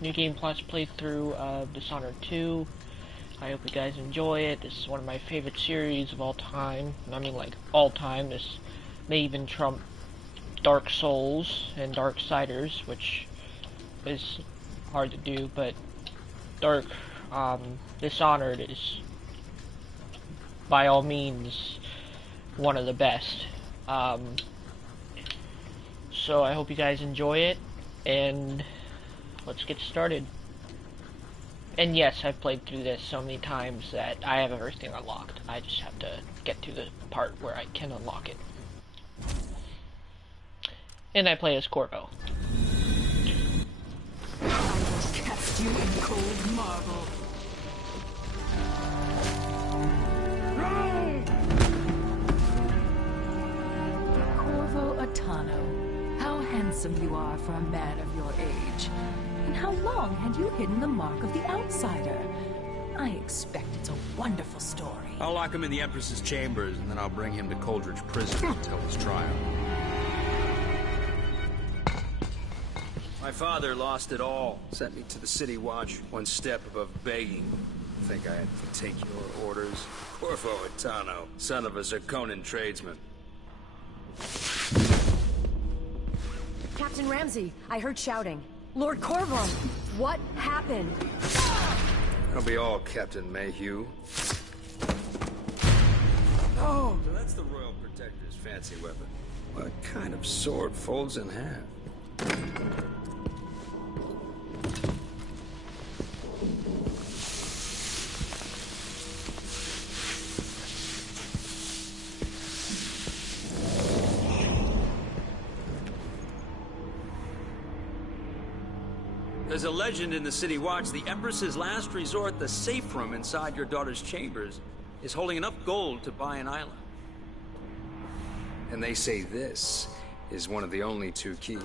New Game Plus playthrough of Dishonored 2. I hope you guys enjoy it. This is one of my favorite series of all time. I mean, like, all time. This may even trump Dark Souls and Darksiders, which is hard to do, but Dishonored is, by all means, one of the best. So I hope you guys enjoy it, and let's get started. And yes, I've played through this so many times that I have everything unlocked. I just have to get to the part where I can unlock it. And I play as Corvo. I will cast you in cold marble. Corvo Attano, how handsome you are for a man of your age. And how long had you hidden the mark of the outsider? I expect it's a wonderful story. I'll lock him in the Empress's chambers, and then I'll bring him to Coldridge Prison to tell his trial. My father lost it all. Sent me to the City Watch, one step above begging. Think I had to take your orders? Corvo Attano, son of a Zirconan tradesman. Captain Ramsey, I heard shouting. Lord Corvo, what happened? That'll be all, Captain Mayhew. Oh, so that's the Royal Protector's fancy weapon. What kind of sword folds in half? There's a legend in the City Watch. The Empress's last resort, the safe room inside your daughter's chambers, is holding enough gold to buy an island. And they say this is one of the only two keys.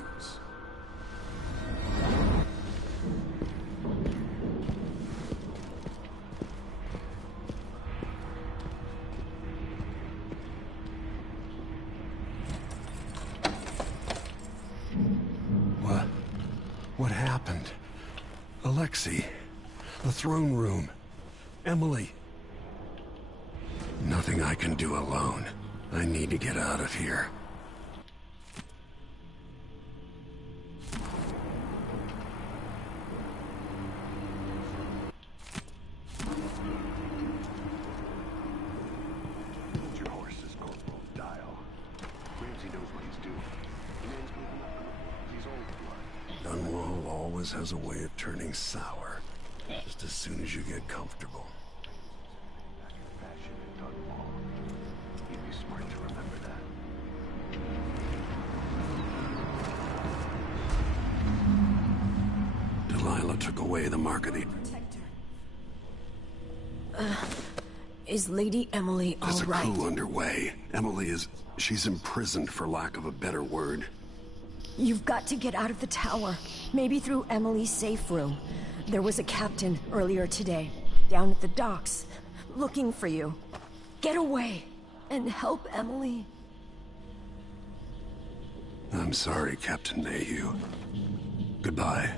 What happened? Alexei, the throne room, Emily. Nothing I can do alone. I need to get out of here. Hold your horses, Corporal. Dial. Ramsey knows what he's doing. The man's moving up. He's old blood. Dunwall always has a way of turning sour, just as soon as you get comfortable. Fashion in Dunwall. You'd be smart to remember that. Delilah took away the mark of the... Is Lady Emily all There's a right? coup underway. Emily is... she's imprisoned, for lack of a better word. You've got to get out of the tower. Maybe through Emily's safe room. There was a captain earlier today, down at the docks, looking for you. Get away and help Emily. I'm sorry, Captain Mayhew. Goodbye.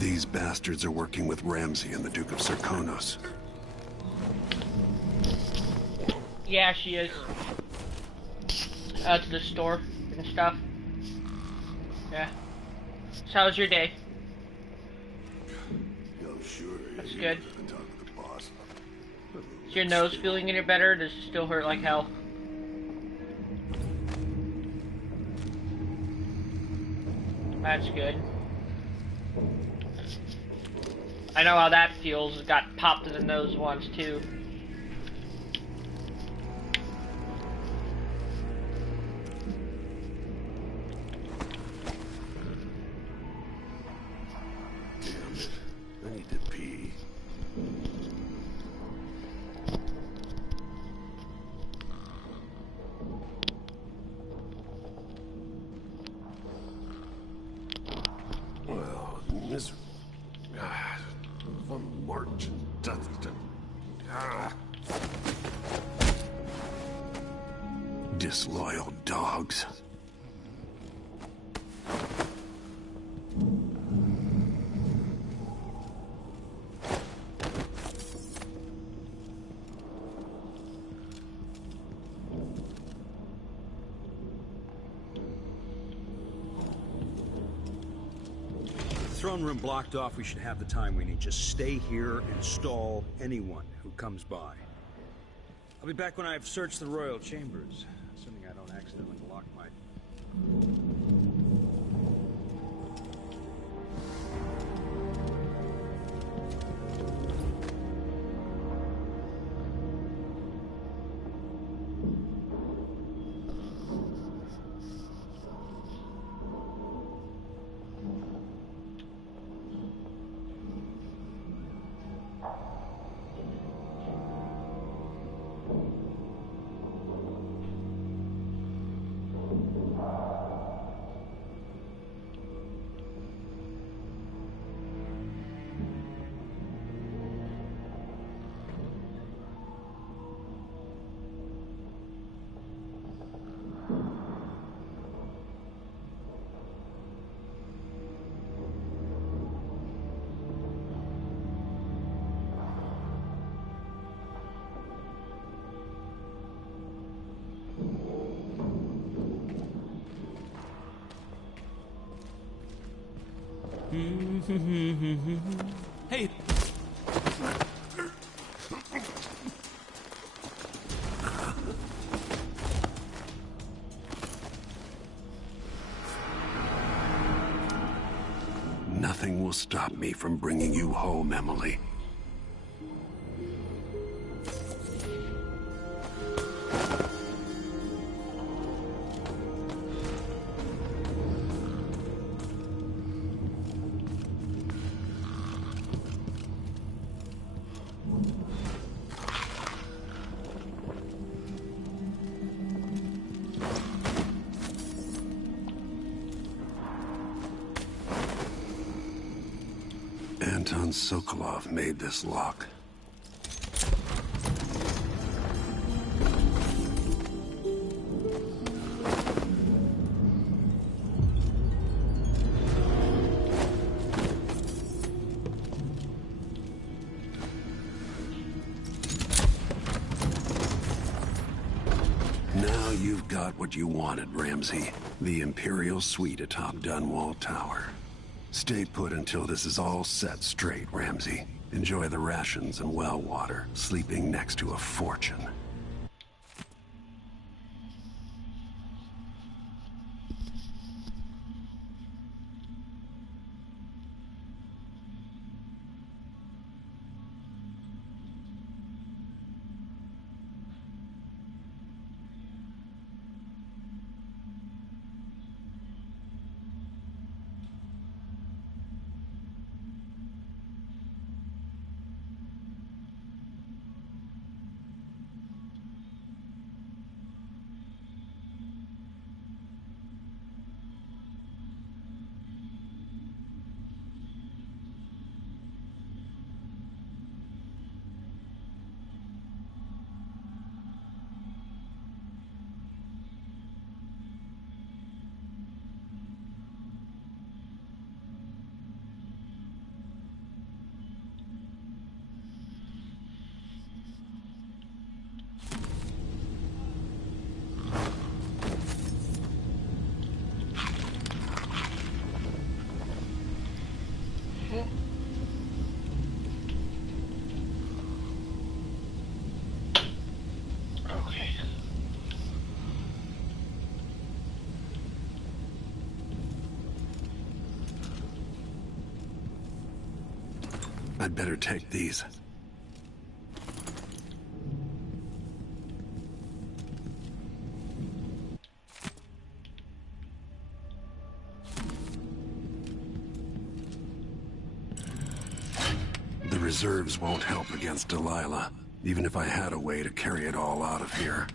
These bastards are working with Ramsey and the Duke of Serkonos. Yeah, she is. To the store and stuff. Yeah. So how's your day? Yo, sure. That's yeah, good. I've been talking to the boss. Is your nose feeling any better? Does it still hurt like hell? That's good. I know how that feels. It got popped in the nose once too. Damn it. I need to pee. Well, this... Von March and Dustin. Disloyal dogs. Throne room blocked off. We should have the time we need. Just stay here and stall anyone who comes by. I'll be back when I've searched the royal chambers, assuming I don't accidentally lock my... Hey! Nothing will stop me from bringing you home, Emily. Anton Sokolov made this lock. Now you've got what you wanted, Ramsey. The Imperial Suite atop Dunwall Tower. Stay put until this is all set straight, Ramsey. Enjoy the rations and well water, sleeping next to a fortune. better take these. The reserves won't help against Delilah, even if I had a way to carry it all out of here.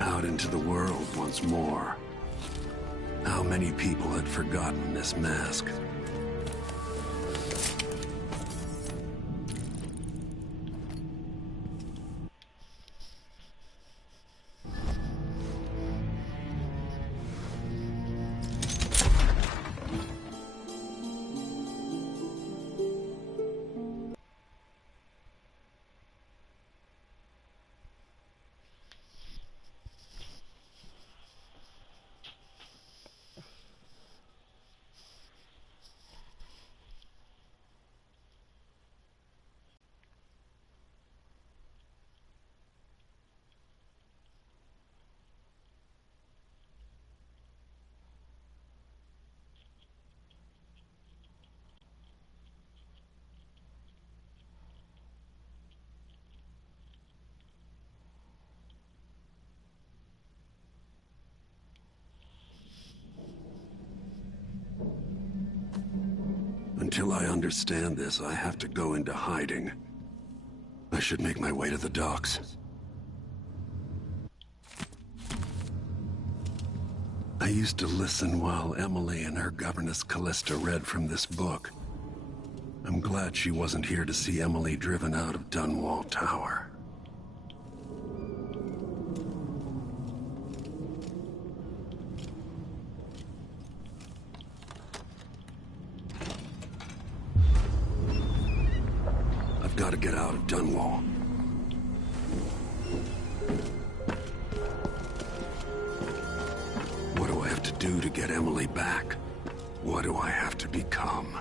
Out into the world once more. How many people had forgotten this mask? Until I understand this, I have to go into hiding. I should make my way to the docks. I used to listen while Emily and her governess Callista read from this book. I'm glad she wasn't here to see Emily driven out of Dunwall Tower. I've got to get out of Dunwall. What do I have to do to get Emily back? What do I have to become?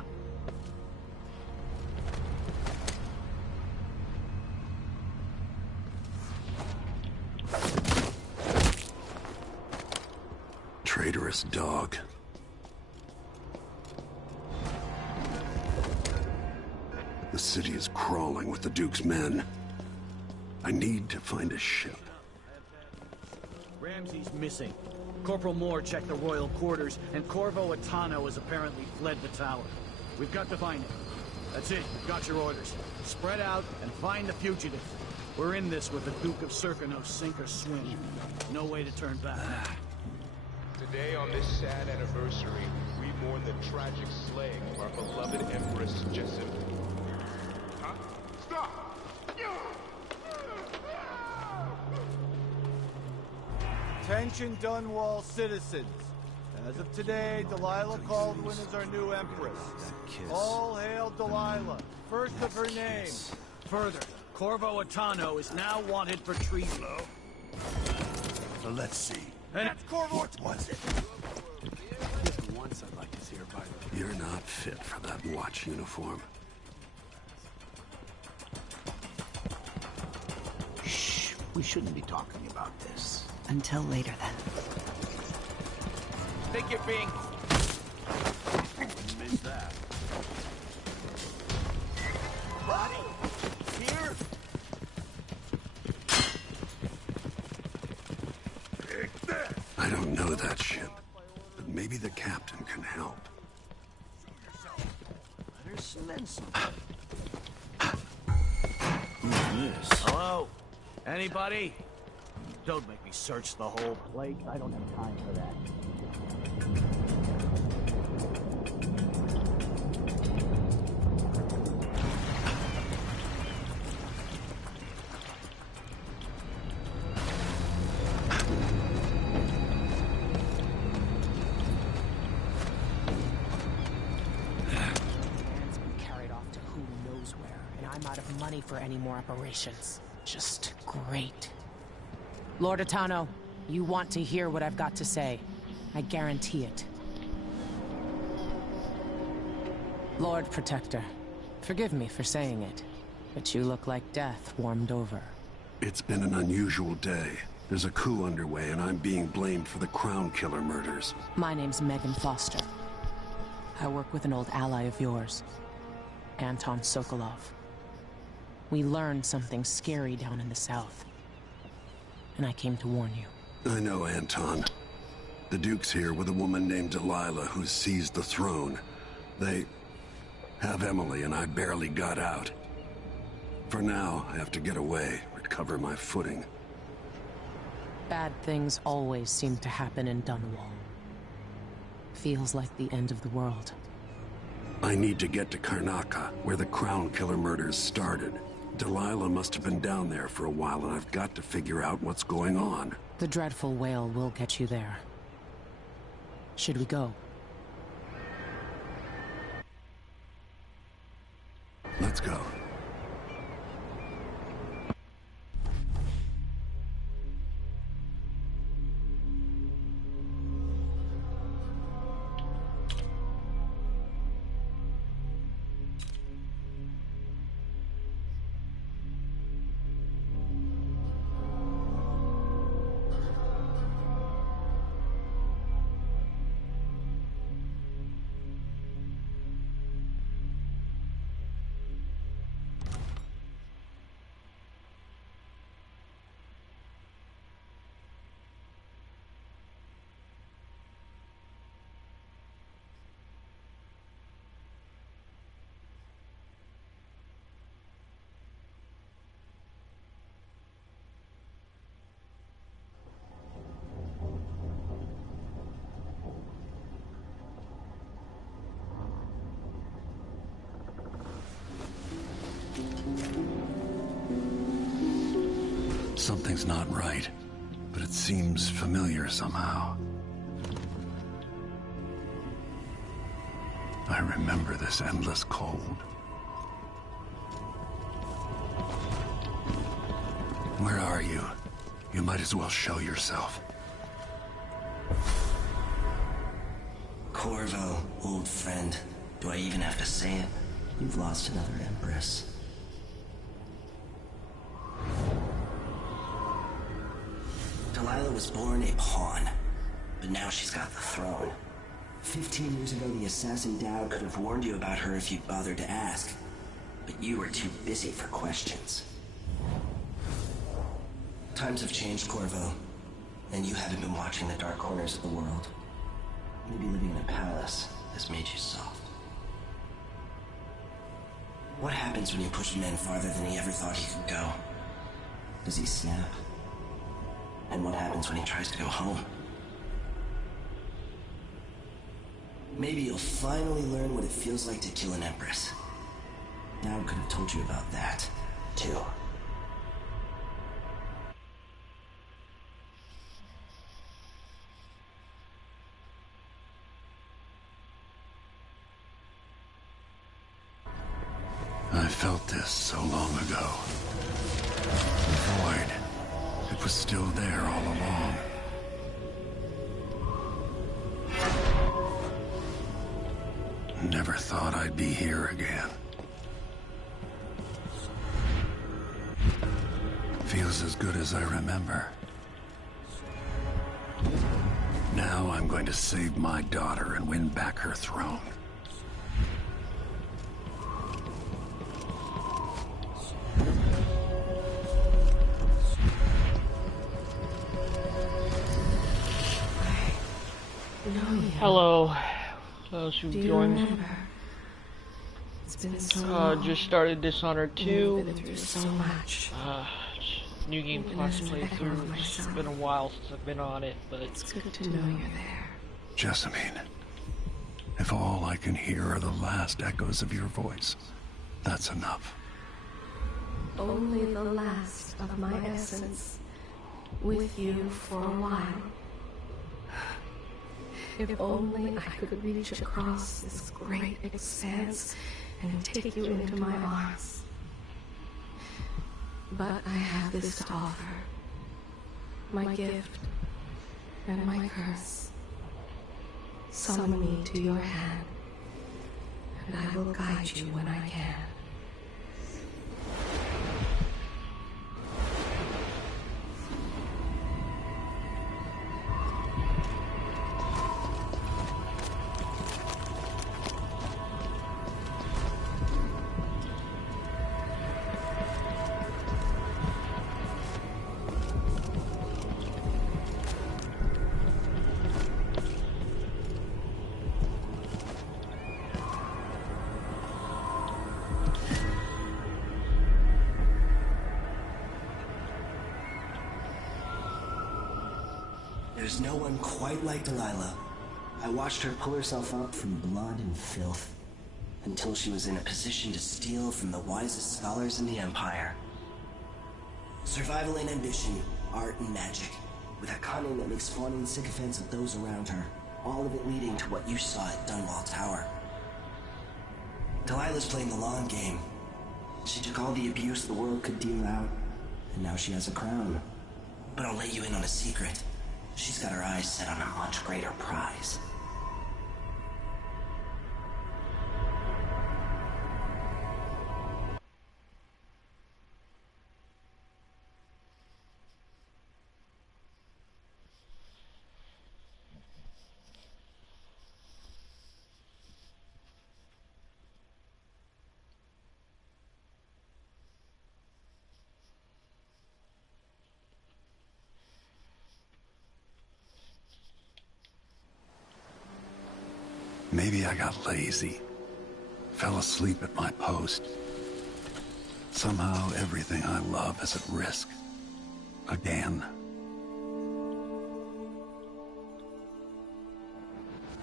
Traitorous dog. The city is crawling with the Duke's men. I need to find a ship. Ramsey's missing. Corporal Moore checked the royal quarters, and Corvo Atano has apparently fled the tower. We've got to find him. That's it. We've got your orders. Spread out and find the fugitive. We're in this with the Duke of Serkino, sink or swim. No way to turn back. Today, on this sad anniversary, we mourn the tragic slaying of our beloved Empress Jessup. Huh? Stop! Attention Dunwall citizens. As of today, Delilah Caldwin is our new Empress. All hail Delilah, first of her name. Further, Corvo Atano is now wanted for treason. So let's see. And that's Corvo. What was it? Just once I'd like to see her by the... You're not fit for that watch uniform. Shh. We shouldn't be talking about this. Until later, then. Think you're being... Miss that. Body? Here? I don't know that ship, but maybe the captain can help. There's some men. Who's this? Hello? Anybody? Don't make me search the whole place. I don't have time for that. money for any more operations. Just great. Lord Atano, you want to hear what I've got to say. I guarantee it. Lord Protector, forgive me for saying it, but you look like death warmed over. It's been an unusual day. There's a coup underway, and I'm being blamed for the Crown Killer murders. My name's Megan Foster. I work with an old ally of yours, Anton Sokolov. We learned something scary down in the south, and I came to warn you. I know, Anton. The Duke's here with a woman named Delilah who's seized the throne. They have Emily, and I barely got out. For now, I have to get away, recover my footing. Bad things always seem to happen in Dunwall. Feels like the end of the world. I need to get to Karnaca, where the Crown Killer murders started. Delilah must have been down there for a while, and I've got to figure out what's going on. The dreadful whale will get you there. Should we go? Let's go. Something's not right, but it seems familiar somehow. I remember this endless cold. Where are you? You might as well show yourself. Corvo, old friend. Do I even have to say it? You've lost another Empress. Delilah was born a pawn, but now she's got the throne. 15 years ago, the assassin Dowd could have warned you about her if you'd bothered to ask, but you were too busy for questions. Times have changed, Corvo, and you haven't been watching the dark corners of the world. Maybe living in a palace has made you soft. What happens when you push a man farther than he ever thought he could go? Does he snap? And what happens when he tries to go home? Maybe you'll finally learn what it feels like to kill an Empress. Dowd could have told you about that, too. I felt this so long ago. The void. It was still there all along. Never thought I'd be here again. Feels as good as I remember. Now I'm going to save my daughter and win back her throne. Hello, those who joined. It's been so long. Just started Dishonored 2. We've been through so much. New Game Plus playthrough. It's been a while since I've been on it, but it's good to know you're there. Jessamine, if all I can hear are the last echoes of your voice, that's enough. Only the last of my essence, with you for a while. If only I could reach across this great expanse and take you into my arms. But I have this to offer. My gift and my curse. Summon me to your hand, and I will guide you when I can. There's no one quite like Delilah. I watched her pull herself up from blood and filth, until she was in a position to steal from the wisest scholars in the Empire. Survival and ambition, art and magic, with a cunning that makes fawning sycophants of those around her, all of it leading to what you saw at Dunwall Tower. Delilah's playing the long game. She took all the abuse the world could deal out, and now she has a crown. But I'll let you in on a secret. She's got her eyes set on a much greater prize. Maybe I got lazy. Fell asleep at my post. Somehow everything I love is at risk. Again.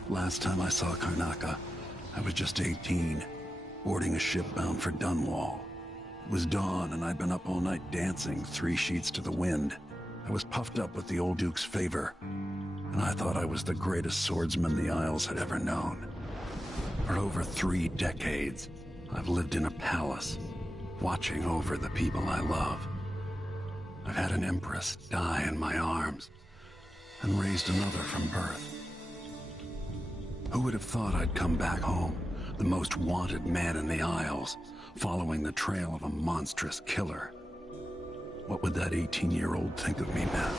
Last time I saw Karnaca, I was just 18, boarding a ship bound for Dunwall. It was dawn and I'd been up all night dancing 3 sheets to the wind. I was puffed up with the old Duke's favor, and I thought I was the greatest swordsman the Isles had ever known. For over 3 decades, I've lived in a palace, watching over the people I love. I've had an empress die in my arms, and raised another from birth. Who would have thought I'd come back home, the most wanted man in the Isles, following the trail of a monstrous killer? What would that 18-year-old think of me now?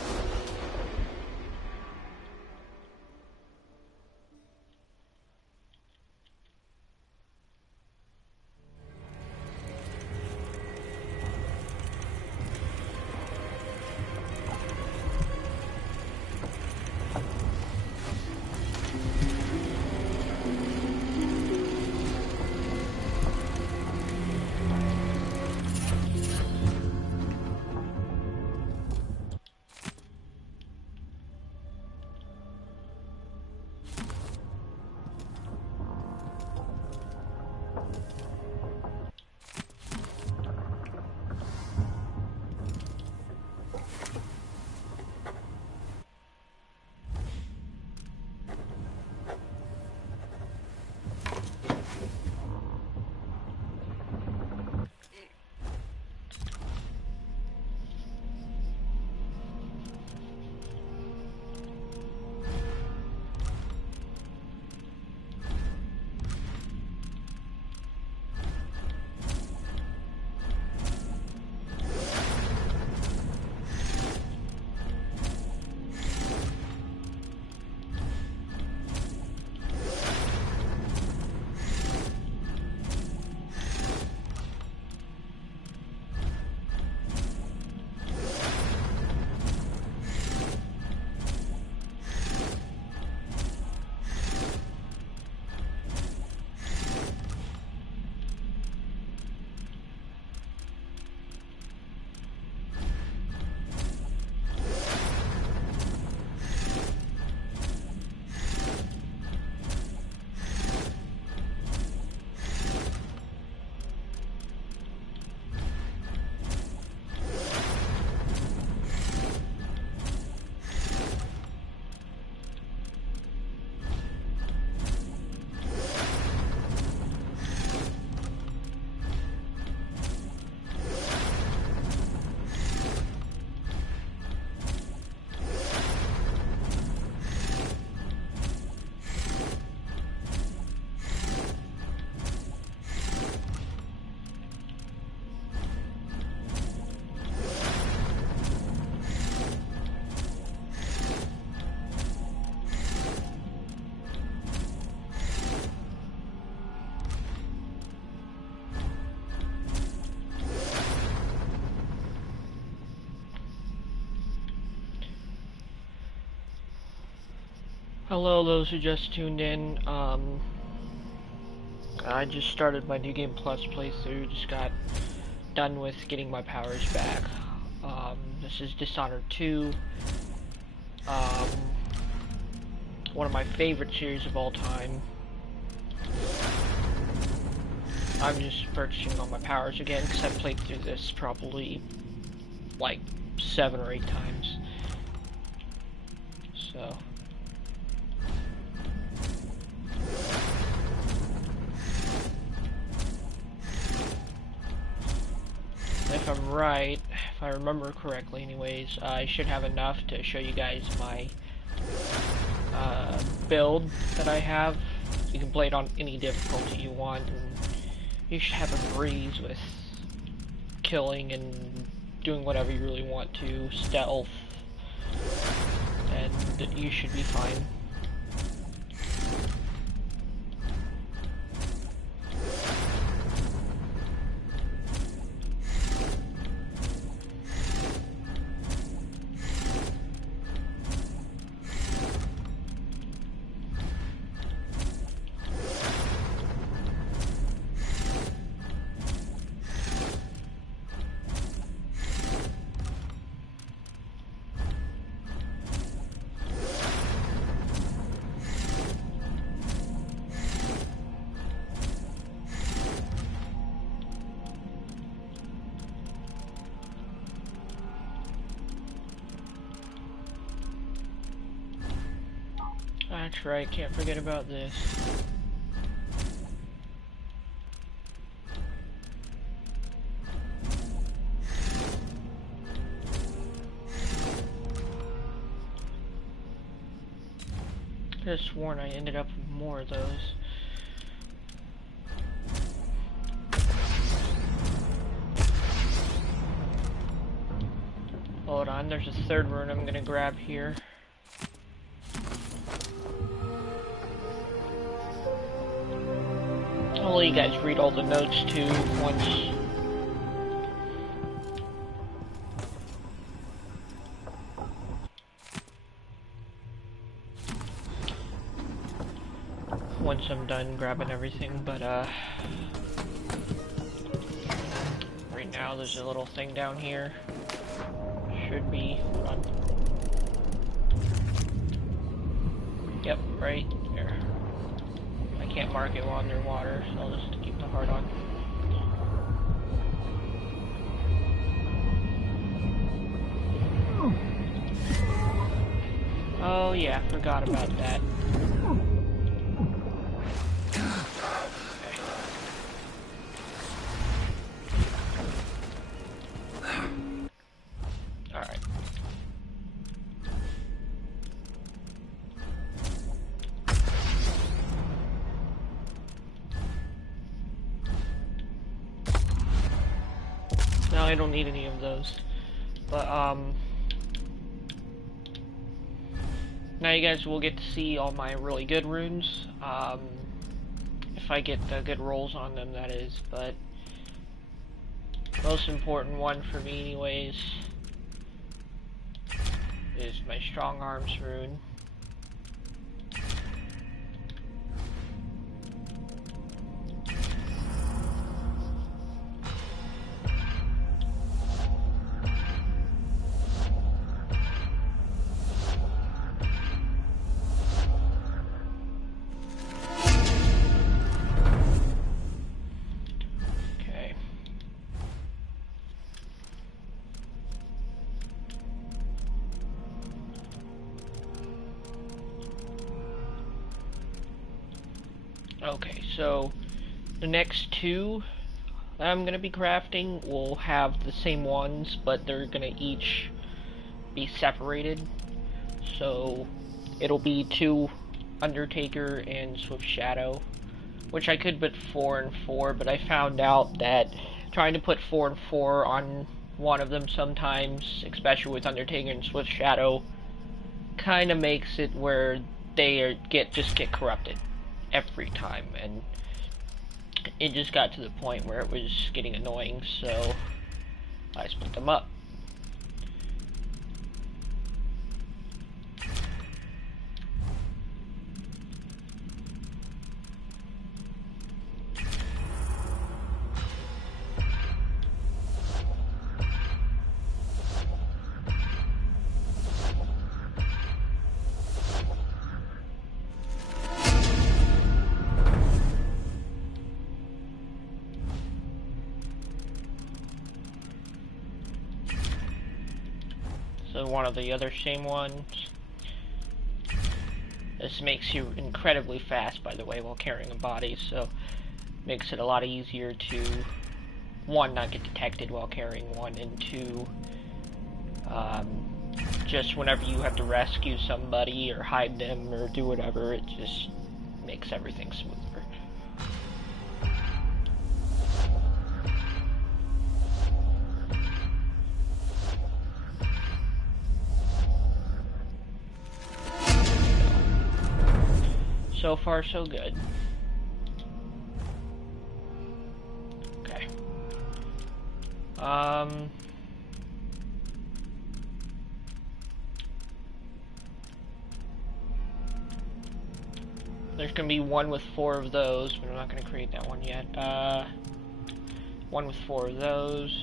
Hello, those who just tuned in. I just started my New Game Plus playthrough. Just got done with getting my powers back. This is Dishonored 2. One of my favorite series of all time. I'm just purchasing all my powers again because I've played through this probably like 7 or 8 times. So. If I'm right, if I remember correctly anyways, I should have enough to show you guys my build that I have. You can play it on any difficulty you want, and you should have a breeze with killing and doing whatever you really want to, stealth, and you should be fine. That's right, can't forget about this. I could have sworn I ended up with more of those. Hold on, there's a third rune I'm gonna grab here. I'll let you guys read all the notes too once I'm done grabbing everything, but right now there's a little thing down here. Should be, hold on. Yep, right there. I can't mark it while underwater, so I'll just keep the heart on. Oh yeah, forgot about that. Alright. No, I don't need any of those. But, now you guys will get to see all my really good runes. If I get the good rolls on them, that is. But, most important one for me anyways is my strong arms rune. Okay, so the next two that I'm gonna be crafting will have the same ones, but they're gonna each be separated. So it'll be 2 Undertaker and Swift Shadow, which I could put 4 and 4, but I found out that trying to put 4 and 4 on one of them sometimes, especially with Undertaker and Swift Shadow, kind of makes it where they just get corrupted every time, and it just got to the point where it was getting annoying, so I split them up. one of the other same ones. This makes you incredibly fast, by the way, while carrying a body, so makes it a lot easier to, one, not get detected while carrying one, and two, just whenever you have to rescue somebody or hide them or do whatever, it just makes everything smoother. So far, so good. Okay. There's gonna be one with 4 of those, but I'm not gonna create that one yet. One with 4 of those.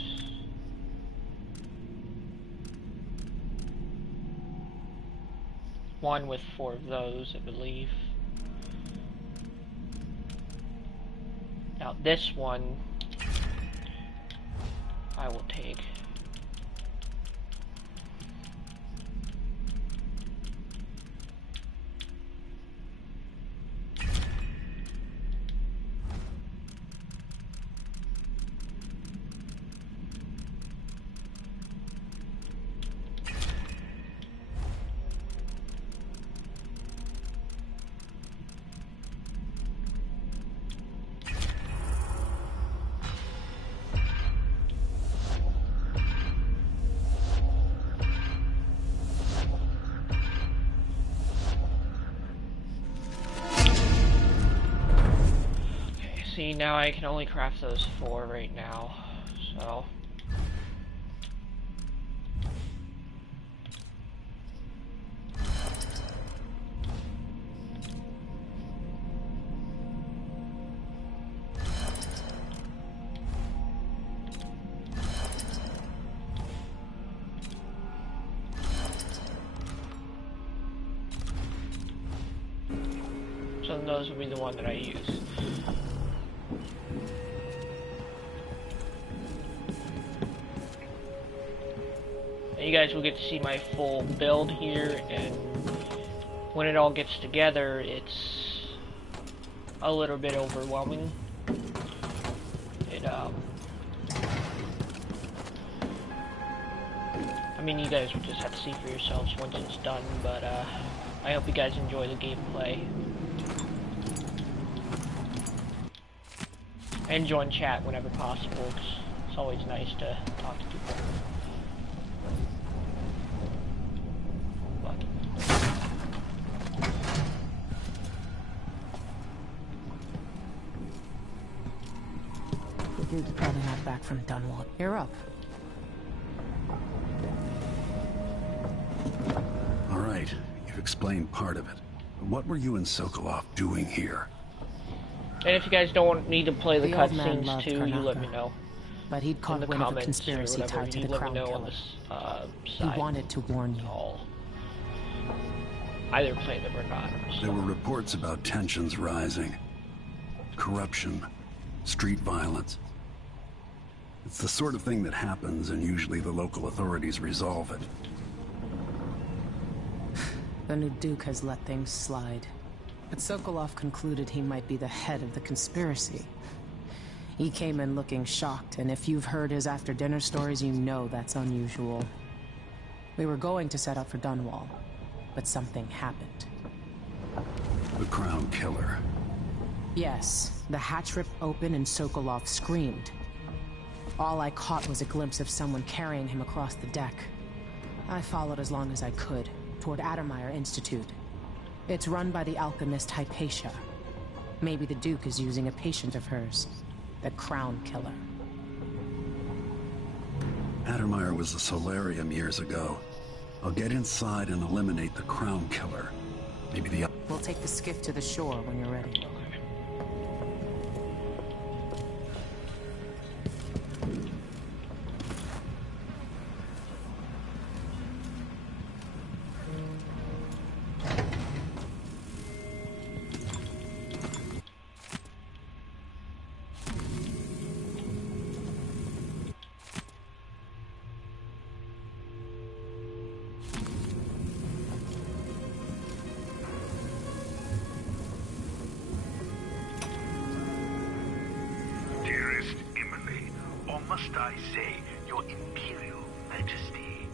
One with 4 of those, I believe. Now this one, I will take. See, now I can only craft those 4 right now, so. So those will be the one that I use. You guys will get to see my full build here, and when it all gets together, it's a little bit overwhelming. I mean, you guys will just have to see for yourselves once it's done, but I hope you guys enjoy the gameplay. And join chat whenever possible, 'cause it's always nice to talk to people. The dude's probably not back from Dunwall. You're up. All right, you've explained part of it. What were you and Sokolov doing here? And if you guys don't want me to play the old man cutscenes loved too, you let me know. But he'd caught in the wind of a comments conspiracy or whatever. tied to You the let Crown me know Killer. on this He side. wanted to warn you. I'll either play them or not. So. There were reports about tensions rising. Corruption. Street violence. It's the sort of thing that happens, and usually the local authorities resolve it. The new Duke has let things slide. But Sokolov concluded he might be the head of the conspiracy. He came in looking shocked, and if you've heard his after-dinner stories, you know that's unusual. We were going to set up for Dunwall, but something happened. The Crown Killer. Yes, the hatch ripped open and Sokolov screamed. All I caught was a glimpse of someone carrying him across the deck. I followed as long as I could, toward Addermeyer Institute. It's run by the alchemist Hypatia. Maybe the Duke is using a patient of hers, the Crown Killer. Addermeyer was a solarium years ago. I'll get inside and eliminate the Crown Killer. Maybe the... We'll take the skiff to the shore when you're ready. must I say, Your Imperial Majesty,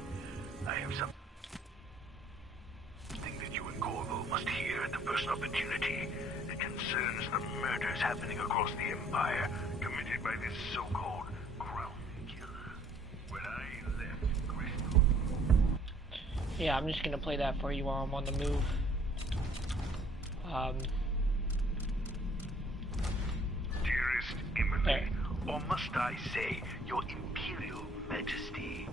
I have something that you and Corvo must hear at the first opportunity. It concerns the murders happening across the Empire, committed by this so-called Crown Killer. When I left Crystal... Yeah, I'm just gonna play that for you while I'm on the move. Dearest Emily, or must I say, Your Imperial Majesty,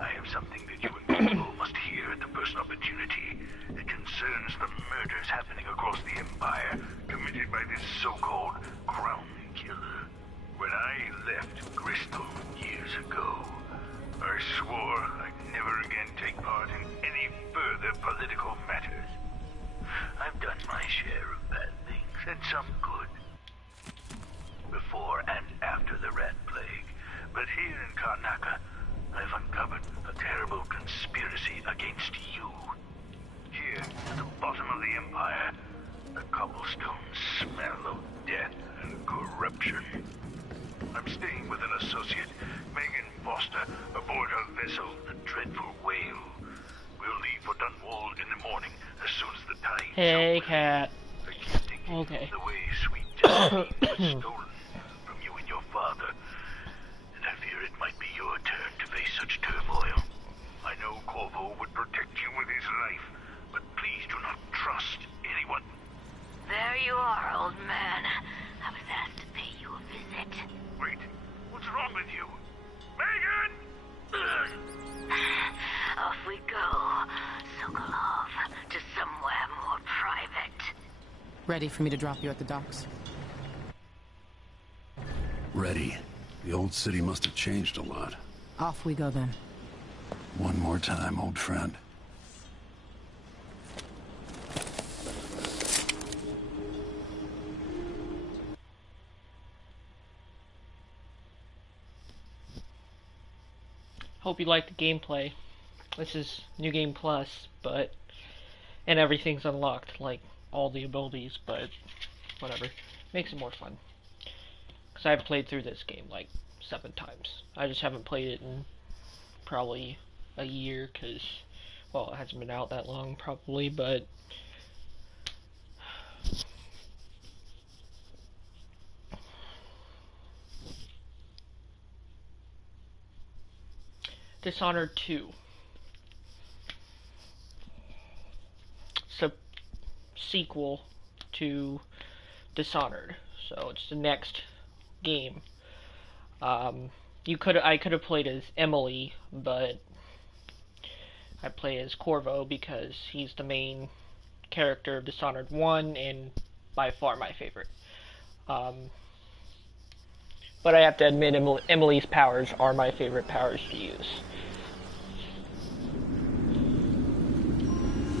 I have something that you and Corvo must hear at the first opportunity. It concerns the murders happening across the Empire, committed by this so-called Crown Killer. When I left Crystal years ago, I swore I'd never again take part in any further political matters. I've done my share of bad things, and some good, before and after the Rat Plague. But here in Karnaca, I've uncovered a terrible conspiracy against you. Here, at the bottom of the Empire, the cobblestones smell of death and corruption. I'm staying with an associate, Megan Foster, aboard her vessel, the Dreadful Whale. We'll leave for Dunwall in the morning, as soon as the tide... Hey, cat. I keep thinking Okay. the way sweet Justine was stolen from you and your father, and I fear it might be your turn to face such turmoil. I know Corvo would protect you with his life, but please do not trust anyone. There you are, old man. I was asked to pay you a visit. Wait, what's wrong with you? Megan! Off we go, Sokolov, to somewhere more private. Ready for me to drop you at the docks? Ready. The old city must have changed a lot. Off we go then. One more time, old friend. Hope you like the gameplay. This is New Game Plus, but... and everything's unlocked, like all the abilities, but whatever. Makes it more fun. Because I've played through this game like 7 times. I just haven't played it in probably a year, because, well, it hasn't been out that long probably, but... Dishonored 2. It's a sequel to Dishonored, so it's the next game. I could have played as Emily, but I play as Corvo because he's the main character of Dishonored 1 and by far my favorite. But I have to admit, Emily's powers are my favorite powers to use.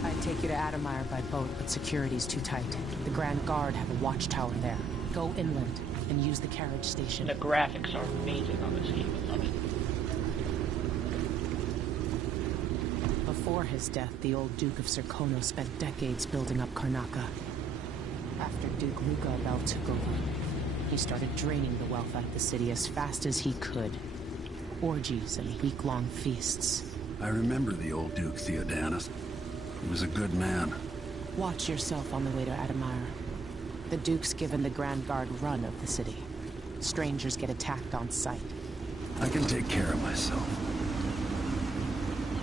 I'd take you to Adamire by boat, but security's too tight. The Grand Guard have a watchtower there. Go inland and use the carriage station. The graphics are amazing on this game. I love it. Before his death, the old Duke of Serkono spent decades building up Karnaca. After Duke Luca Bell took over, he started draining the wealth out of the city as fast as he could. Orgies and week-long feasts. I remember the old Duke Theodanis. He was a good man. Watch yourself on the way to Adamire. The Duke's given the Grand Guard run of the city. Strangers get attacked on sight. I can take care of myself.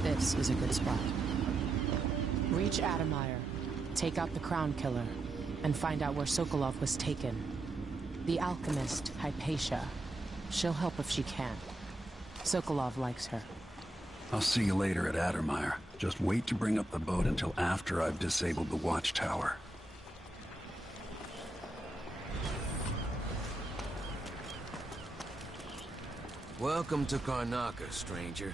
This is a good spot. Reach Adamire, take out the Crown Killer, and find out where Sokolov was taken. The alchemist, Hypatia. She'll help if she can. Sokolov likes her. I'll see you later at Adamire. Just wait to bring up the boat until after I've disabled the watchtower. Welcome to Karnaca, stranger.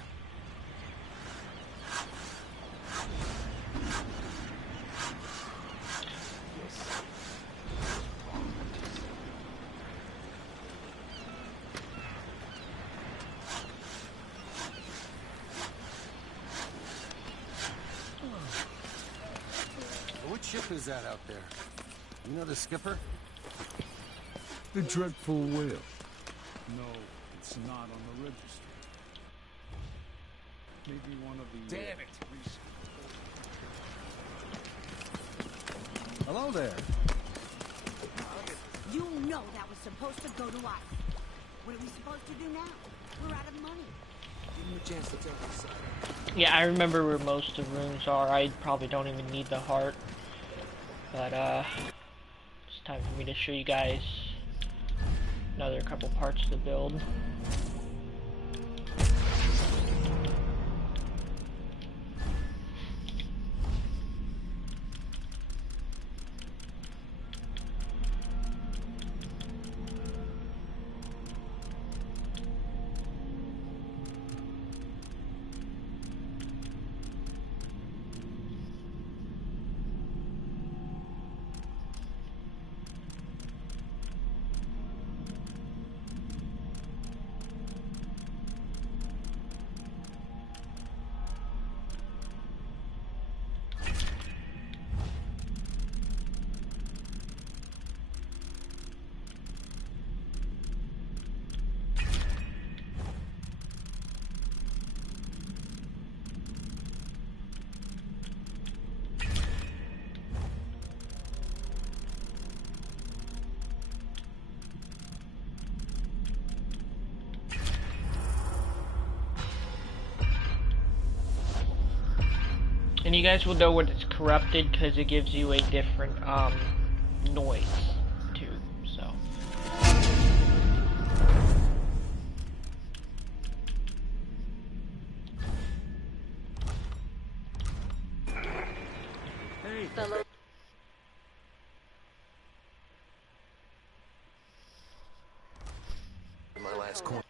What ship is that out there? You know the skipper? The Dreadful Whale. No, It's not on the register. Maybe one of the... Damn it! Hello there. You know that was supposed to go to us. What are we supposed to do now? We're out of money. Give him a chance to tell his side. Yeah, I remember where most of the rooms are. I probably don't even need the heart. But, it's time for me to show you guys another couple parts to build. And you guys will know when it's corrupted because it gives you a different noise too. So. Hey, Fellow. My last coin.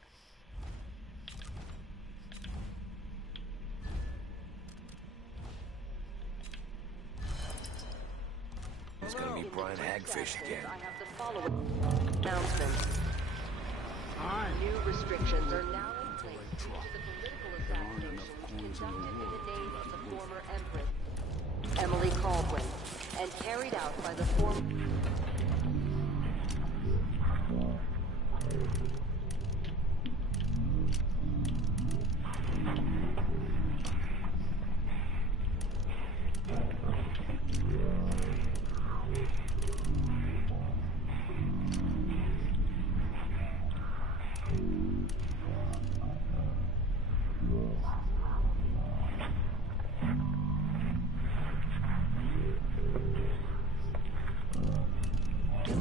It's gonna be Brian Hagfish again. I have the following announcement. New restrictions are now in place due to the political assassinations conducted in the name of the former Empress, Emily Caldwin, and carried out by the former...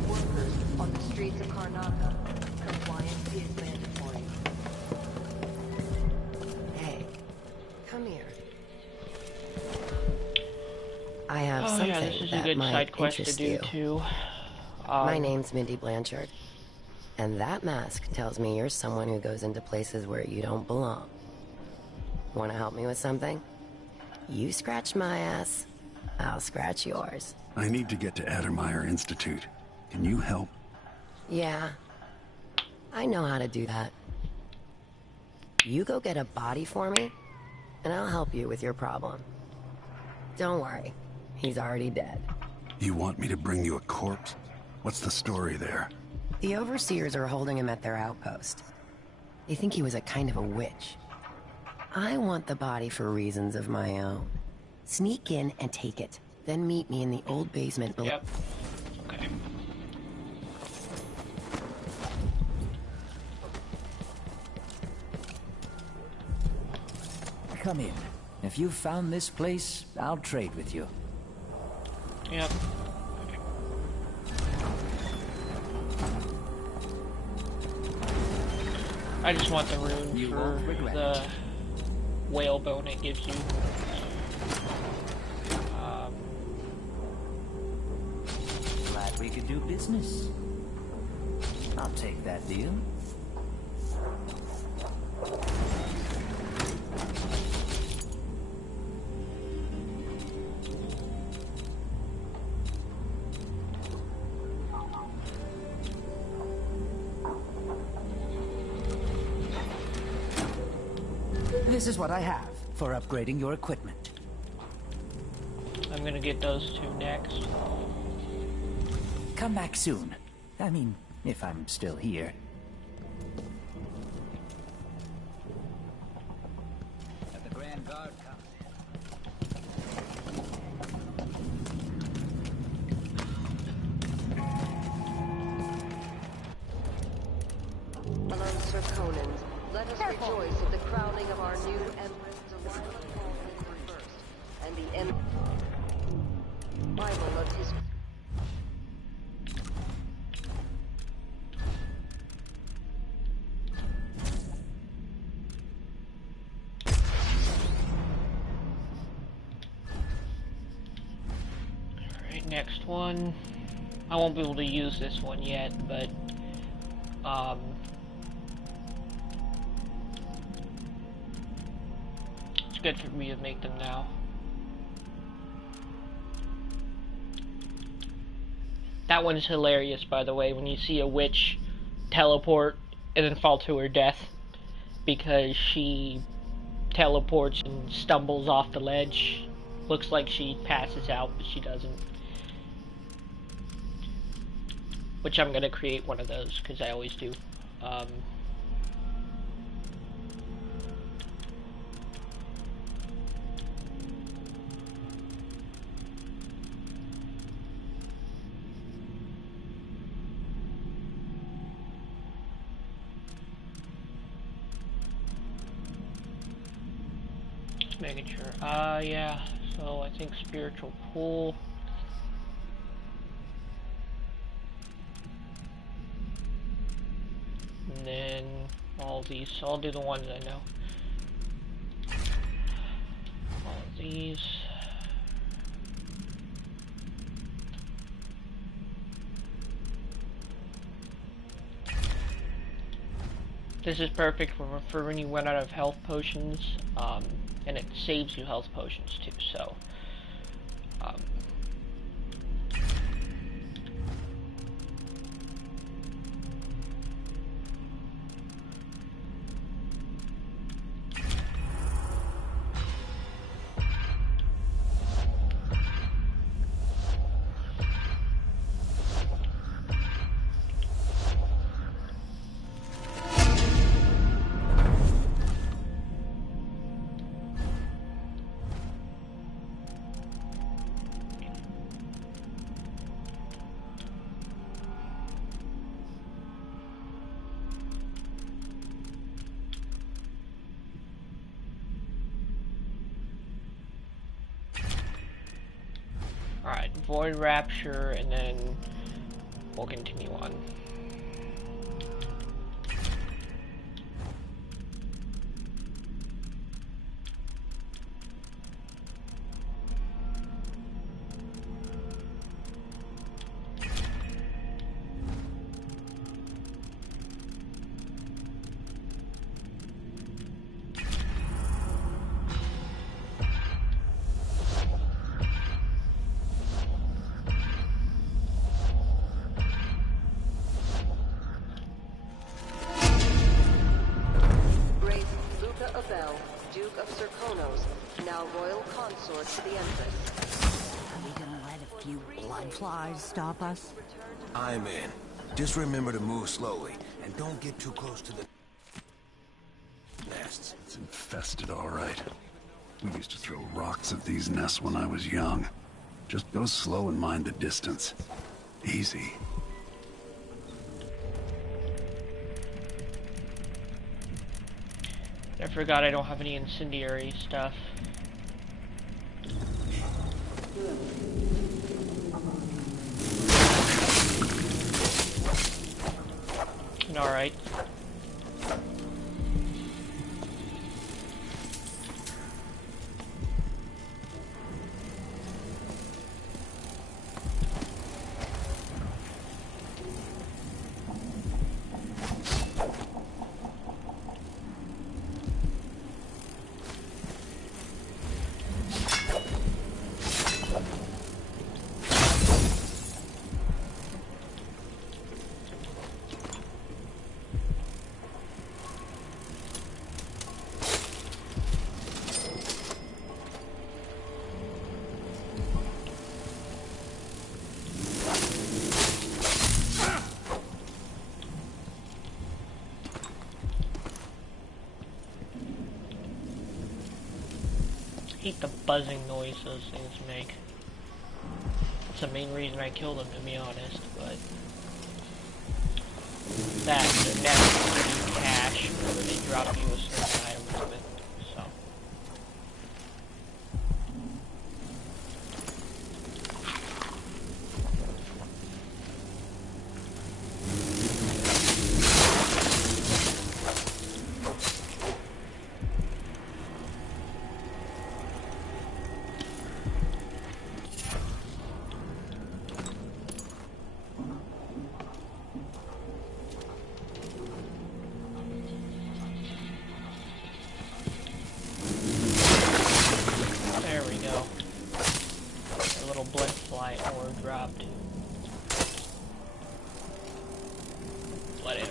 workers on the streets of Karnaka. Compliance is mandatory. Hey, come here. I have something yeah, this is a that good might side quest to interest do you. too. My name's Mindy Blanchard, and that mask tells me you're someone who goes into places where you don't belong. Want to help me with something? You scratch my ass, I'll scratch yours. I need to get to Addermeyer Institute. Can you help? Yeah, I know how to do that. You go get a body for me, and I'll help you with your problem. Don't worry, he's already dead. You want me to bring you a corpse? What's the story there? The overseers are holding him at their outpost. They think he was a kind of a witch. I want the body for reasons of my own. Sneak in and take it, then meet me in the old basement below. Yep. Okay. Come in. If you've found this place, I'll trade with you. Yep. I just want the rune You for won't regret the whalebone it gives you. Glad we could do business. I'll take that deal. This is what I have for upgrading your equipment. I'm gonna get those two next. Come back soon. I mean, if I'm still here. Conans, let us rejoice at the crowning of our new Empress Delilah Baldwin the First, and the end Bible of his. Alright, next one. I won't be able to use this one yet, but it's good for me to make them now. That one's hilarious, by the way, when you see a witch teleport and then fall to her death because she teleports and stumbles off the ledge. Looks like she passes out, but she doesn't. Which I'm gonna create one of those, because I always do. Just making sure. Yeah, so I think spiritual pool. And then all these, so I'll do the ones I know. All of these. This is perfect for when you run out of health potions, and it saves you health potions too, so. Alright, Void Rapture, and then we'll continue on. Duke of Serkonos, now royal consort to the Empress. Are we gonna let a few blood flies stop us? I'm in. Just remember to move slowly, and don't get too close to the nests. It's infested, all right. We used to throw rocks at these nests when I was young. Just go slow and mind the distance. Easy. I forgot I don't have any incendiary stuff. Alright. I hate the buzzing noise those things make. That's the main reason I killed them, to be honest, but that, they're nasty. cash whenever they drop you a certain item with it. So. Dropped. Whatever.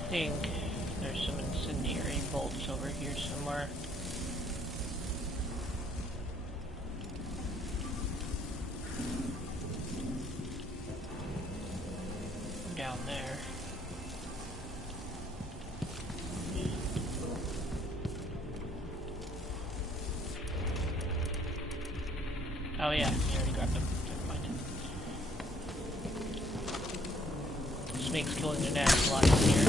I think there's some incendiary bolts over here somewhere. Down there. Oh yeah, you already grabbed them. Never mind. This makes killing the gnats a lot easier.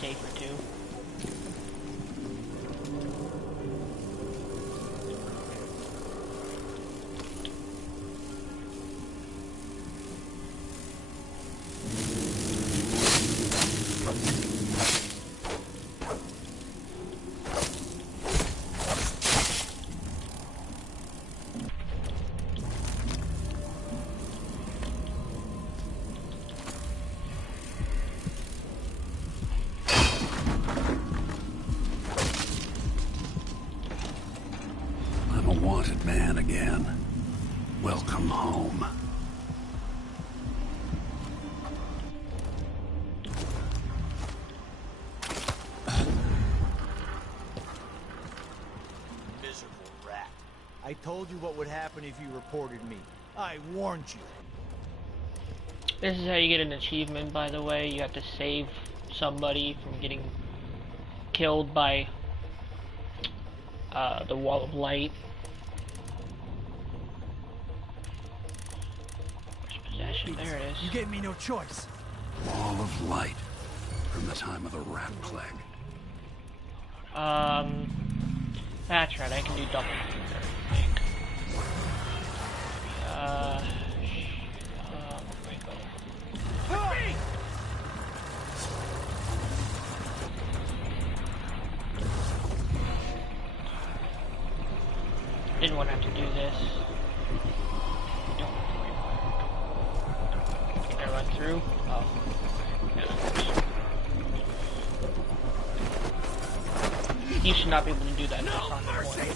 Safer too. Man again. Welcome home. Miserable rat. I told you what would happen if you reported me. I warned you. This is how you get an achievement, by the way. You have to save somebody from getting killed by the wall of light. There it is. You gave me no choice. Wall of light. From the time of the rat plague. That's right, I can do double finger, I think. Where do I go? Help me! Didn't want to have to do this. Run through. Oh. You should not be able to do that. No mercy.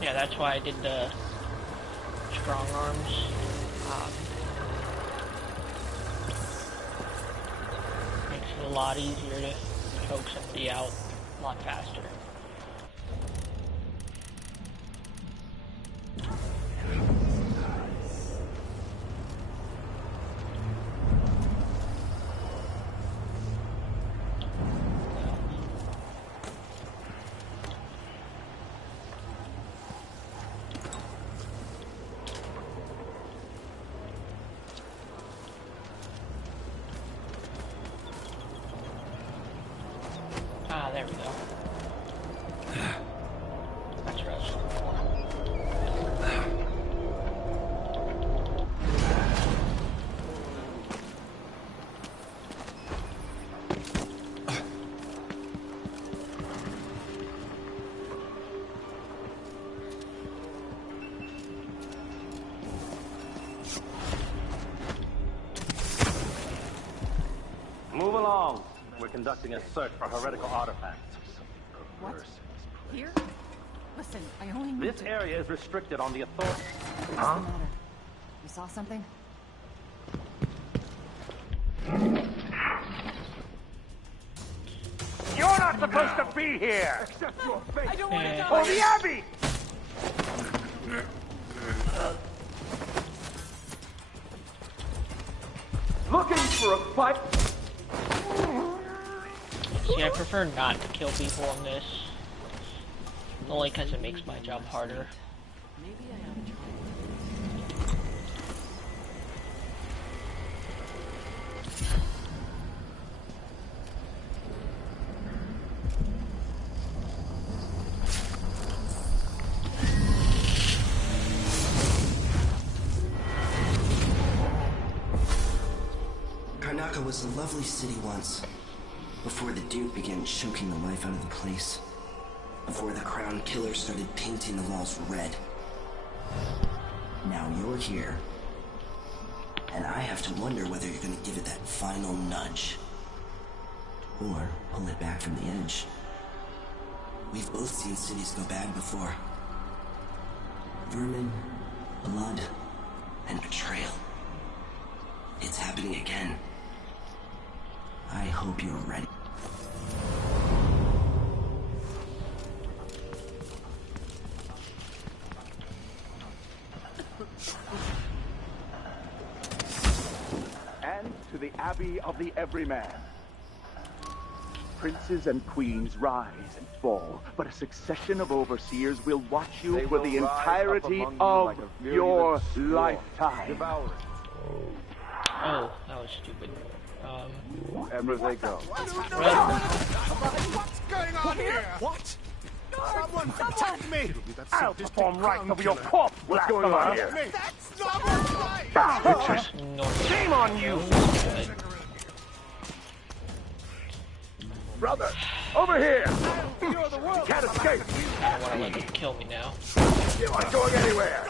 Yeah, that's why I did the strong arms. Makes it a lot easier to choke somebody out a lot faster. Ah, there we go. That's what I was looking for. Move along. We're conducting a search for heretical artifacts. What? Here? Listen, I only need This area is restricted on the authority. What's the matter? You saw something? You're not supposed to be here! Accept your fate! I don't want to die! For the Abbey! Looking for a fight? See, I prefer not to kill people in this. Only because it makes my job harder. Maybe I ought to try. Karnaca was a lovely city once, before the Duke began choking the life out of the place. Before the Crown Killer started painting the walls red. Now you're here, and I have to wonder whether you're gonna give it that final nudge, or pull it back from the edge. We've both seen cities go bad before. Vermin, blood, and betrayal. It's happening again. I hope you're ready. And to the Abbey of the Everyman. Princes and queens rise and fall, but a succession of overseers will watch you for the entirety of your lifetime. Oh, that was stupid. Wherever they go. Well, What's going on here? What? Someone protect me! I'll perform right over your corpse. What's going on here? That's not right! Shame on you! Brother, over here! You're the world! Can't escape! I don't want to let them kill me now. You aren't going anywhere!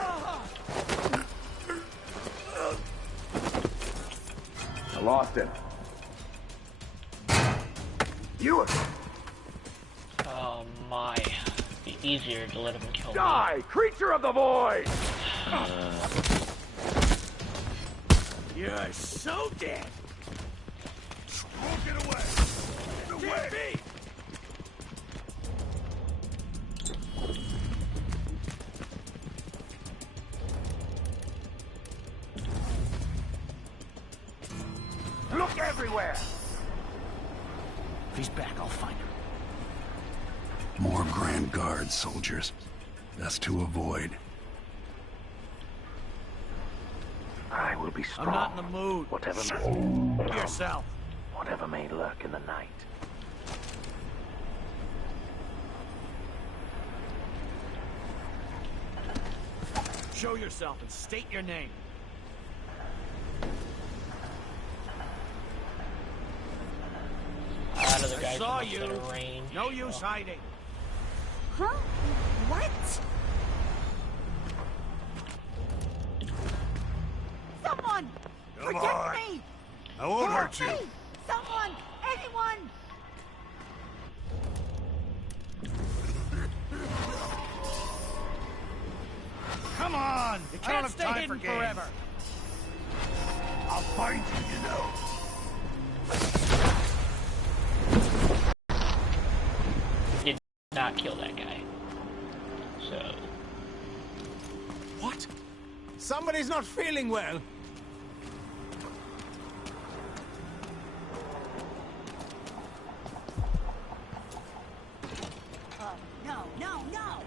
I lost it. You... Oh my. It'd be easier to let him kill me. Die, creature of the void! You're so dead! Get away! Get away! Look everywhere! If he's back, I'll find him. More Grand Guard soldiers. Best to avoid. I will be strong. I'm not in the mood. Whatever Be yourself. whatever may lurk in the night. Show yourself and state your name. Other guys I saw are much you. better range. No use hiding. Huh? What? Someone! Come protect on. me! I won't Help hurt you. me! Someone! Anyone! Come on! You I don't can't have stay time hidden for games. forever. I'll find you, you know. Did not kill that guy. So. What? Somebody's not feeling well. No, no, no!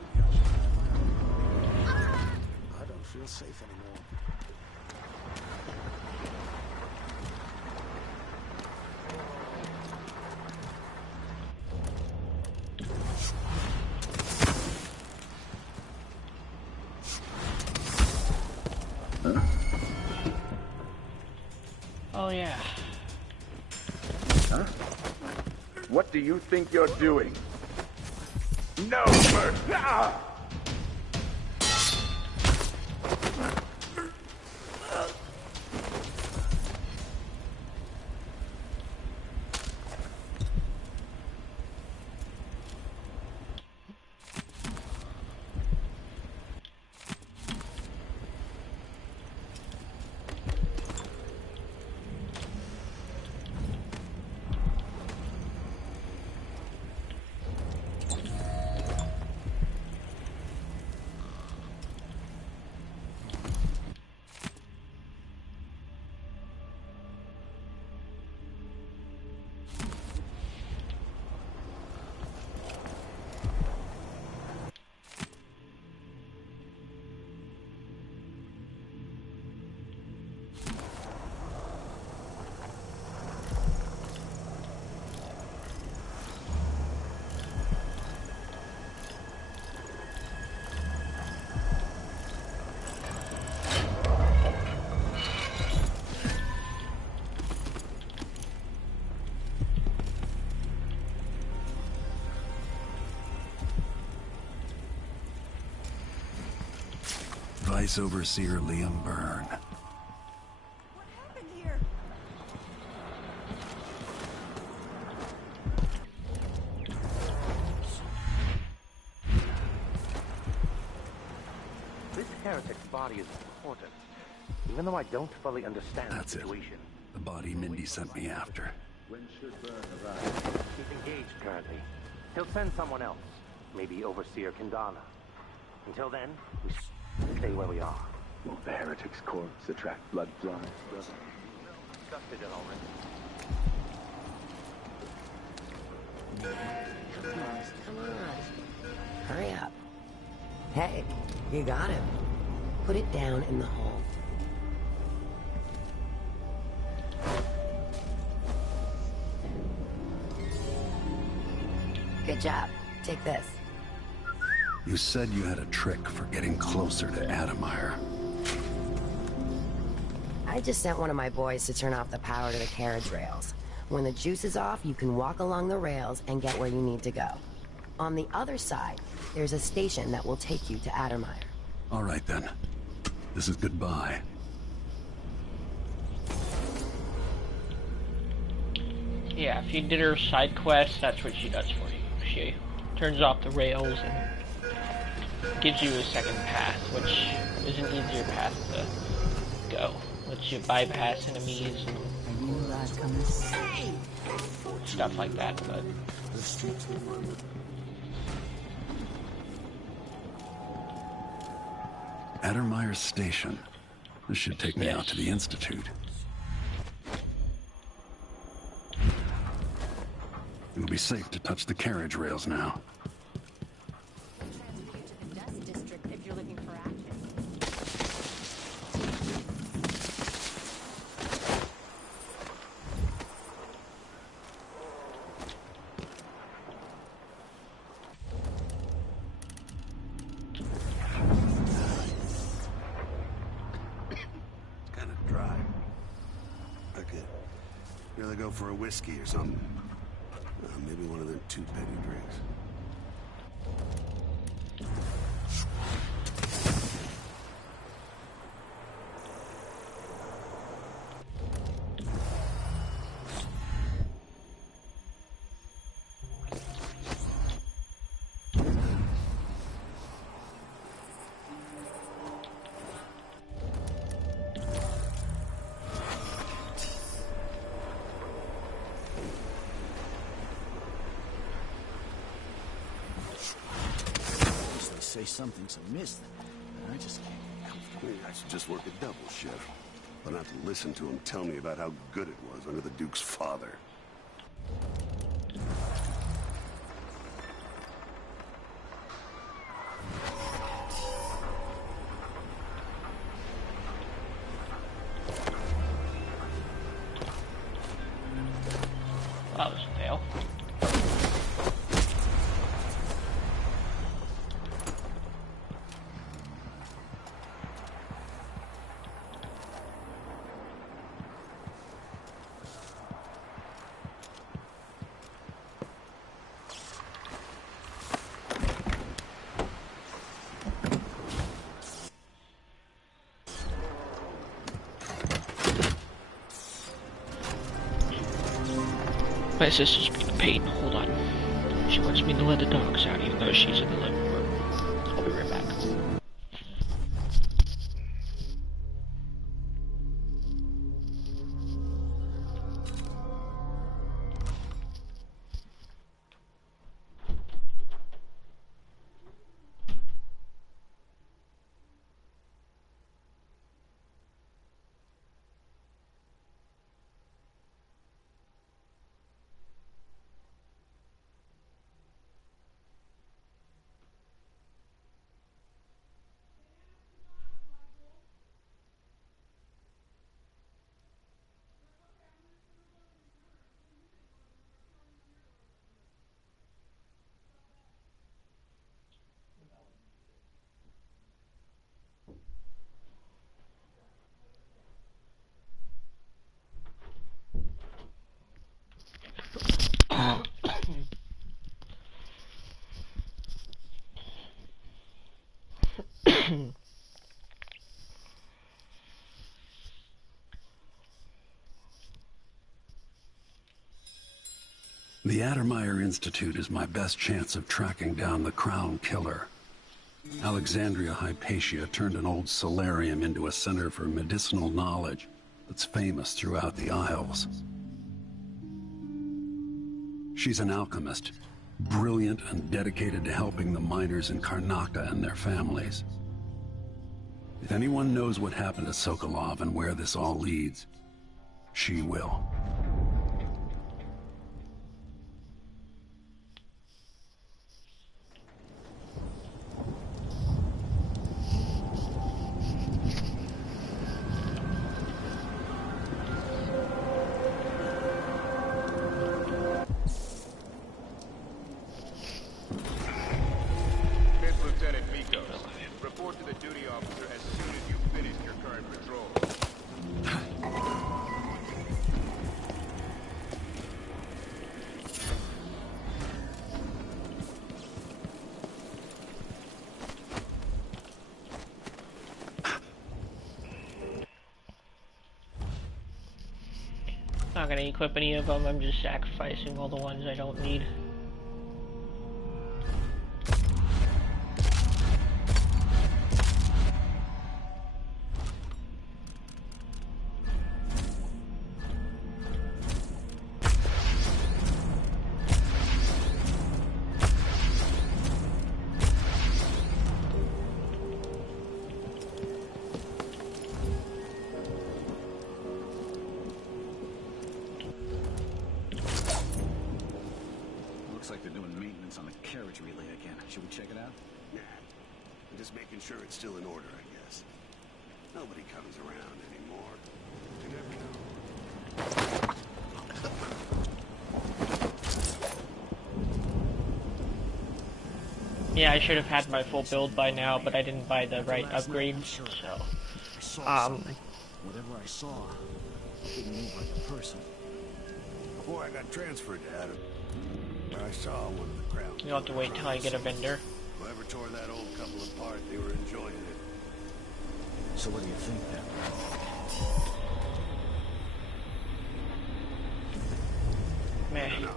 I don't feel safe anymore. Oh yeah. Huh? What do you think you're doing? No mercy! Ah! Vice Overseer Liam Byrne. What happened here? This heretic's body is important, even though I don't fully understand That's the it. situation. The body Mindy sent me after. When should Byrne arrive? He's engaged currently. He'll send someone else, maybe Overseer Kendana. Until then, we stay where we are. Won't the heretic's corpse attract blood flies, brother? Discussed it already. Come on. Hurry up. Hey, you got him. Put it down in the hole. Good job. Take this. You said you had a trick for getting closer to Adamire. I just sent one of my boys to turn off the power to the carriage rails. When the juice is off, you can walk along the rails and get where you need to go. On the other side, there's a station that will take you to Adamire. All right, then. This is goodbye. Yeah, if you did her side quest, that's what she does for you. She turns off the rails and gives you a second path, which is an easier path to go. Lets you bypass enemies and stuff like that, but... Adamire Station. This should take me out to the Institute. It will be safe to touch the carriage rails now. Really go for a whiskey or something. Maybe one of them 2 penny drinks. Say something's amiss, I just can't get comfortable. I should just work a double shift. But not to listen to him tell me about how good it was under the Duke's father. That was a fail. My sister's being a pain. Hold on. She wants me to let the dogs out even though she's in the living room. I'll be right back. The Addermeyer Institute is my best chance of tracking down the Crown Killer. Alexandria Hypatia turned an old solarium into a center for medicinal knowledge that's famous throughout the Isles. She's an alchemist, brilliant and dedicated to helping the miners in Karnaka and their families. If anyone knows what happened to Sokolov and where this all leads, she will. Not gonna equip any of them, I'm just sacrificing all the ones I don't need. Like they're doing maintenance on the carriage relay again. Should we check it out? Nah. I'm just making sure it's still in order, I guess. Nobody comes around anymore. You never know. Yeah, I should have had my full build by now, but I didn't buy the right upgrades, so... Whatever I saw, it didn't move like a person. Before I got transferred to Adam, I saw one of the crowd. You'll have to wait till I get a vendor. Whoever tore that old couple apart, they were enjoying it. So what do you think then? Meh. No.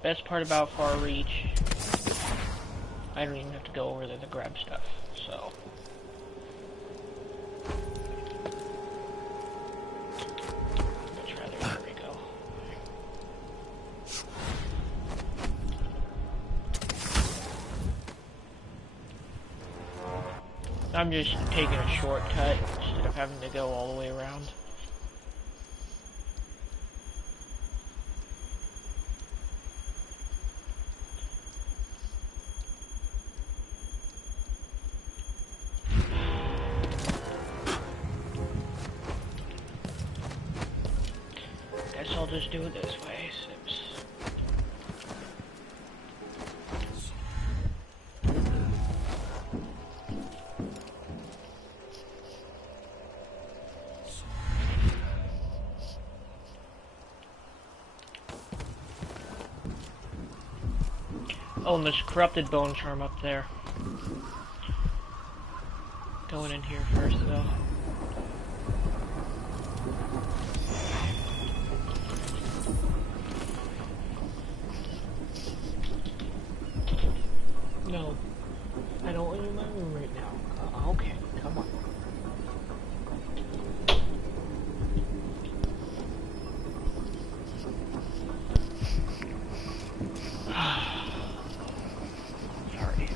Best part about Far Reach, I don't even have to go over there to grab stuff, so. Much rather, there we go. I'm just taking a shortcut instead of having to go all the way around. I'll just do it this way, Sips. Oh, and there's corrupted bone charm up there. Going in here first, though. No, I don't want you in my room right now. Okay, come on. Sorry.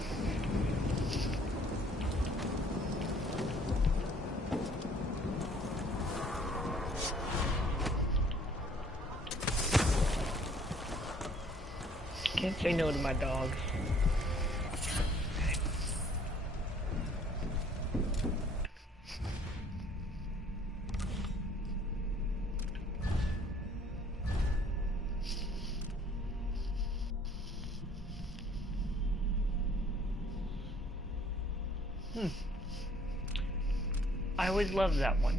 Can't say no to my dogs. I always loved that one.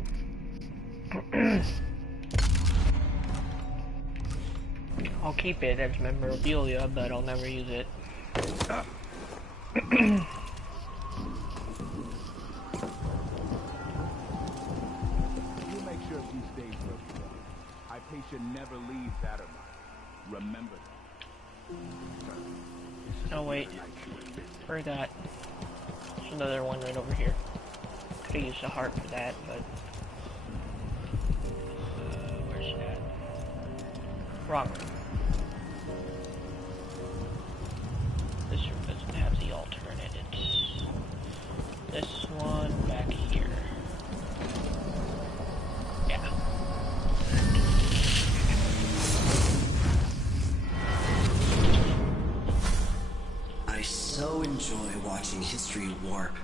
I'll keep it as memorabilia, but I'll never use it. You make sure she stays where we want. Hypatia never leaves Addermine. Remember that. Oh wait, forgot. There's another one right over here. Could've used a heart for that, but where's that? Wrong room. This room doesn't have the alternate. It's this one back here. Yeah. I so enjoy watching history warp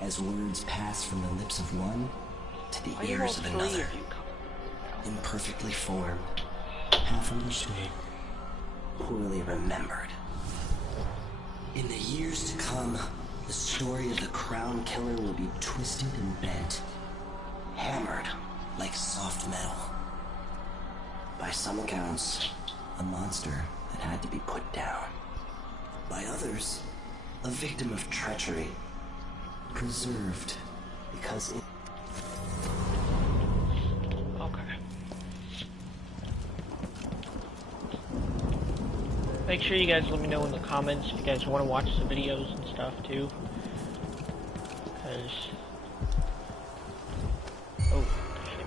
as words pass from the lips of one to the ears of another. Imperfectly formed, half understood, poorly remembered. In the years to come, the story of the Crown Killer will be twisted and bent, hammered like soft metal. By some accounts, a monster that had to be put down. By others, a victim of treachery, preserved because it... Okay. Make sure you guys let me know in the comments if you guys want to watch the videos and stuff too. Because... Oh, shit.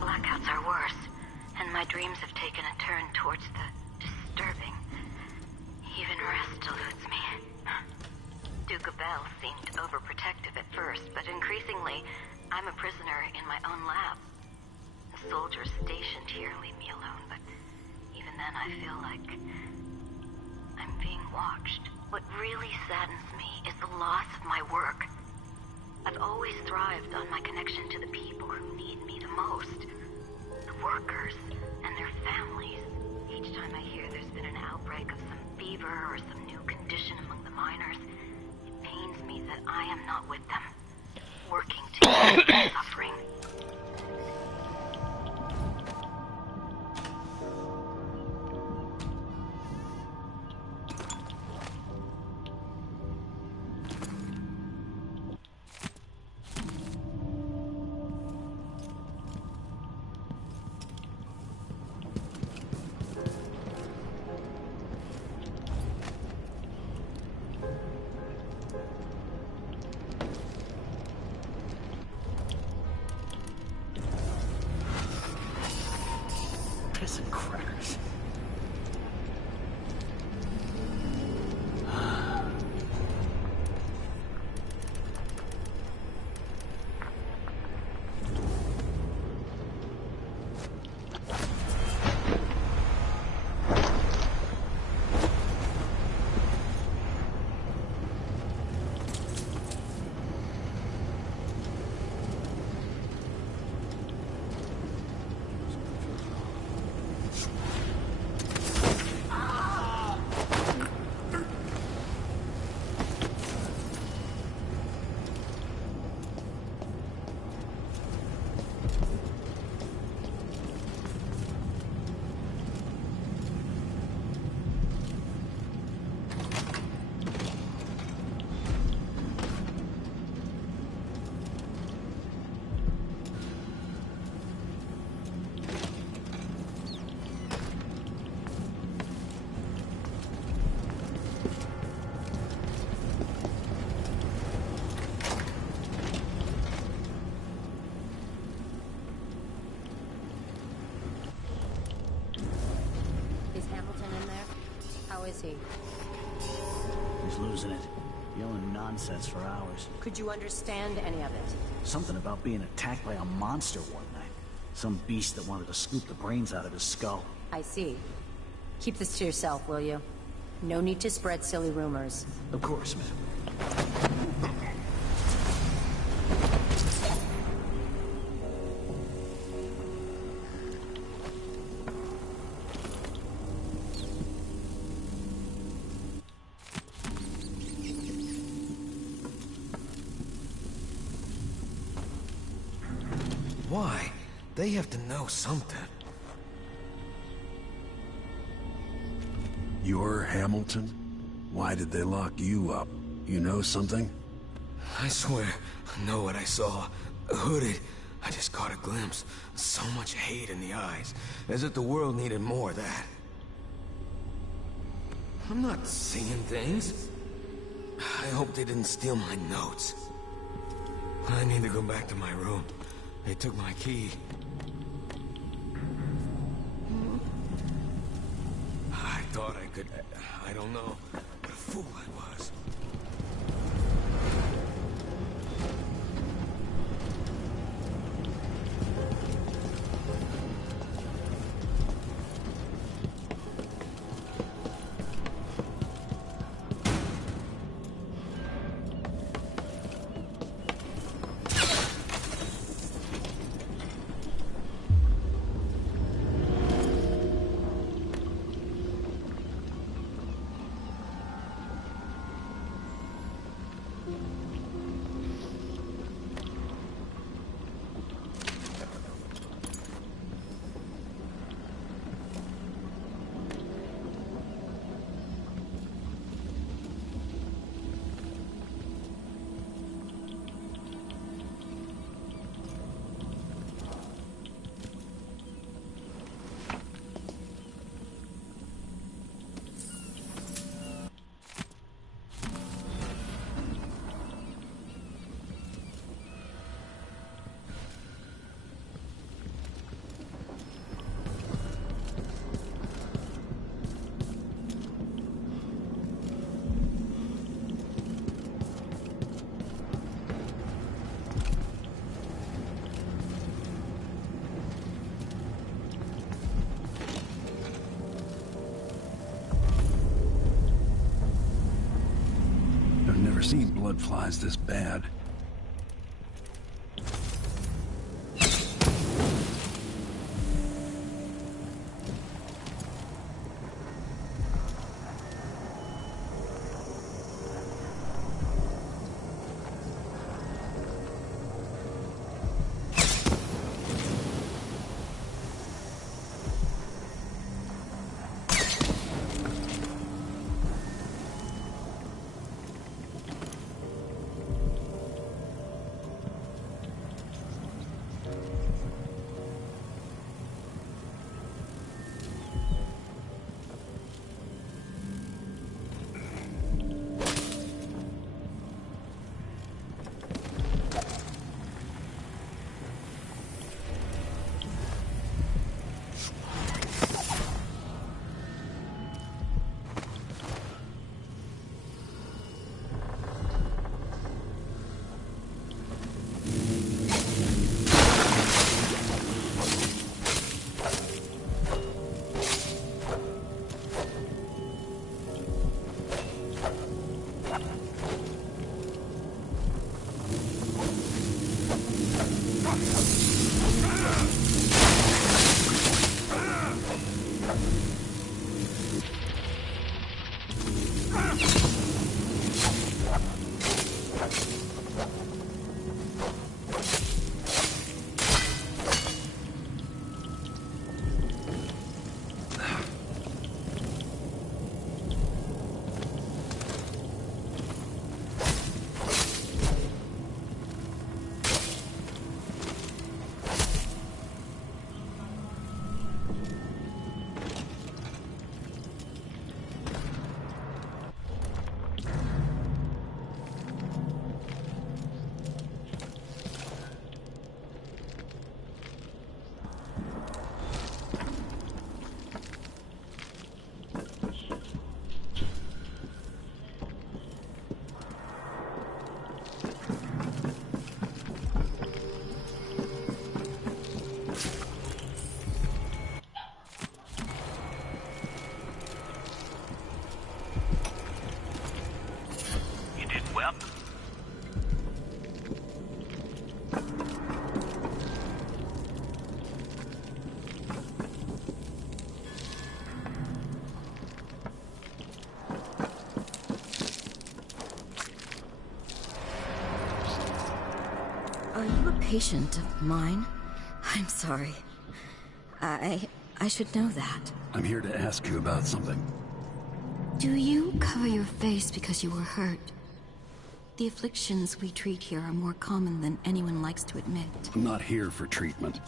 Blackouts are worse, and my dreams have taken a turn towards the disturbing. Even rest eludes me. Duke Bell seemed overprotective at first, but increasingly, I'm a prisoner in my own lab. The soldiers stationed here leave me alone, but even then I feel like I'm being watched. What really saddens me is the loss of my work. I've always thrived on my connection to the people who need me the most. The workers and their families. Each time I hear there's been an outbreak of some fever or some new condition among the miners, it pains me that I am not with them, working to end their suffering. How is he? He's losing it. Yelling nonsense for hours. Could you understand any of it? Something about being attacked by a monster one night. Some beast that wanted to scoop the brains out of his skull. I see. Keep this to yourself, will you? No need to spread silly rumors. Of course, ma'am. Why? They have to know something. You're Hamilton? Why did they lock you up? You know something? I swear, I know what I saw. Hooded. I just caught a glimpse. So much hate in the eyes. As if the world needed more of that. I'm not seeing things. I hope they didn't steal my notes. I need to go back to my room. They took my key. I thought I could... I don't know. What a fool I was. I've never seen blood flies this bad. patient of mine? I'm sorry. I should know that. I'm here to ask you about something. Do you cover your face because you were hurt? The afflictions we treat here are more common than anyone likes to admit. I'm not here for treatment.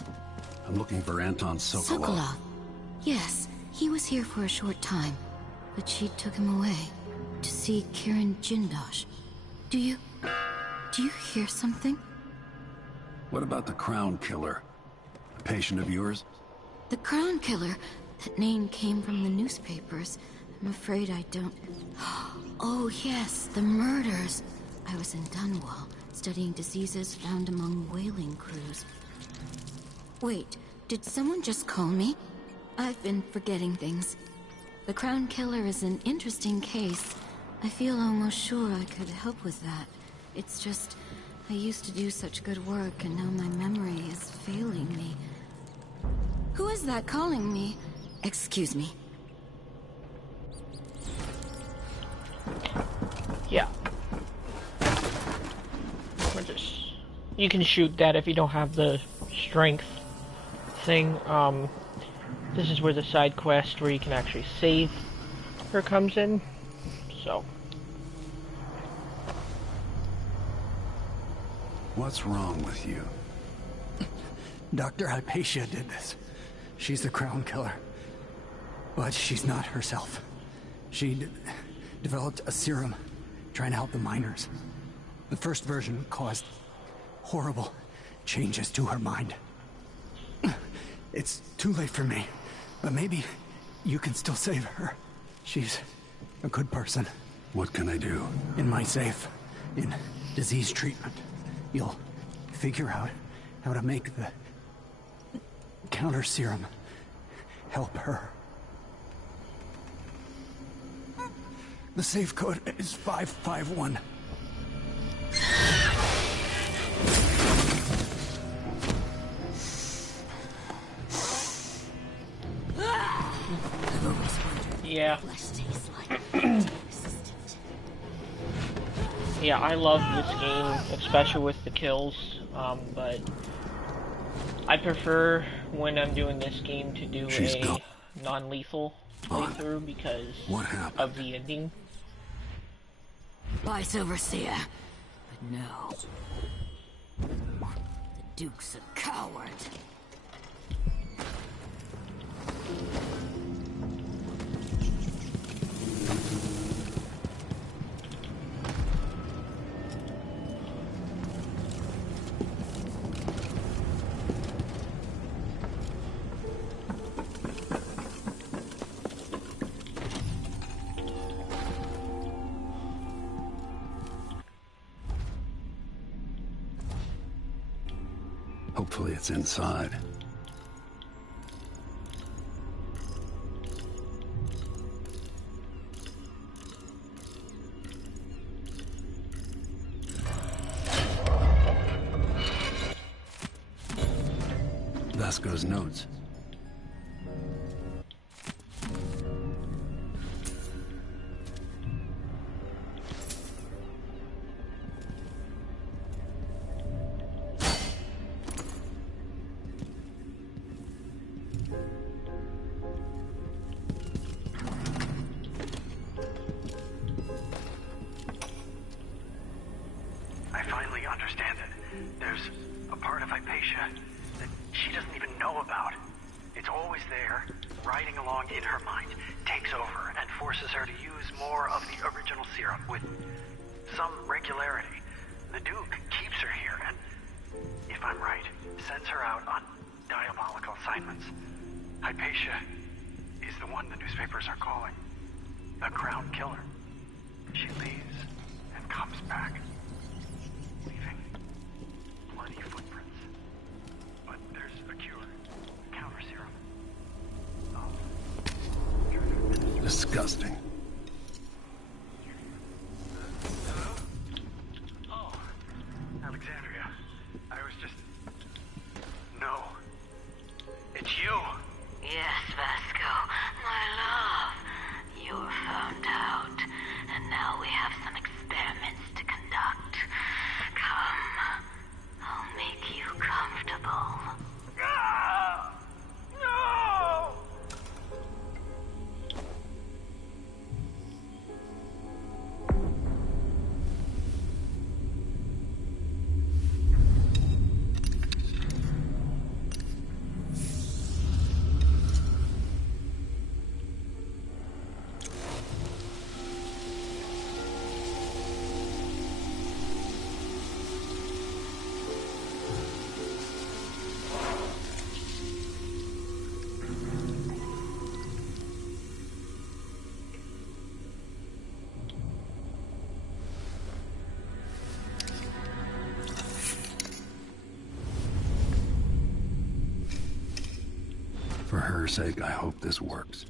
I'm looking for Anton Sokolov. Sokolov? Yes, he was here for a short time, but she took him away to see Kirin Jindosh. Do you hear something? What about the Crown Killer? A patient of yours? The Crown Killer? That name came from the newspapers. I'm afraid I don't... Oh yes, the murders. I was in Dunwall, studying diseases found among whaling crews. Wait, did someone just call me? I've been forgetting things. The Crown Killer is an interesting case. I feel almost sure I could help with that. It's just, I used to do such good work and now my memory is failing me. Who is that calling me? Excuse me. Yeah. You can shoot that if you don't have the strength thing. This is where the side quest where you can actually save her comes in. So. What's wrong with you? Dr. Hypatia did this. She's the Crown Killer. But she's not herself. She developed a serum trying to help the miners. The first version caused horrible changes to her mind. It's too late for me, but maybe you can still save her. She's a good person. What can I do? In my safe, in disease treatment, you'll figure out how to make the counter serum help her. The safe code is 551. Yeah. Yeah, I love this game, especially with the kills, but I prefer when I'm doing this game to do a non-lethal playthrough because of the ending. Vice Overseer. But no. The Duke's a coward. Hopefully it's inside. Vasco's notes. Hypatia is the one the newspapers are calling the Crown Killer. She leaves and comes back, leaving bloody footprints. But there's a cure, counter serum. Disgusting. Oh, Alexandria. I was just... No. It's you! Yes, Vasco, my love. You were found out, and now we have some experiments to conduct. Come, I'll make you her sake, I hope this works.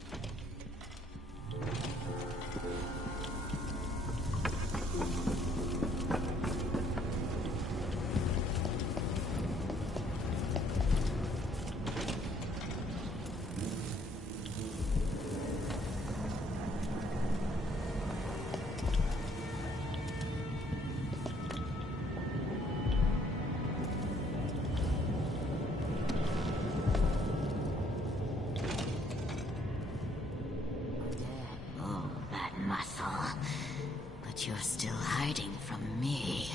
But you're still hiding from me.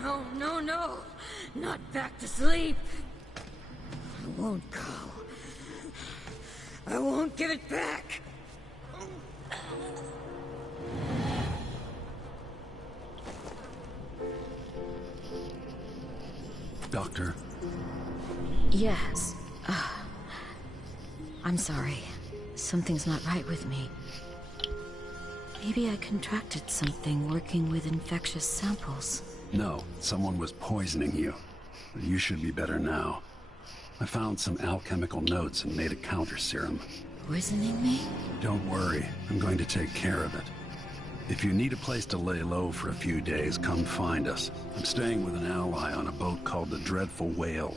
No, no, no! Not back to sleep! I won't go. I won't give it back! Doctor? Yes. I'm sorry. Something's not right with me. Maybe I contracted something working with infectious samples. No, someone was poisoning you. You should be better now. I found some alchemical notes and made a counter serum. Poisoning me? Don't worry, I'm going to take care of it. If you need a place to lay low for a few days, come find us. I'm staying with an ally on a boat called the Dreadful Whale.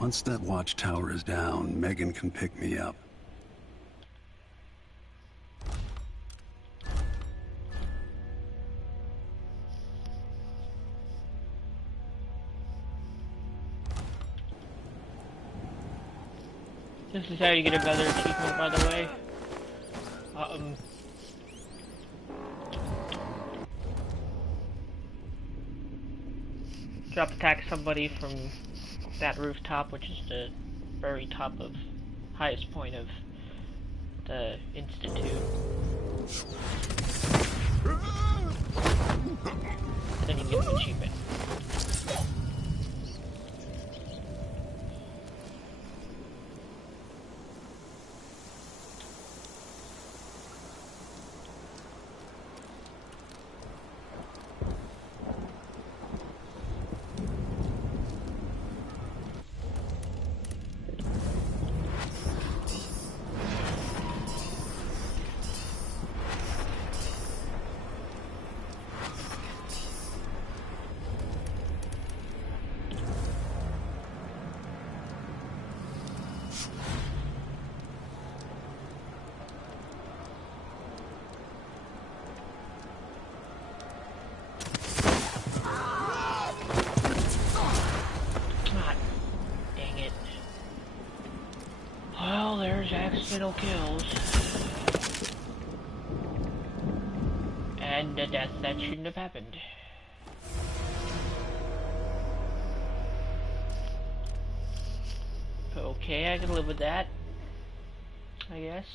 Once that watchtower is down, Megan can pick me up. This is how you get another achievement, by the way. Drop attack somebody from that rooftop, which is the very top of, highest point of the Institute. Then you get an achievement. Accidental kills. And a death that shouldn't have happened. Okay, I can live with that. I guess.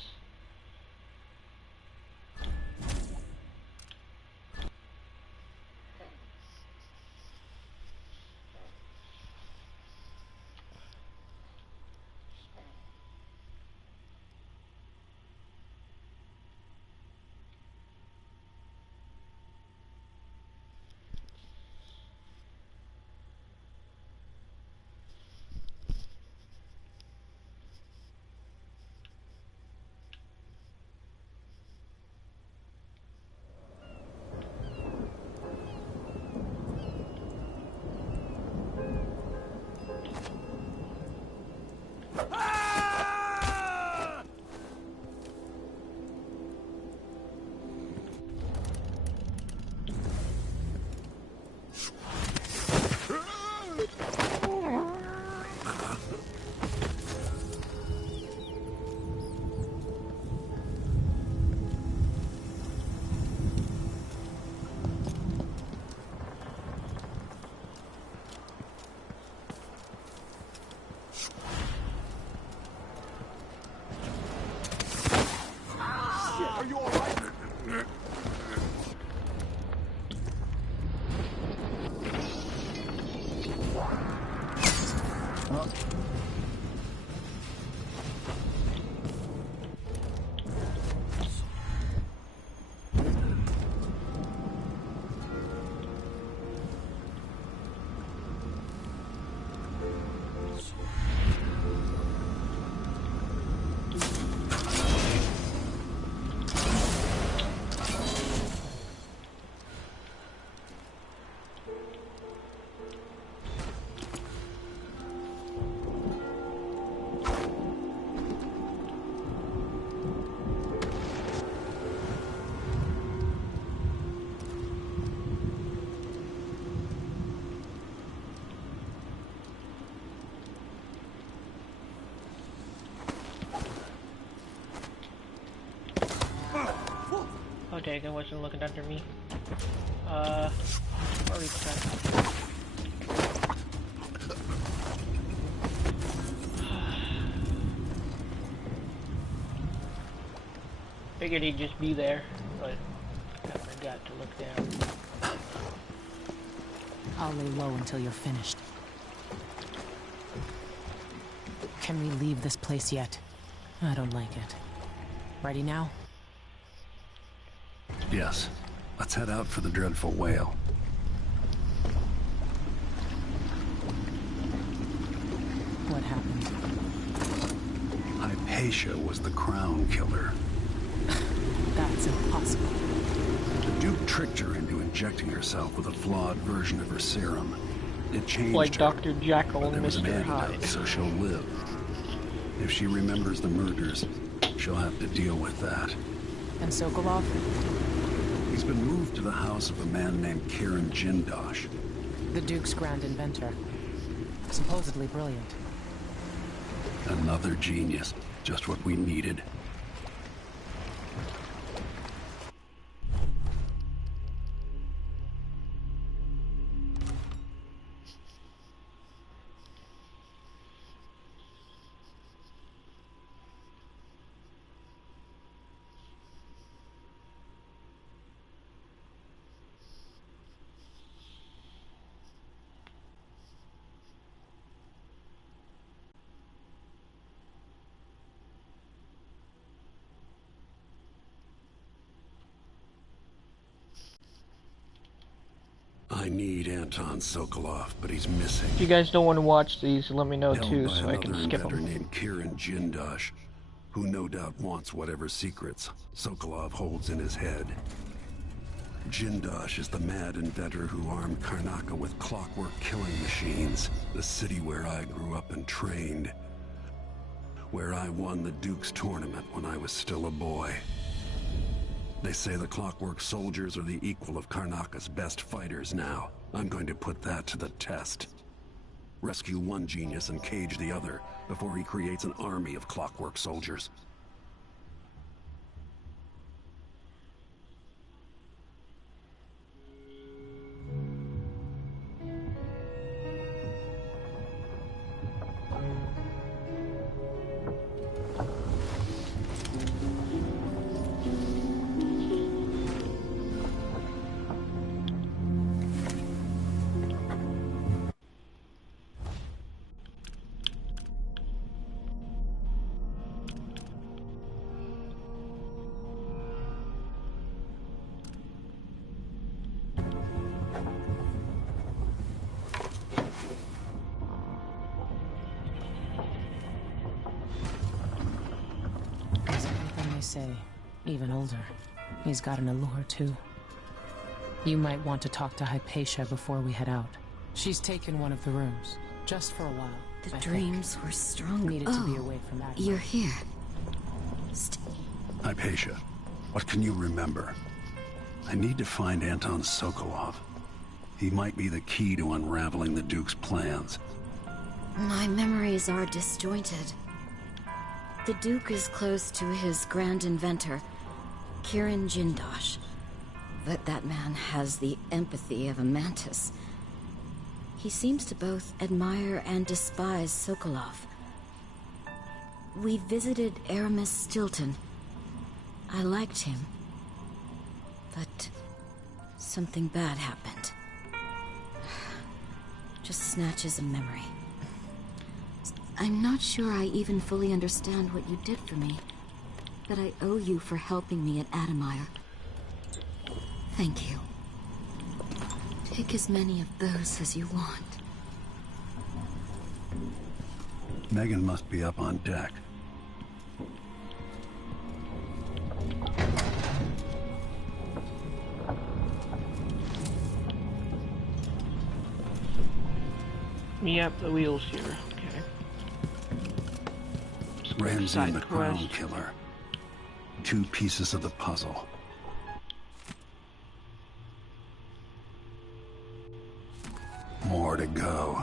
Oh dang, I wasn't looking under me. Already checked. Figured he'd just be there, but I forgot to look down. I'll lay low until you're finished. Can we leave this place yet? I don't like it. Ready now? Yes. Let's head out for the dreadful whale. What happened? Hypatia was the crown killer. That's impossible. The Duke tricked her into injecting herself with a flawed version of her serum. It changed like her, Dr. Jekyll but there and was an Mr. antidote, Hyde. so she'll live. If she remembers the murders, she'll have to deal with that. And Sokolov? He's been moved to the house of a man named Kieran Jindosh. The Duke's grand inventor. Supposedly brilliant. Another genius. Just what we needed. I need Anton Sokolov, but he's missing. If you guys don't want to watch these, let me know Held too, by so I can another skip inventor them. named Kieran Jindosh, who no doubt wants whatever secrets Sokolov holds in his head. Jindosh is the mad inventor who armed Karnaca with clockwork killing machines, the city where I grew up and trained, where I won the Duke's tournament when I was still a boy. They say the clockwork soldiers are the equal of Karnaca's best fighters now. I'm going to put that to the test. Rescue one genius and cage the other before he creates an army of clockwork soldiers. say, even older. He's got an allure, too. You might want to talk to Hypatia before we head out. She's taken one of the rooms, just for a while. The dreams were strong. Needed to be away from Admiral. You're here. Hypatia, what can you remember? I need to find Anton Sokolov. He might be the key to unraveling the Duke's plans. My memories are disjointed. The Duke is close to his grand inventor, Kirin Jindosh. But that man has the empathy of a mantis. He seems to both admire and despise Sokolov. We visited Aramis Stilton. I liked him. But something bad happened. Just snatches of memory. I'm not sure I even fully understand what you did for me, but I owe you for helping me at Admire. Thank you. Take as many of those as you want. Megan must be up on deck. Yep, the wheel's here. Okay. Ramsey and the Crown Killer. 2 pieces of the puzzle. More to go.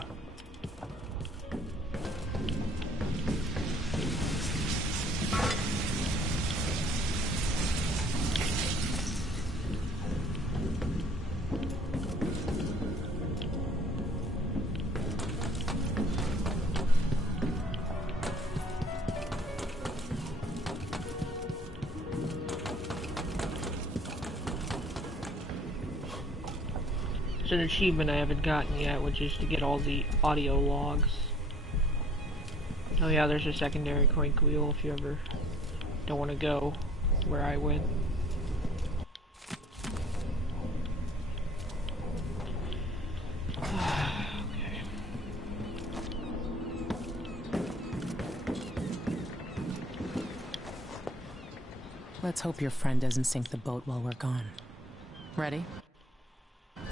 An achievement I haven't gotten yet, which is to get all the audio logs. Oh yeah, there's a secondary crank wheel if you ever don't want to go where I went. Okay. Let's hope your friend doesn't sink the boat while we're gone. Ready?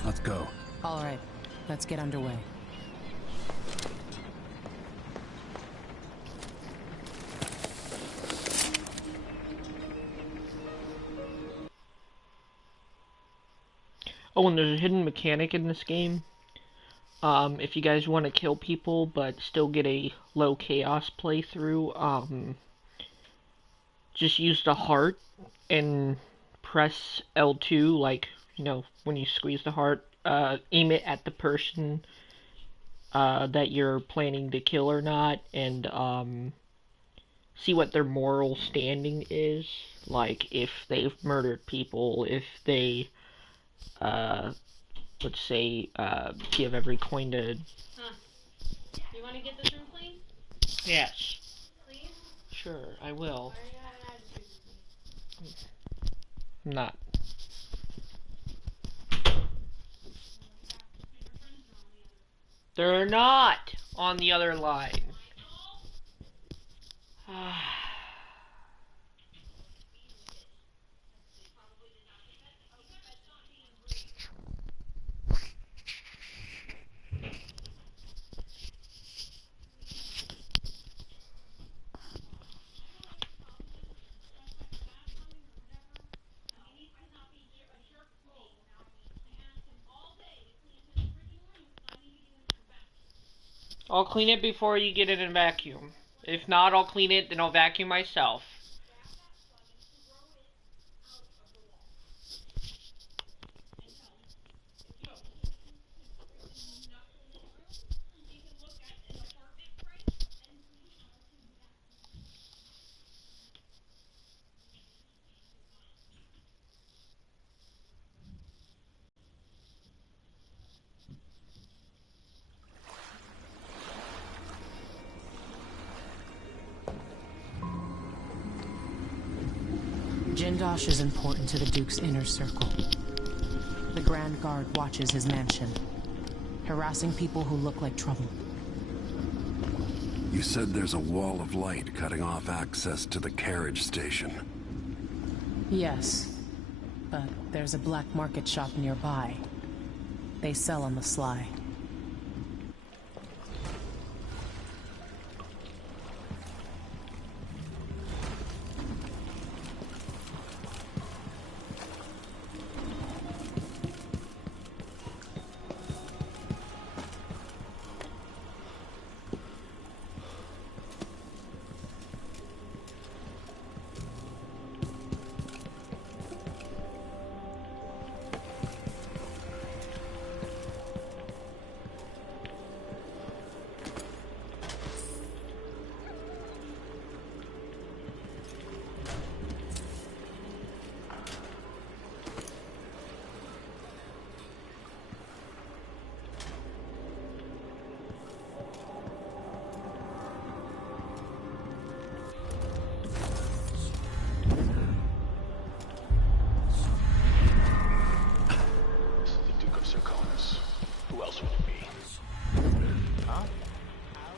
Let's go. All right, let's get underway. Oh, and there's a hidden mechanic in this game. If you guys want to kill people but still get a low chaos playthrough, just use the heart and press L2, like, you know, when you squeeze the heart, aim it at the person that you're planning to kill or not, and see what their moral standing is. Like, if they've murdered people, if they, let's say, give every coin to... Huh. You want to get this room clean? Yes. Please? Sure, I will. Why are you having attitude with me? I'm not. They're not on the other line. I'll clean it before you get it in vacuum. If not, I'll clean it, then I'll vacuum myself. Jindosh is important to the Duke's inner circle. The Grand Guard watches his mansion, harassing people who look like trouble. You said there's a wall of light cutting off access to the carriage station. Yes, but there's a black market shop nearby. They sell on the sly.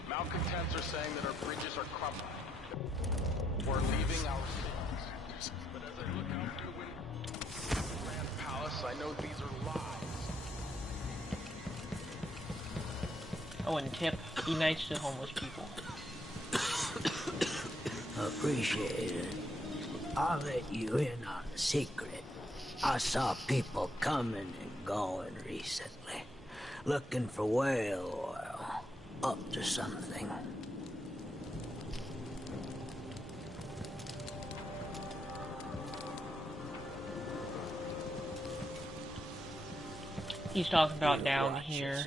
Malcontents are saying that our bridges are crumbling. We're leaving our cities. But as I look out through the window of the Grand Palace, I know these are lies. Oh, and tip, be nice to homeless people. Appreciate it. I'll let you in on the secret. I saw people coming and going recently, looking for whale oil, up to something. He's talking about down here.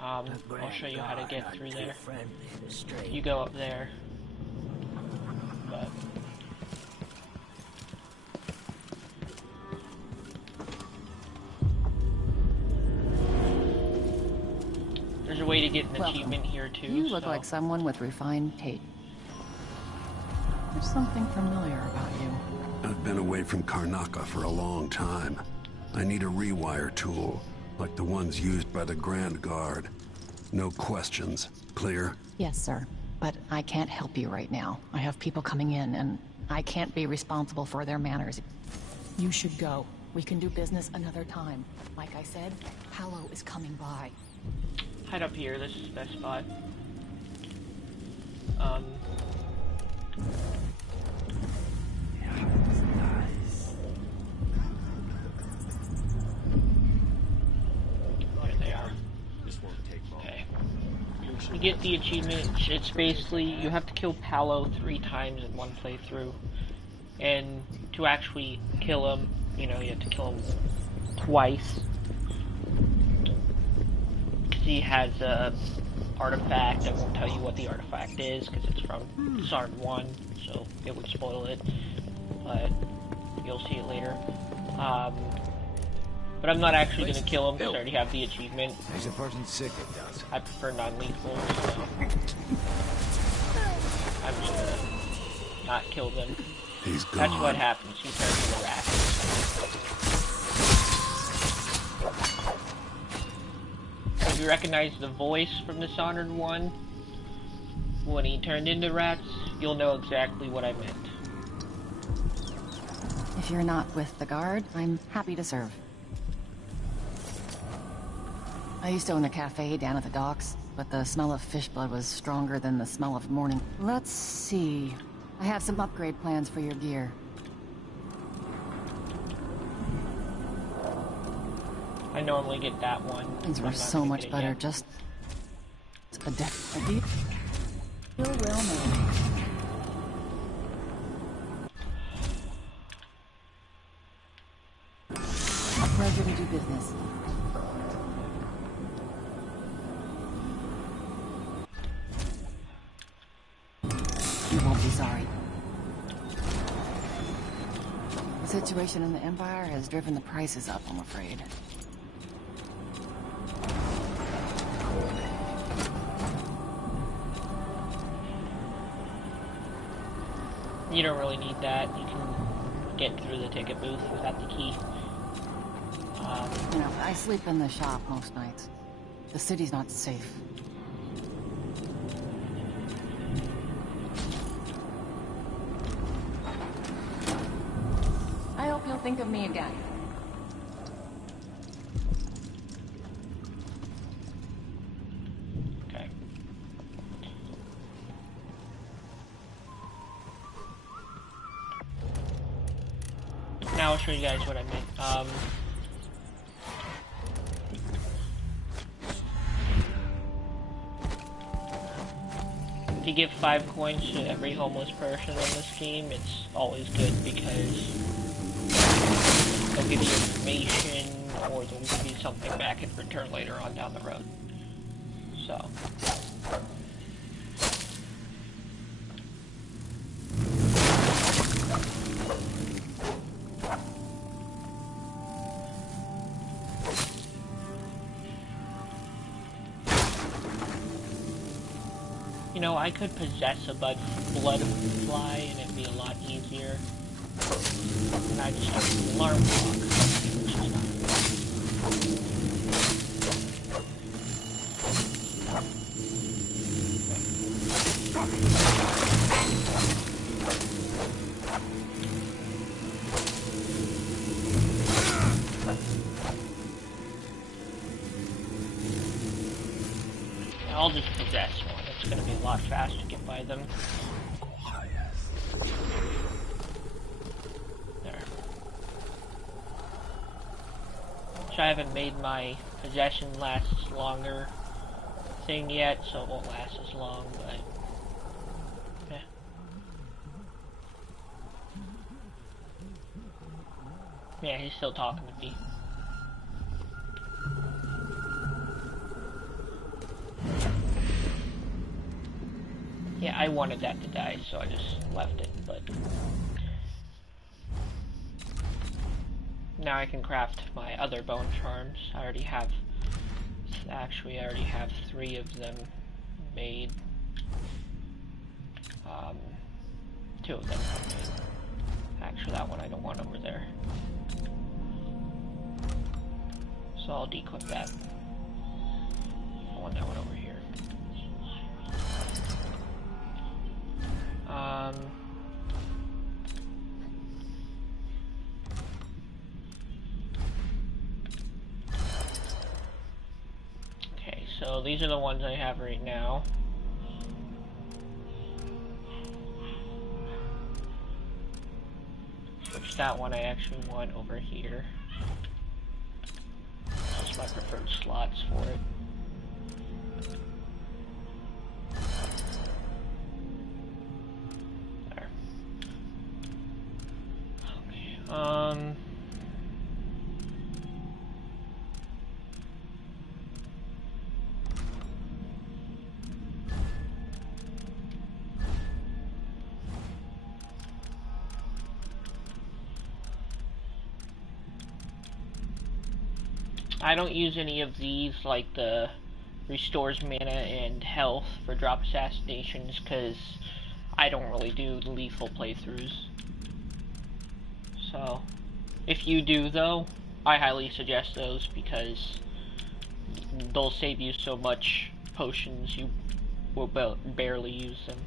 I'll show you how to get through there. You go up there. But there's a way to get an achievement here too. You look like someone with refined taste. There's something familiar about you. I've been away from Karnaca for a long time. I need a rewire tool, like the ones used by the Grand Guard. No questions. Clear? Yes, sir. But I can't help you right now. I have people coming in, and I can't be responsible for their manners. You should go. We can do business another time. Like I said, Paolo is coming by. Hide up here. This is the best spot. There they are. Okay. You get the achievement. It's basically you have to kill Paolo 3 times in one playthrough, and to actually kill him, you know, you have to kill him twice. He has a artifact. I won't tell you what the artifact is because it's from Dishonored 1, so it would spoil it. But you'll see it later. But I'm not actually going to kill him because I already have the achievement. Makes a person sick, it does. I prefer non-lethal, so I'm just going to not kill them. He's gone. That's what happens. He turns into a rat. If you recognize the voice from Dishonored 1, when he turned into rats, you'll know exactly what I meant. If you're not with the guard, I'm happy to serve. I used to own a cafe down at the docks, but the smell of fish blood was stronger than the smell of morning. Let's see. I have some upgrade plans for your gear. I normally get that one. Things were so much better just a deal well made. A pleasure to do business. You won't be sorry. The situation in the Empire has driven the prices up, I'm afraid. You don't really need that. You can get through the ticket booth without the key. You know, I sleep in the shop most nights. The city's not safe. think of me again. Okay. Now I'll show you guys what I meant. If you give 5 coins to every homeless person in this game, it's always good because they'll give you information or they'll give you something back in return later on down the road. So. You know, I could possess a blood fly and it'd be a lot easier. And I just have an alarm clock, which is not. I'll just possess one. It's gonna be a lot faster to get by them. There. Which I haven't made my possession last longer thing yet, so it won't last as long, but yeah. Yeah, he's still talking to me. Yeah, I wanted that to die, so I just left it, but now I can craft my other bone charms. I already have 3 of them made. 2 of them are made. Actually, that one I don't want over there. So I'll dequip that. I want that one over here. Okay, so these are the ones I have right now. Which that one I actually want over here. That's my preferred slots for it. There. Okay, I don't use any of these, like the restores mana and health for drop assassinations, because I don't really do lethal playthroughs. So, if you do though, I highly suggest those, because they'll save you so much potions you will barely use them.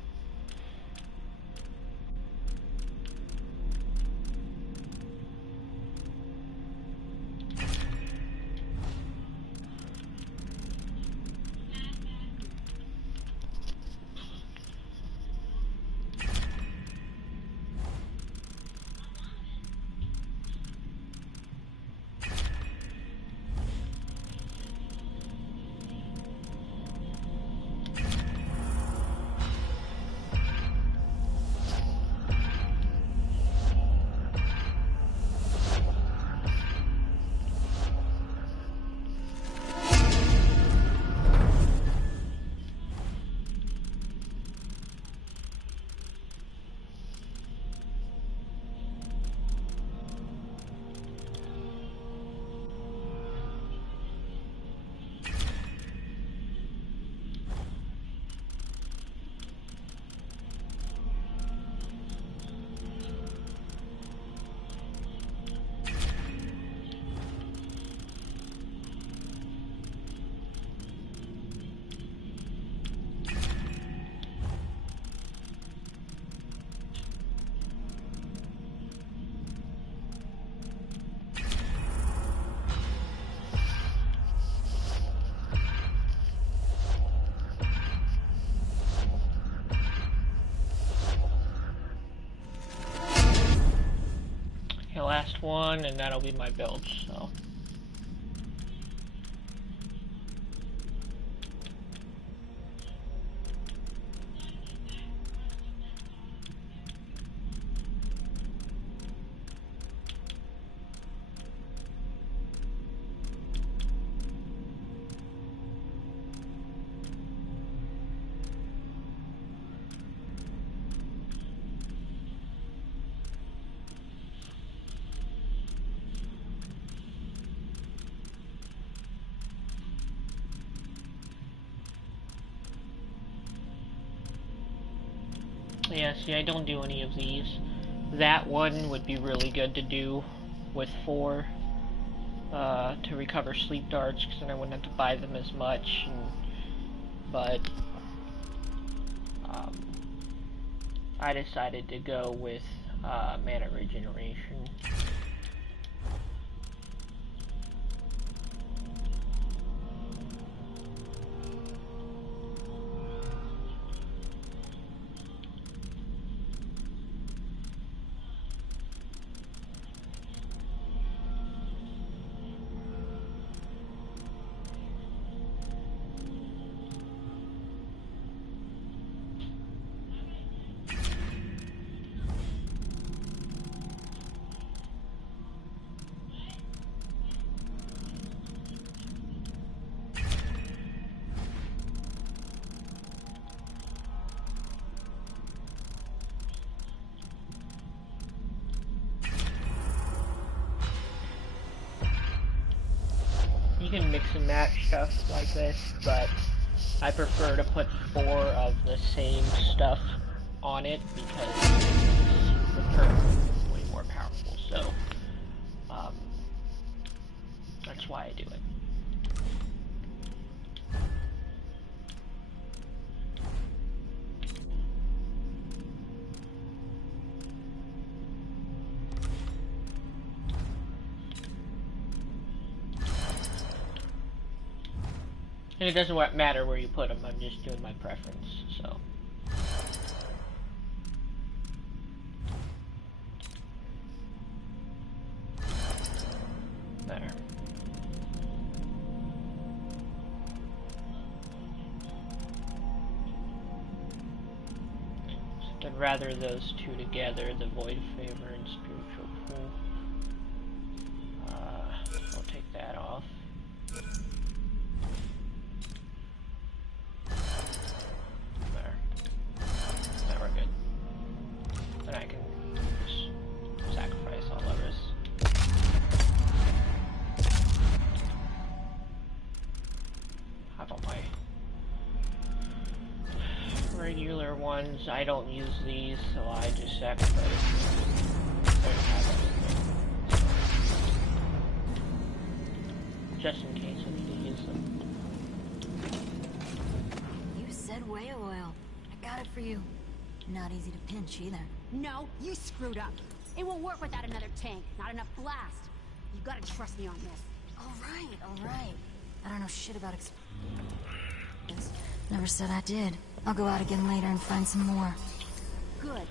last one, and that'll be my build, so. Yeah, see, I don't do any of these. That one would be really good to do with 4 to recover sleep darts, because then I wouldn't have to buy them as much. But I decided to go with mana regeneration. You can mix and match stuff like this, but I prefer to put 4 of the same stuff on it because the turret is way more powerful, so that's why I do it. And it doesn't matter where you put them, I'm just doing my preference, so. There. So I'd rather those two together, the Void Favor and Spiritual Pool. I'll take that off. Regular ones, I don't use these, so I just sacrifice just in case I need to use them. You said whale oil. I got it for you. Not easy to pinch either. No, you screwed up. It won't work without another tank. Not enough blast. You gotta trust me on this. All right. I don't know shit about Never said I did. I'll go out again later and find some more. Good.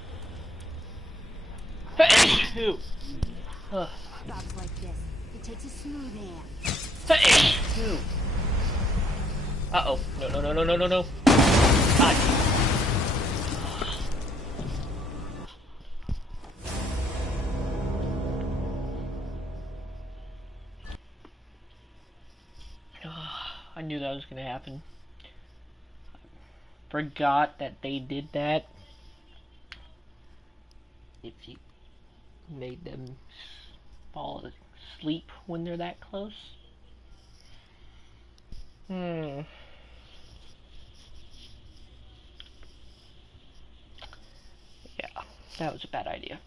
Who? Jobs like this. It takes a smooth hand. Who? Uh-oh. No. God. I knew that was gonna happen. Forgot that they did that. If you made them fall asleep when they're that close. Yeah, that was a bad idea.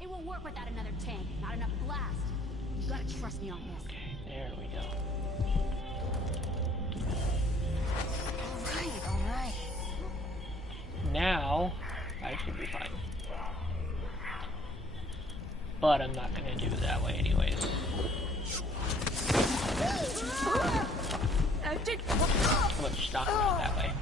It won't work without another tank. Not enough blast. You gotta trust me on this. Okay, there we go. All right. Now, I should be fine. But I'm not gonna do it that way anyways. How much stock around that way?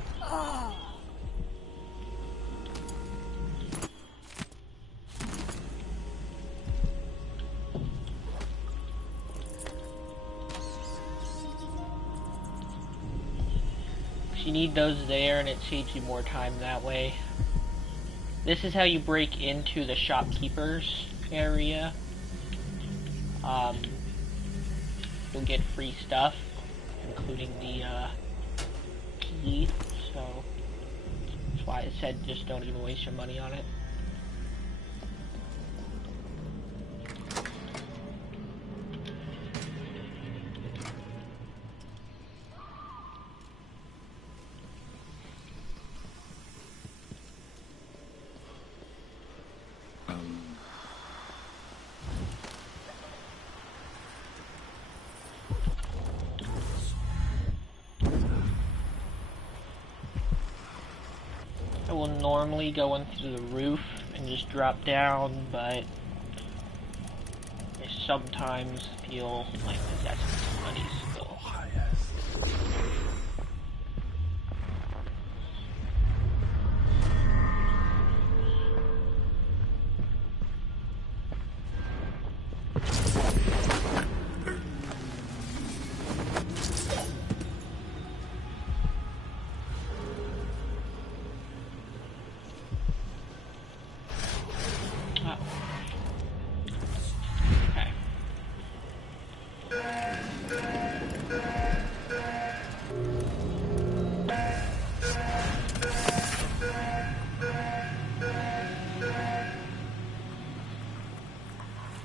You need those there, and it saves you more time that way. This is how you break into the shopkeeper's area. You'll get free stuff, including the key, so that's why I said just don't even waste your money on it. I will normally go in through the roof and just drop down, but I sometimes feel like possessing somebody, so.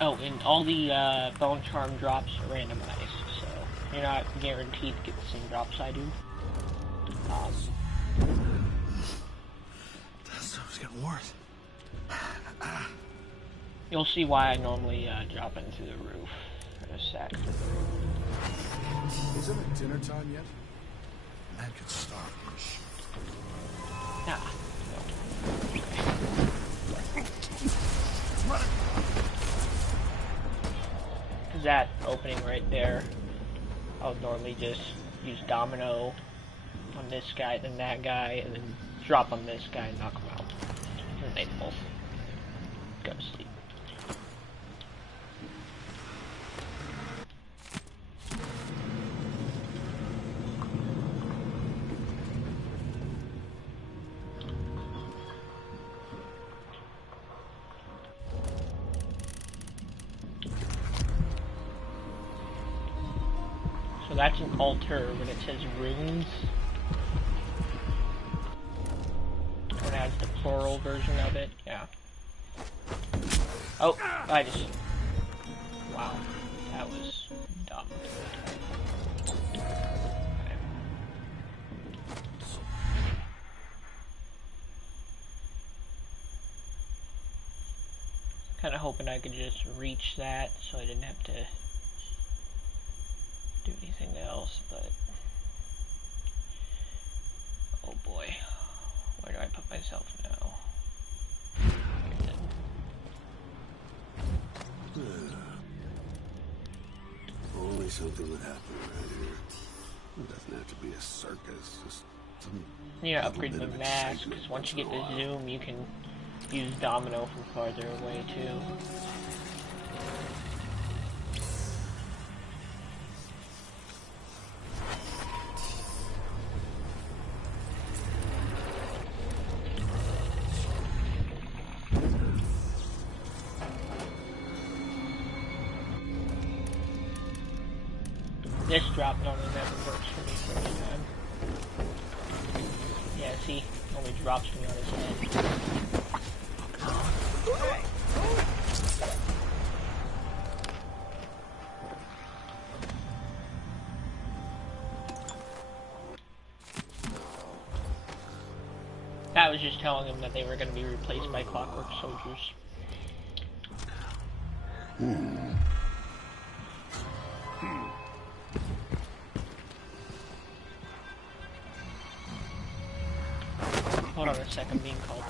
Oh, and all the bone charm drops are randomized, so you're not guaranteed to get the same drops I do. That stuff's getting worse. You'll see why I normally drop into the roof in a sec. Isn't it dinner time yet? Man could starve. Nah. That opening right there, I would normally just use domino on this guy, then that guy, and then drop on this guy and knock him out. And they both go to sleep. So that's an altar when it says runes. When it has the plural version of it, yeah. Oh, I just... Wow, that was dumb. Kinda hoping I could just reach that so I didn't have to do anything else, but oh boy, where do I put myself now? Only something would happen right here. It doesn't have to be a circus, just some Yeah, upgrade the mask, because once you get the zoom, you can use domino from farther away too. This drop normally never works for me first time. Yeah, see? Only drops me on his head. That was just telling him that they were going to be replaced by clockwork soldiers. Hold on a sec, I'm being called.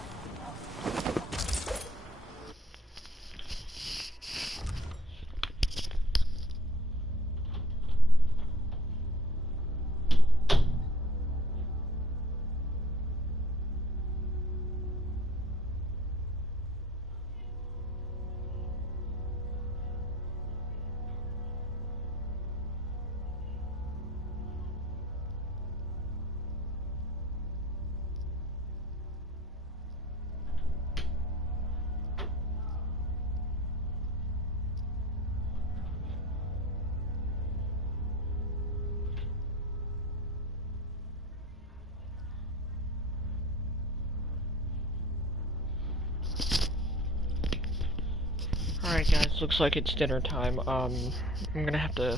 Alright guys, looks like it's dinner time. I'm gonna have to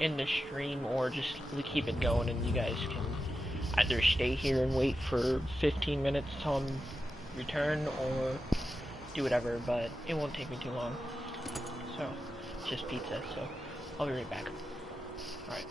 end the stream or just keep it going, and you guys can either stay here and wait for 15 minutes till I'm return, or do whatever, but it won't take me too long. So, it's just pizza, so I'll be right back. Alright.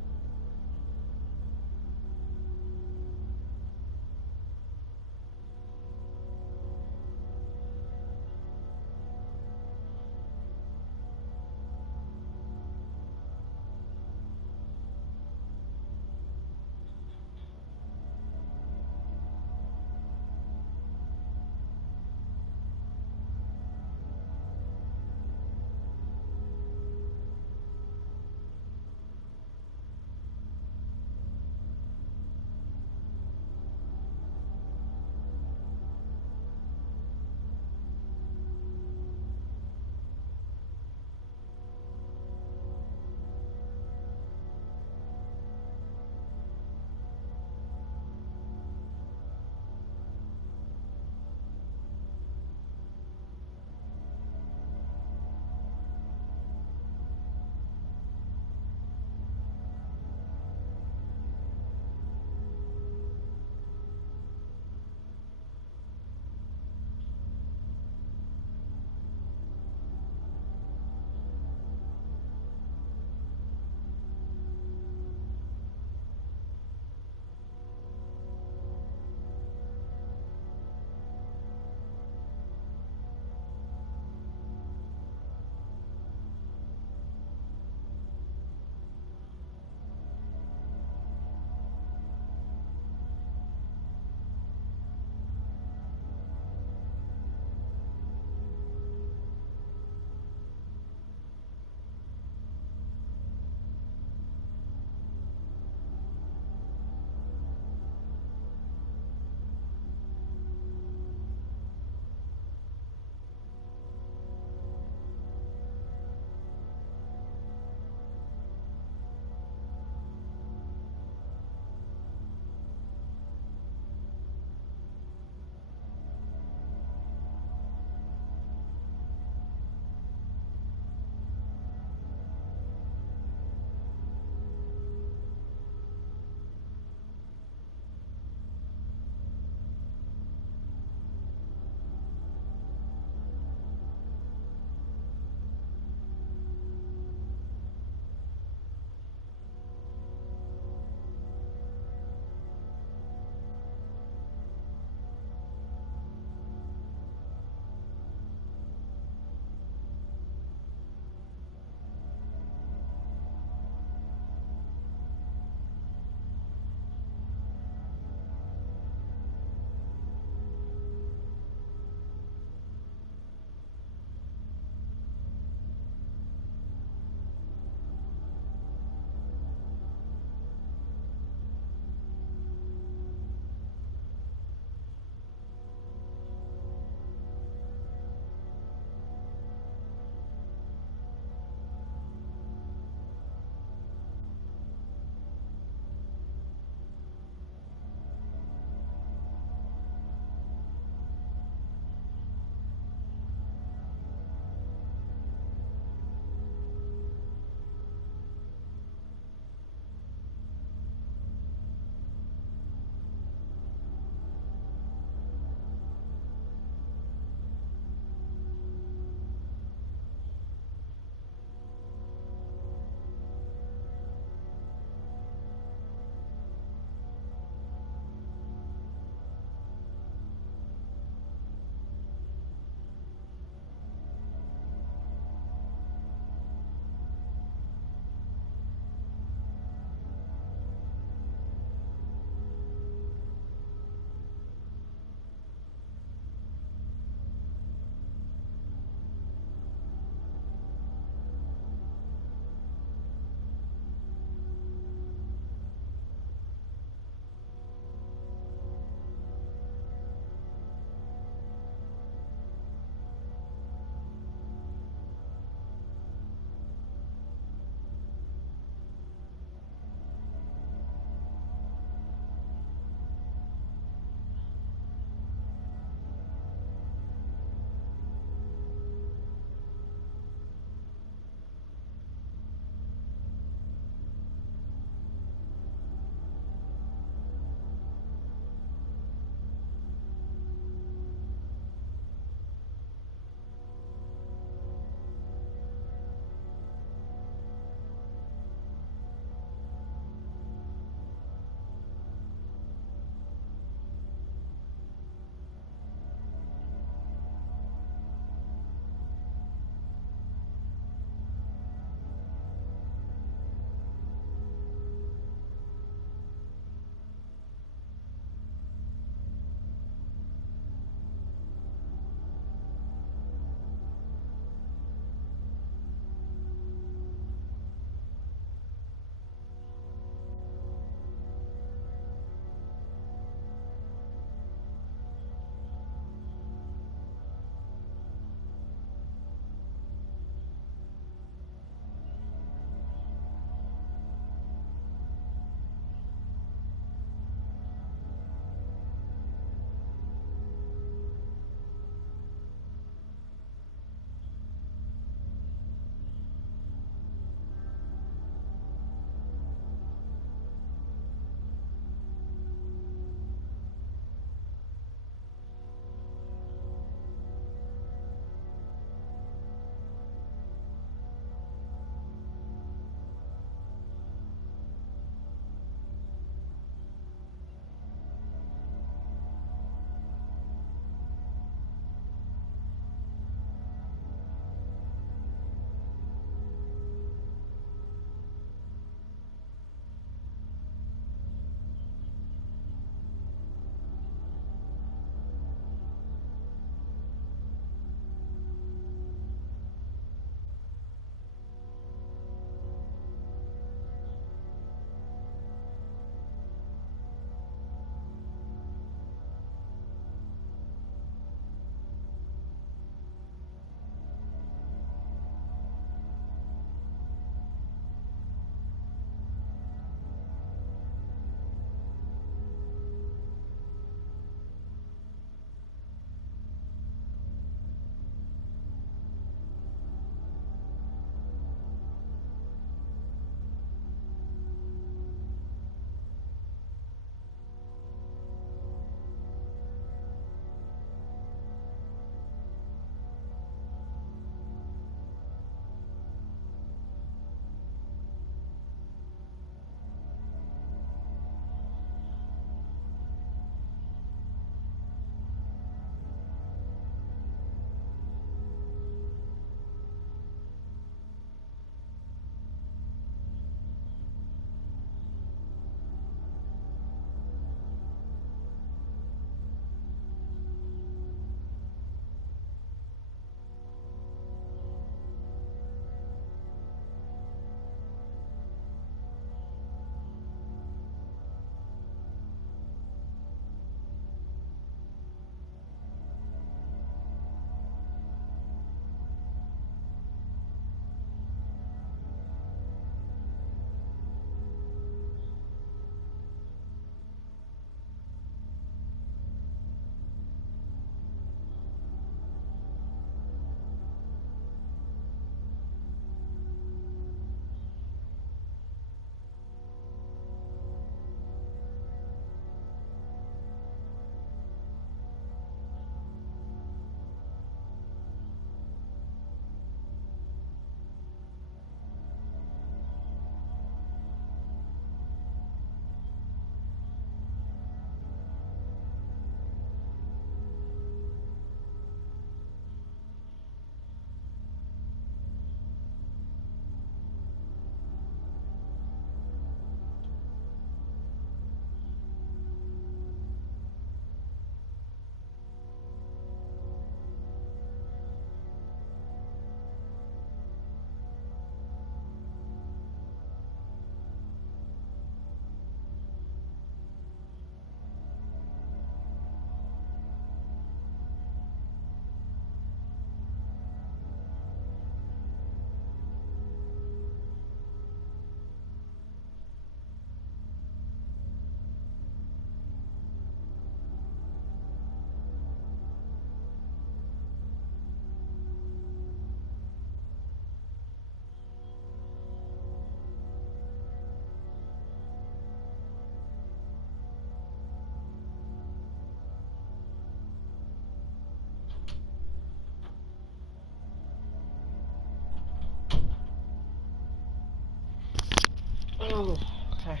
Oh, okay.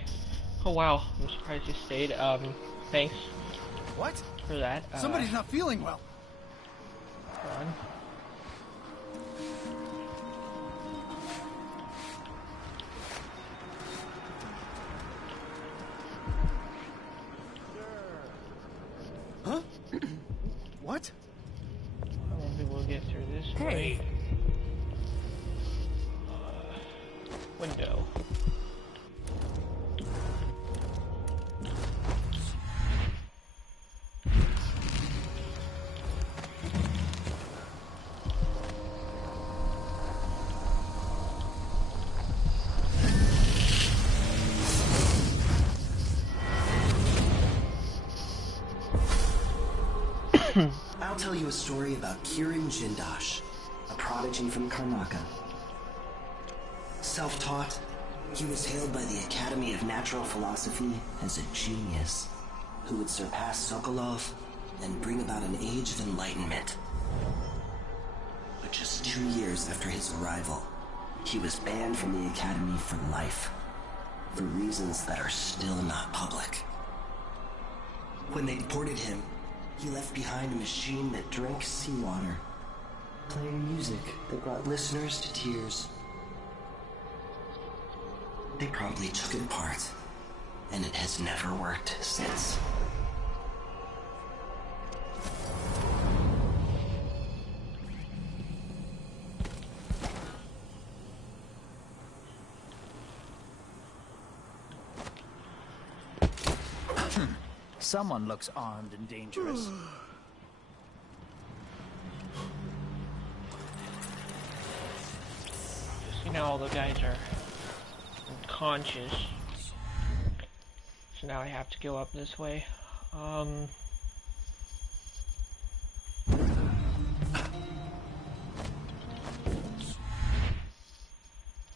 Oh wow, I'm surprised you stayed. Thanks. What? For that. Somebody's not feeling well. Hold on. Huh? What? I won't be able to get through this way. Window. I'll tell you a story about Kirin Jindosh, a prodigy from Karnaka. Self-taught, he was hailed by the Academy of Natural Philosophy as a genius who would surpass Sokolov and bring about an age of enlightenment. But just 2 years after his arrival, he was banned from the Academy for life, for reasons that are still not public. When they deported him, he left behind a machine that drank seawater, playing music that brought listeners to tears. They probably took it apart, and it has never worked since. Someone looks armed and dangerous. You know, all the guys are unconscious. So now I have to go up this way. There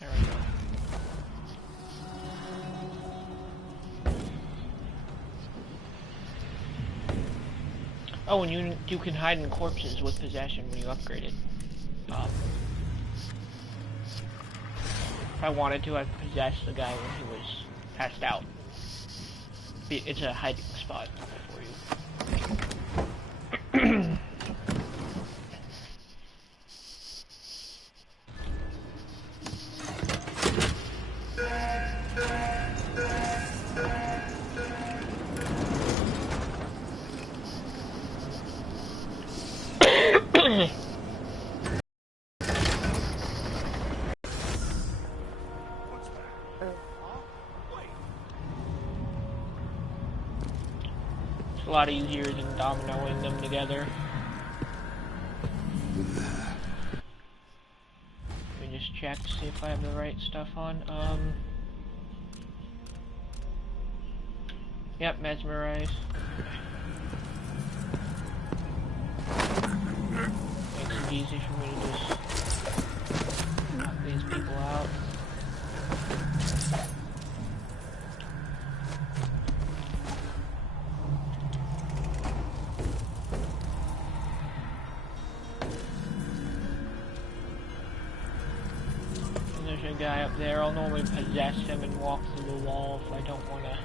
we go. Oh, and you can hide in corpses with possession when you upgrade it. If I wanted to, I'd possess the guy when he was passed out. It's a hiding spot for you. It's a lot easier than dominoing them together. Let me just check to see if I have the right stuff on. Yep, mesmerize. Makes it easy for me to just knock these people out. And there's a guy up there. I'll normally possess him and walk through the wall if I don't want to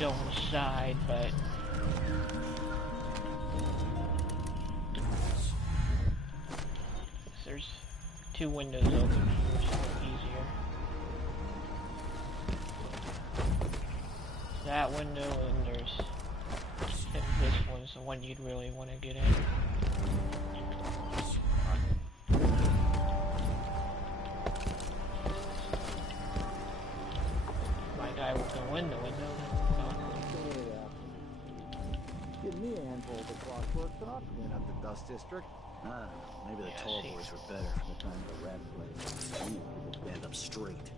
go on the side, but there's 2 windows open here, so it's easier. That window, and there's this one's the one you'd really want to get in. My guy will go in the window. Give me a handful of the clockworks and I'll clean up the dust district. Maybe the tall boys were better from the time the rat played. Stand up straight.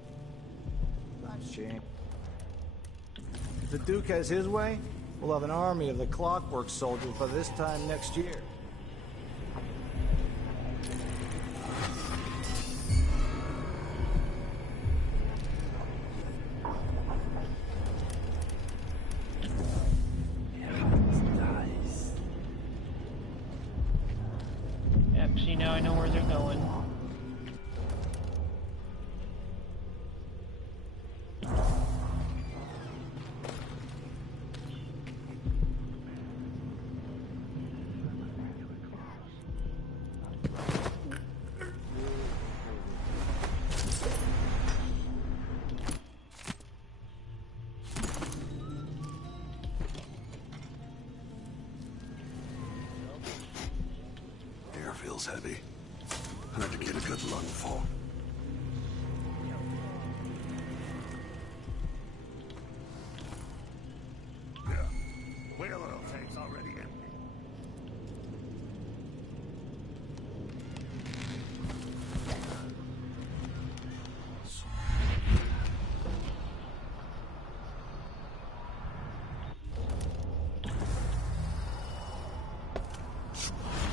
Times change. If the Duke has his way, we'll have an army of the clockwork soldiers by this time next year. Yep, see now I know where they're going. was heavy. Hard to get a good lungful. Yeah. Whale oil tank's already empty.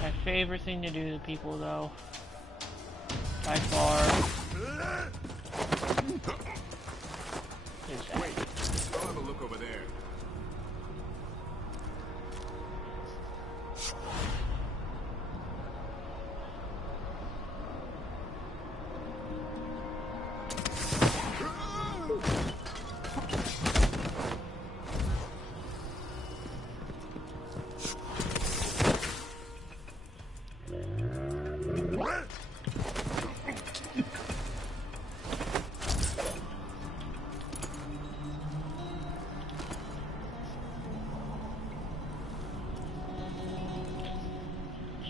My favorite thing to do to people, though, by far, is that. Wait, I'll have a look over there.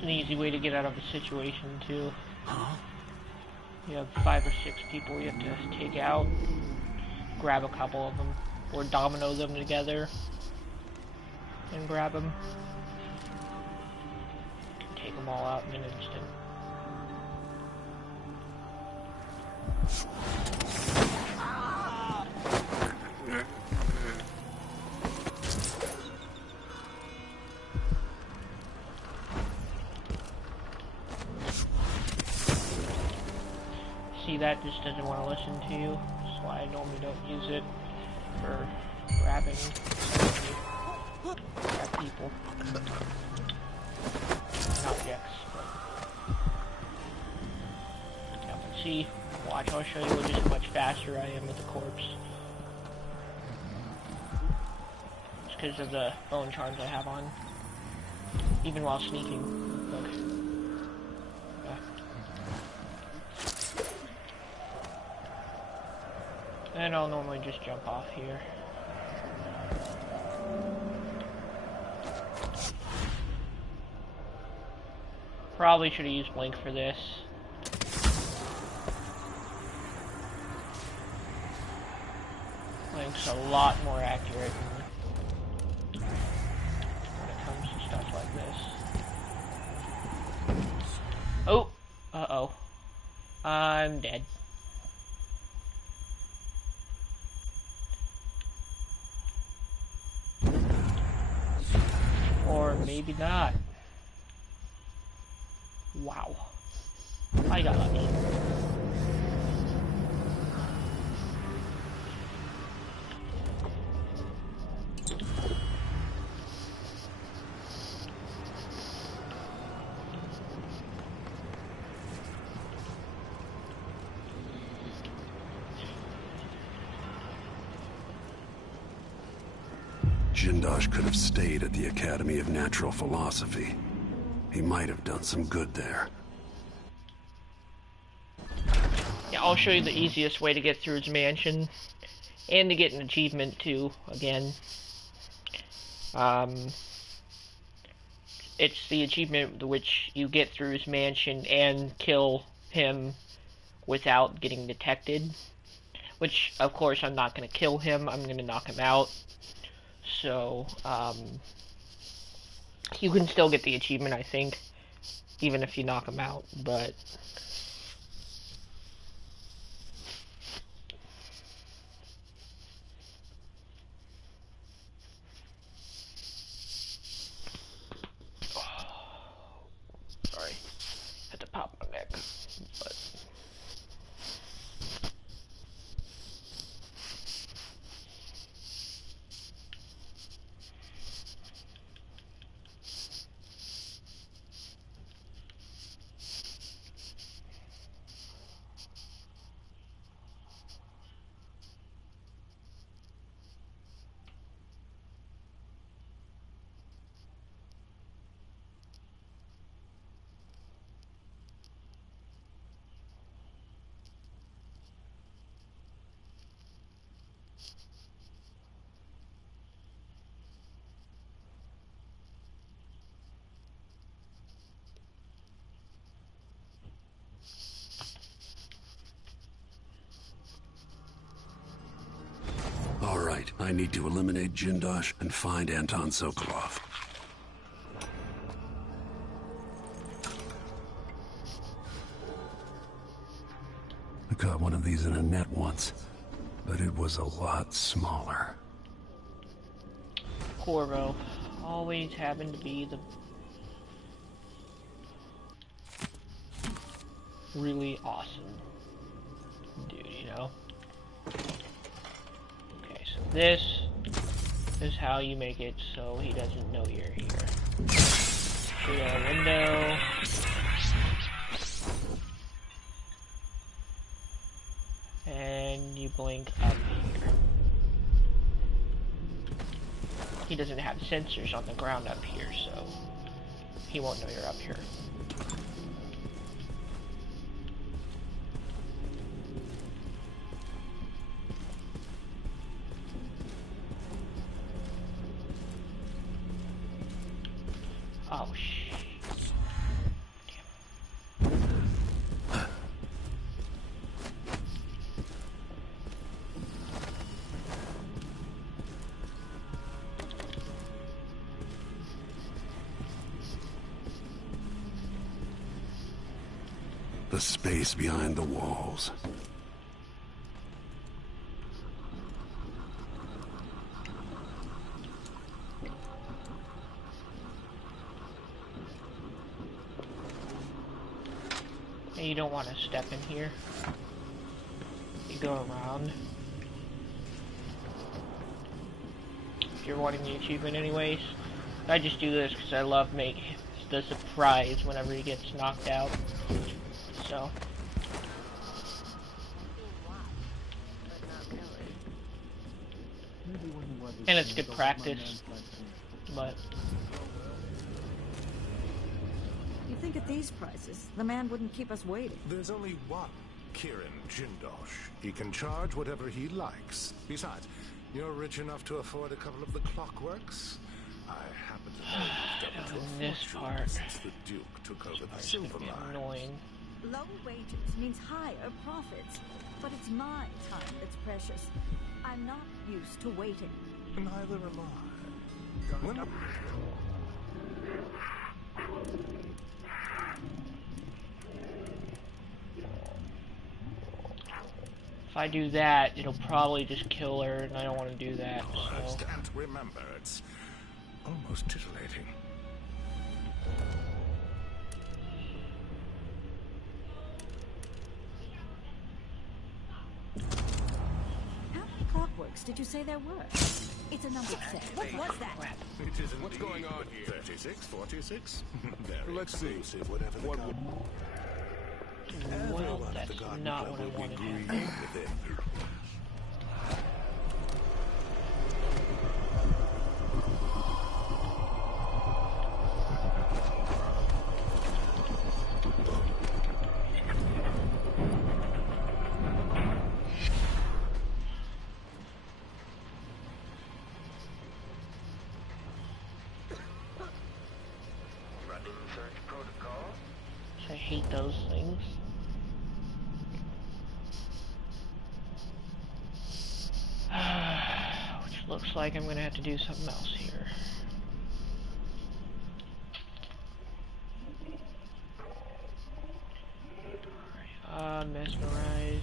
An easy way to get out of a situation too. You have 5 or 6 people you have to take out, grab a couple of them, or domino them together and grab them. Take them all out in an instant. See, that just doesn't want to listen to you. That's why I normally don't use it for grabbing grab people. Objects. Yeah, but see, watch, I'll show you just how much faster I am with the corpse. It's because of the bone charms I have on. Even while sneaking. Look. And I'll normally just jump off here. Probably should have used Blink for this. Blink's a lot more accurate when it comes to stuff like this. Oh! Uh-oh. I'm dead. Or maybe not. Wow. I got lucky. Jindosh could have stayed at the Academy of Natural Philosophy. He might have done some good there. Yeah, I'll show you the easiest way to get through his mansion. And to get an achievement, too, again. It's the achievement which you get through his mansion and kill him without getting detected. Which, of course, I'm not going to kill him. I'm going to knock him out. So, you can still get the achievement, I think, even if you knock him out, but... Sorry, had to pop my neck, but... I need to eliminate Jindosh and find Anton Sokolov. I caught one of these in a net once, but it was a lot smaller. Corvo always happened to be the really awesome dude, you know? Okay, so this is how you make it so he doesn't know you're here. We got a window. And you blink up here. He doesn't have sensors on the ground up here, so he won't know you're up here. Oh, shit. The space behind the walls. And you don't want to step in here. You go around. If you're wanting the achievement anyways. I just do this because I love making the surprise whenever he gets knocked out. So. And it's good practice. But. You think at these prices, the man wouldn't keep us waiting? There's only one Kirin Jindosh. He can charge whatever he likes. Besides, you're rich enough to afford a couple of the clockworks. I happen to know you've done to a this fortune part since the Duke took over the silver mines. Annoying. Low wages means higher profits. But it's my time that's precious. I'm not used to waiting. Neither am I. When If I do that, it'll probably just kill her, and I don't want to do that, so. And remember, it's almost titillating. How many clockworks did you say there were? It's a number set. What was that? It isn't. What's going on here? 36, 46? Very Let's exclusive, see. Whatever the Well, that's not what I wanted to happen. Running search protocol. I hate those things. Which looks like I'm gonna have to do something else here. Mesmerize.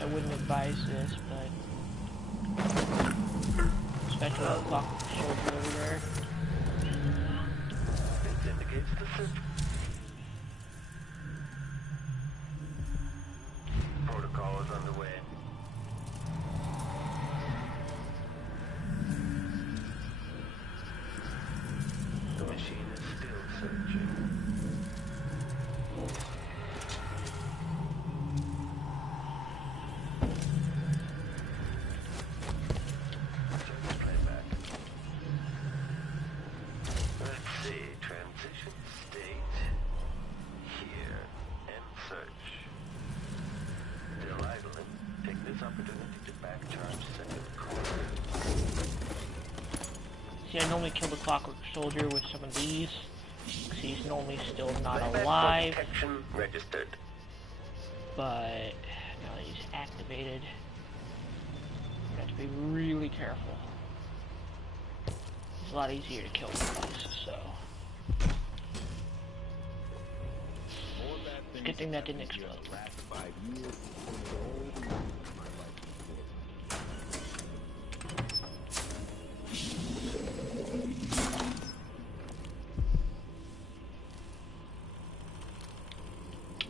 I wouldn't advise this, but especially the clock shoulder over there. It indicates the system. Protocol is underway. The machine is still searching. Let's see, transition state. Here, end search. Still idling. Take this opportunity to back charge second core. See, I normally kill the Clockwork Soldier with some of these, because he's normally still not alive. Registered. But now that he's activated, you have to be really careful. It's a lot easier to kill with these, so. It's a good thing that didn't explode.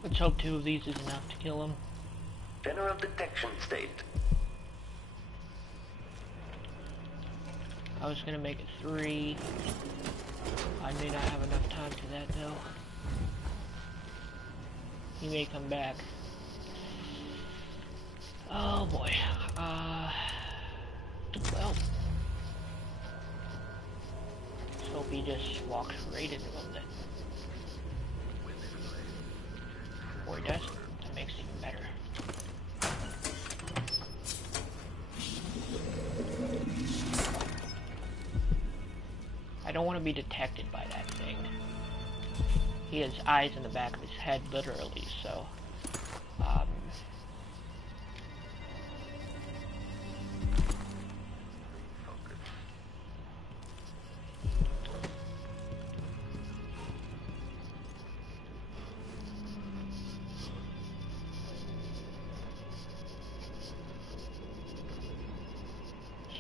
Let's hope 2 of these is enough to kill him. General detection state. I was gonna make it 3. I may not have enough time for that though. He may come back. Oh boy. Well. Let's hope he just walks right into him then. Or he does. That makes it even better. I don't want to be detected by that thing. He has eyes in the back of his head, literally, so...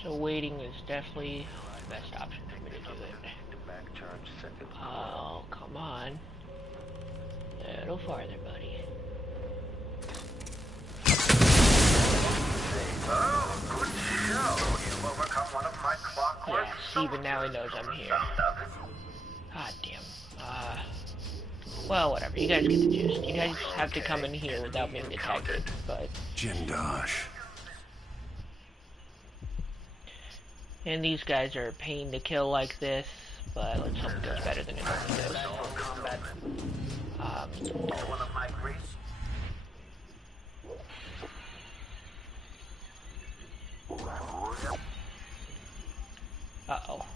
So waiting is definitely the best option for me to do it. Oh, come on. A little farther, buddy. Oh, good show. You've overcome one of my clockwork. Yeah, even now he knows I'm here. God damn. Well, whatever. You guys get the gist. You guys have to come in here without being detected, but... Jindosh. And these guys are a pain to kill like this, but let's hope it goes better than it normally does. Uh-oh.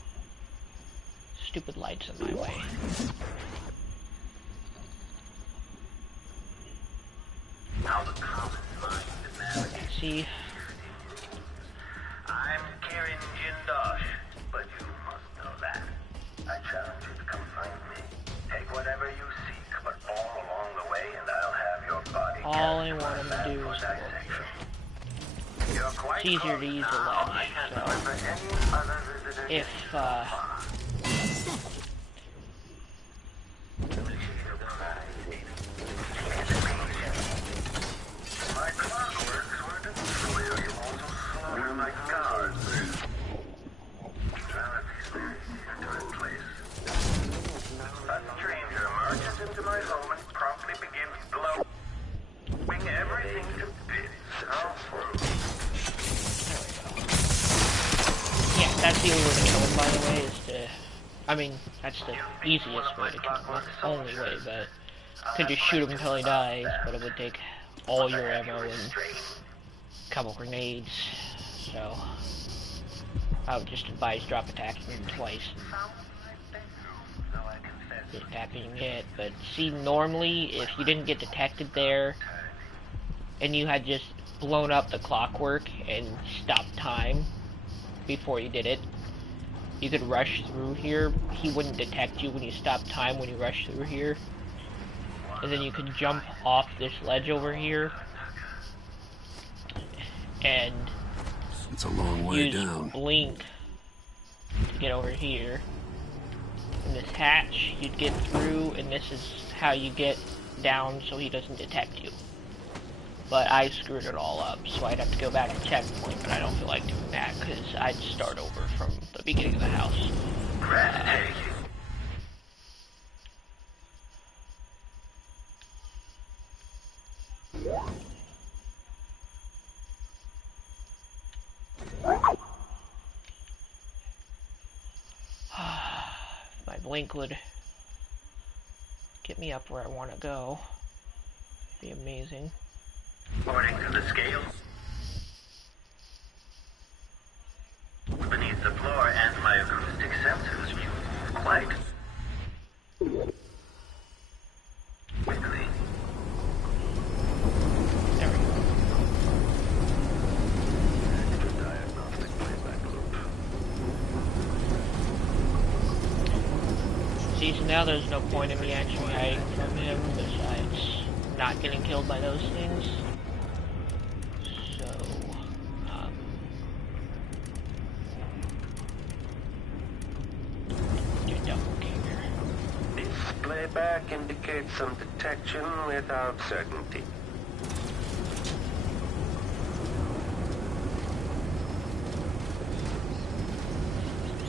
Stupid lights in my way. See? I'm Kirin Jindosh, but you must know that. I challenge you to come find me. Take whatever you seek, but all along the way, and I'll have your body. All I want him to do is it's easier to use the ledge, so if my clockworks were destroyed, you also slaughter my guards. Reality's very easy to replace. A stranger marches into my home and promptly begins blowing everything to bits. yeah, that's the only way to kill him, by the way, is to... I mean, that's the easiest way to kill him, not the only way, but... You could just shoot him until he dies, but it would take all your ammo and a couple grenades, so... I would just advise drop attacking him twice. Get that being it, but see, normally, if you didn't get detected there, and you had just blown up the clockwork and stopped time before you did it, you could rush through here. He wouldn't detect you when you stopped time when you rush through here. And then you could jump off this ledge over here and it's a long way use down. blink to get over here. And this hatch you'd get through, and this is how you get down so he doesn't detect you. But I screwed it all up, so I'd have to go back to checkpoint, but I don't feel like doing that because I'd start over from the beginning of the house. My blink would get me up where I want to go. Be amazing. According to the scales, beneath the floor and my acoustic See, so now there's no point in me actually hiding from him besides not getting killed by those things. So, This playback indicates some detection without certainty.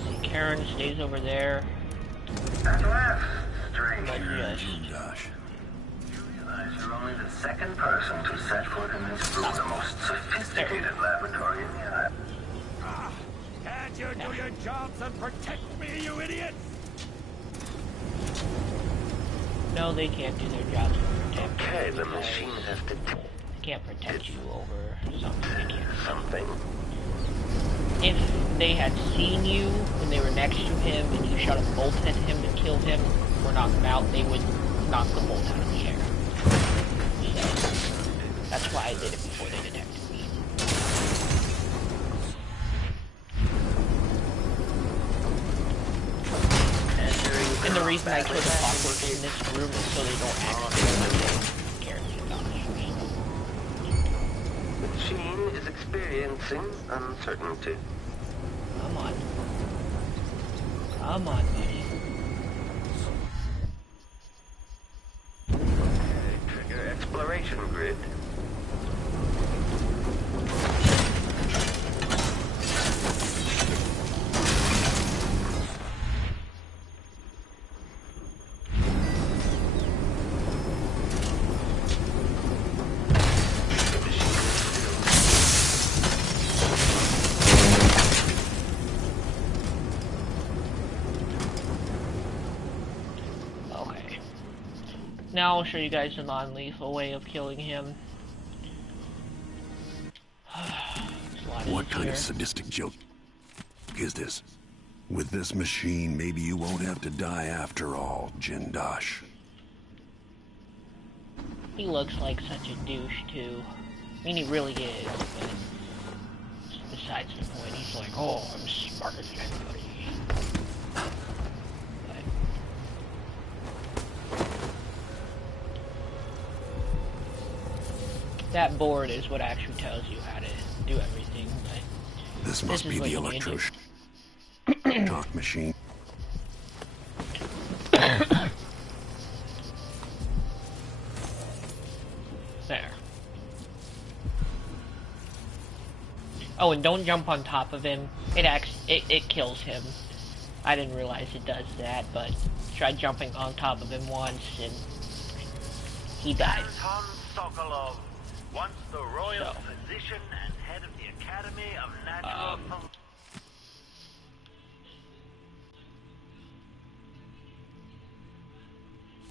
see, Karen stays over there. At last, stranger. Gosh. You realize you're only the second person to set foot in this room, the most sophisticated laboratory in the island. Can't you do your jobs and protect me, you idiots? No, they can't do their jobs and protect you. Okay, the machine has detected. They can't protect you over something. They can't. Something. If they had seen you when they were next to him and you shot a bolt at him to kill him or knock him out, they would knock the bolt out of the air. So, that's why I did it before they detected me. And the reason I kill the clockworks in this room is so they don't accidentally scare you. The machine is experiencing uncertainty. Come on. Come on, buddy. Trigger exploration grid. Now I'll show you guys a non-lethal way of killing him. What kind of sadistic joke is this? With this machine, maybe you won't have to die after all, Jindosh. He looks like such a douche, too. I mean, he really is, but besides the point, he's like, oh, I'm smarter than everybody. That board is what actually tells you how to do everything. But this must be the electroshock machine. There. Oh, and don't jump on top of him. It kills him. I didn't realize it does that, but tried jumping on top of him once and he died. Sokolov, once the royal physician and head of the Academy of Natural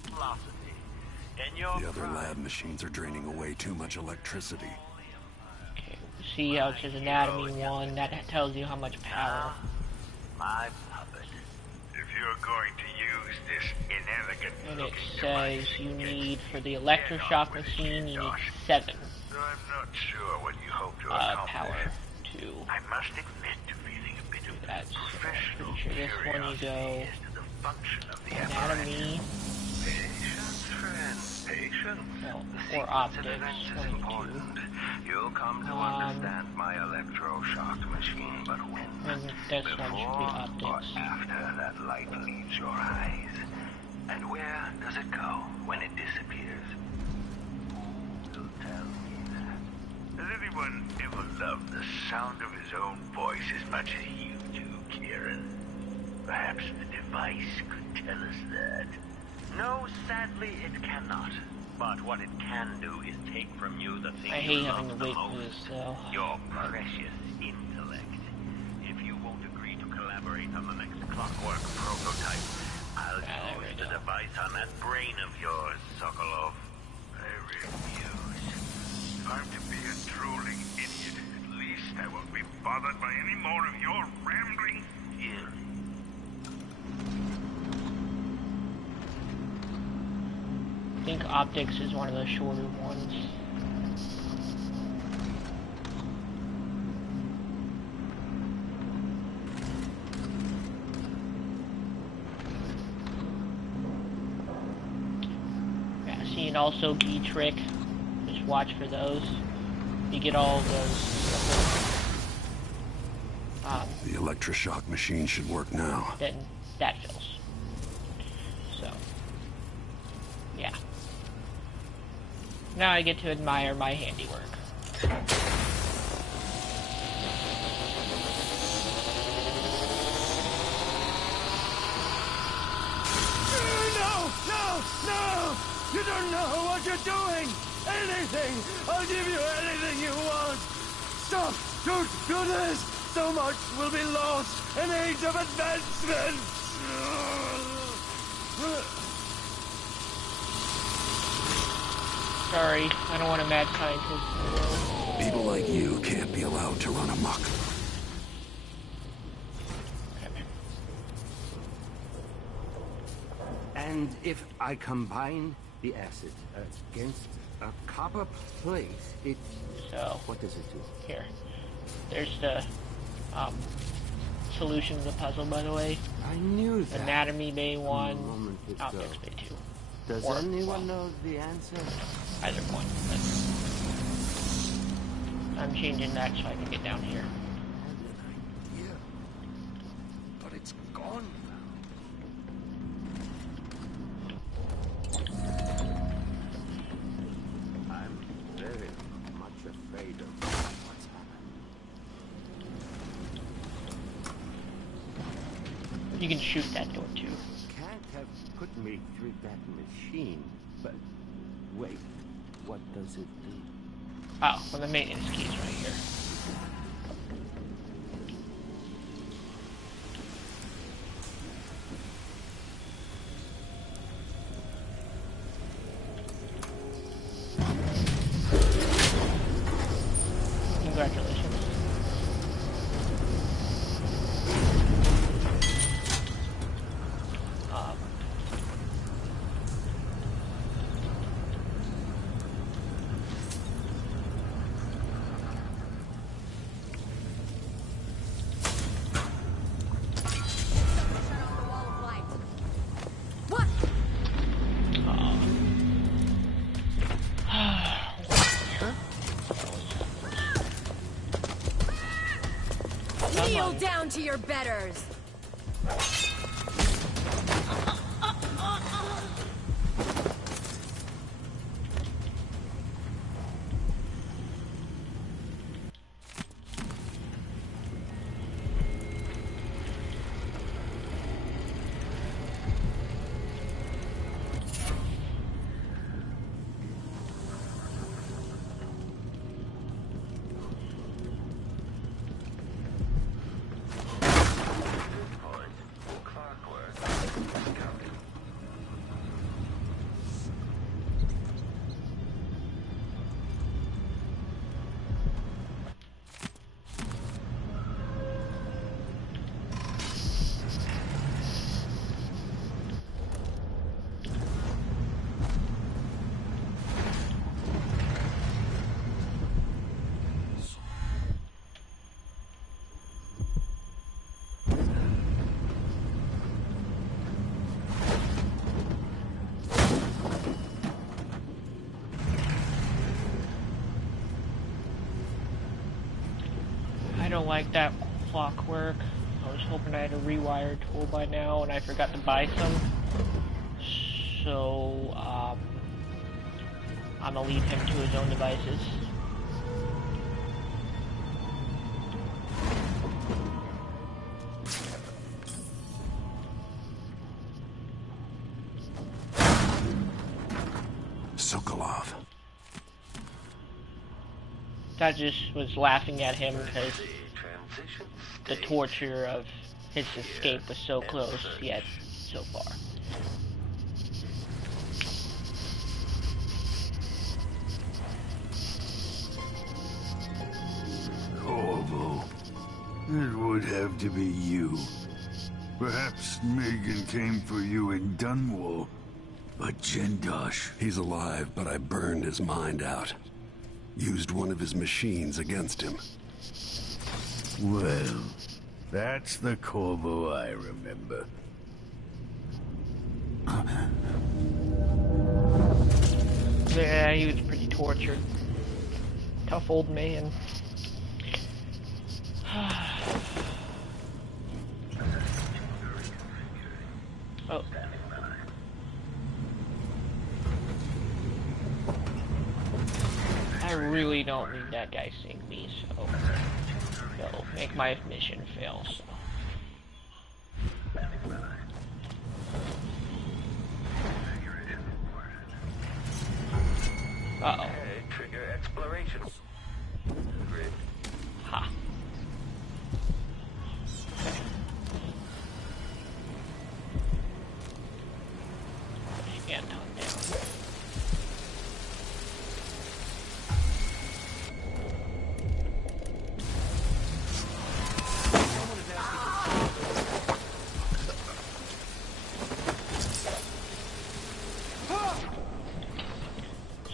Philosophy. The other lab machines are draining away too much electricity. Okay, see how it says anatomy 1, that tells you how much power. My puppet. If you're going to use this inelegant and it says you need, for the electroshock machine, you need 7. I'm not sure what you hope to accomplish. Power to. I must admit to feeling a bit of professional pretty sure this one you go as to the function of the anatomy. Patience, friend, patience. No, or optics. You'll come to understand my electroshock machine, but when? And this one should be optics. Or after that light leaves your eyes. And where does it go when it disappears? Who will tell me that? Has anyone ever loved the sound of his own voice as much as you do, Kieran? Perhaps the device could tell us that. No, sadly, it cannot. But what it can do is take from you the thing I hate having to wait for this, though. Your precious intellect. If you won't agree to collaborate on the next clockwork prototype, I'll use the device on that brain of yours, Sokolov. I refuse. If I'm to be a drooling idiot, at least I won't be bothered by any more of your rambling theory. I think optics is one of the shorter ones. and also B-Trick. Just watch for those. You get all of those. The electroshock machine should work now. Then that fills. So, yeah. Now I get to admire my handiwork. No! You don't know what you're doing! Anything! I'll give you anything you want! Stop! Don't do this! So much will be lost! An age of advancement! Sorry, I don't want a mad scientist. People like you can't be allowed to run amok. And if I combine the acid against a copper plate, it... So... What does it do? Here. There's the, solution to the puzzle, by the way. I knew that. Anatomy Bay 1, Optics Bay 2. Does anyone know the answer? Either one. I'm changing that so I can get down here. Yeah. But it's gone now. I'm very much afraid of what's happened. You can shoot that door too. Can't have put me through that machine, but wait, what does it do? Oh, well the maintenance key's right here. Congratulations. Kneel down to your betters! I don't like that clockwork. I was hoping I had a rewire tool by now, and I forgot to buy some. So, I'm gonna leave him to his own devices. Sokolov. I just was laughing at him because the torture of his escape was so close, yet so far. Corvo. It would have to be you. Perhaps Megan came for you in Dunwall. But Jindosh... He's alive, but I burned his mind out. Used one of his machines against him. Well, that's the Corvo I remember. Yeah, he was pretty tortured. Tough old man. Oh. I really don't need that guy seeing me, so it'll make my mission fail, so. Uh-oh. Trigger exploration. Grid. Ha. Okay. Anton down.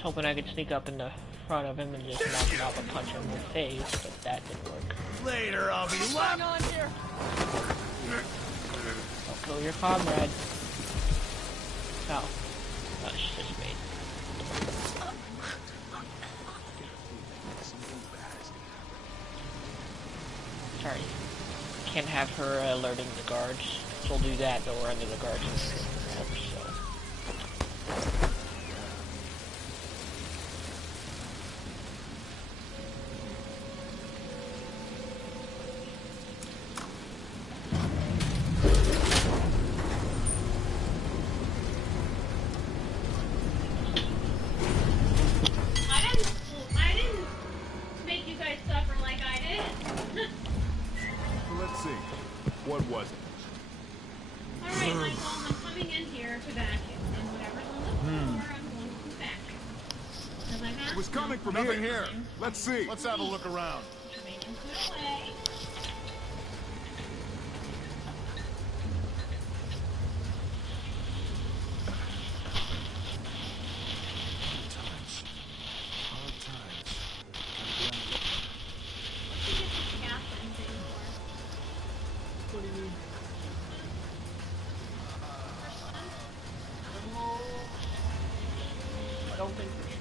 Hoping I could sneak up in the front of him and just knock him out and punch him in the face, but that didn't work. Later, I'll be What's left. going on here? Don't kill your comrade. Oh. Oh, she's just made. Sorry. Can't have her alerting the guards. She'll do that, but we're under the guards and so. I didn't make you guys suffer like I did. Let's see. What was it? Alright, Michael, I'm coming in here to vacuum, and whatever's on the floor, I'm going to vacuum. Because I got It was coming from nothing here. Let's see. Let's have a look around. Making put away. What do you mean? I don't think we're sure.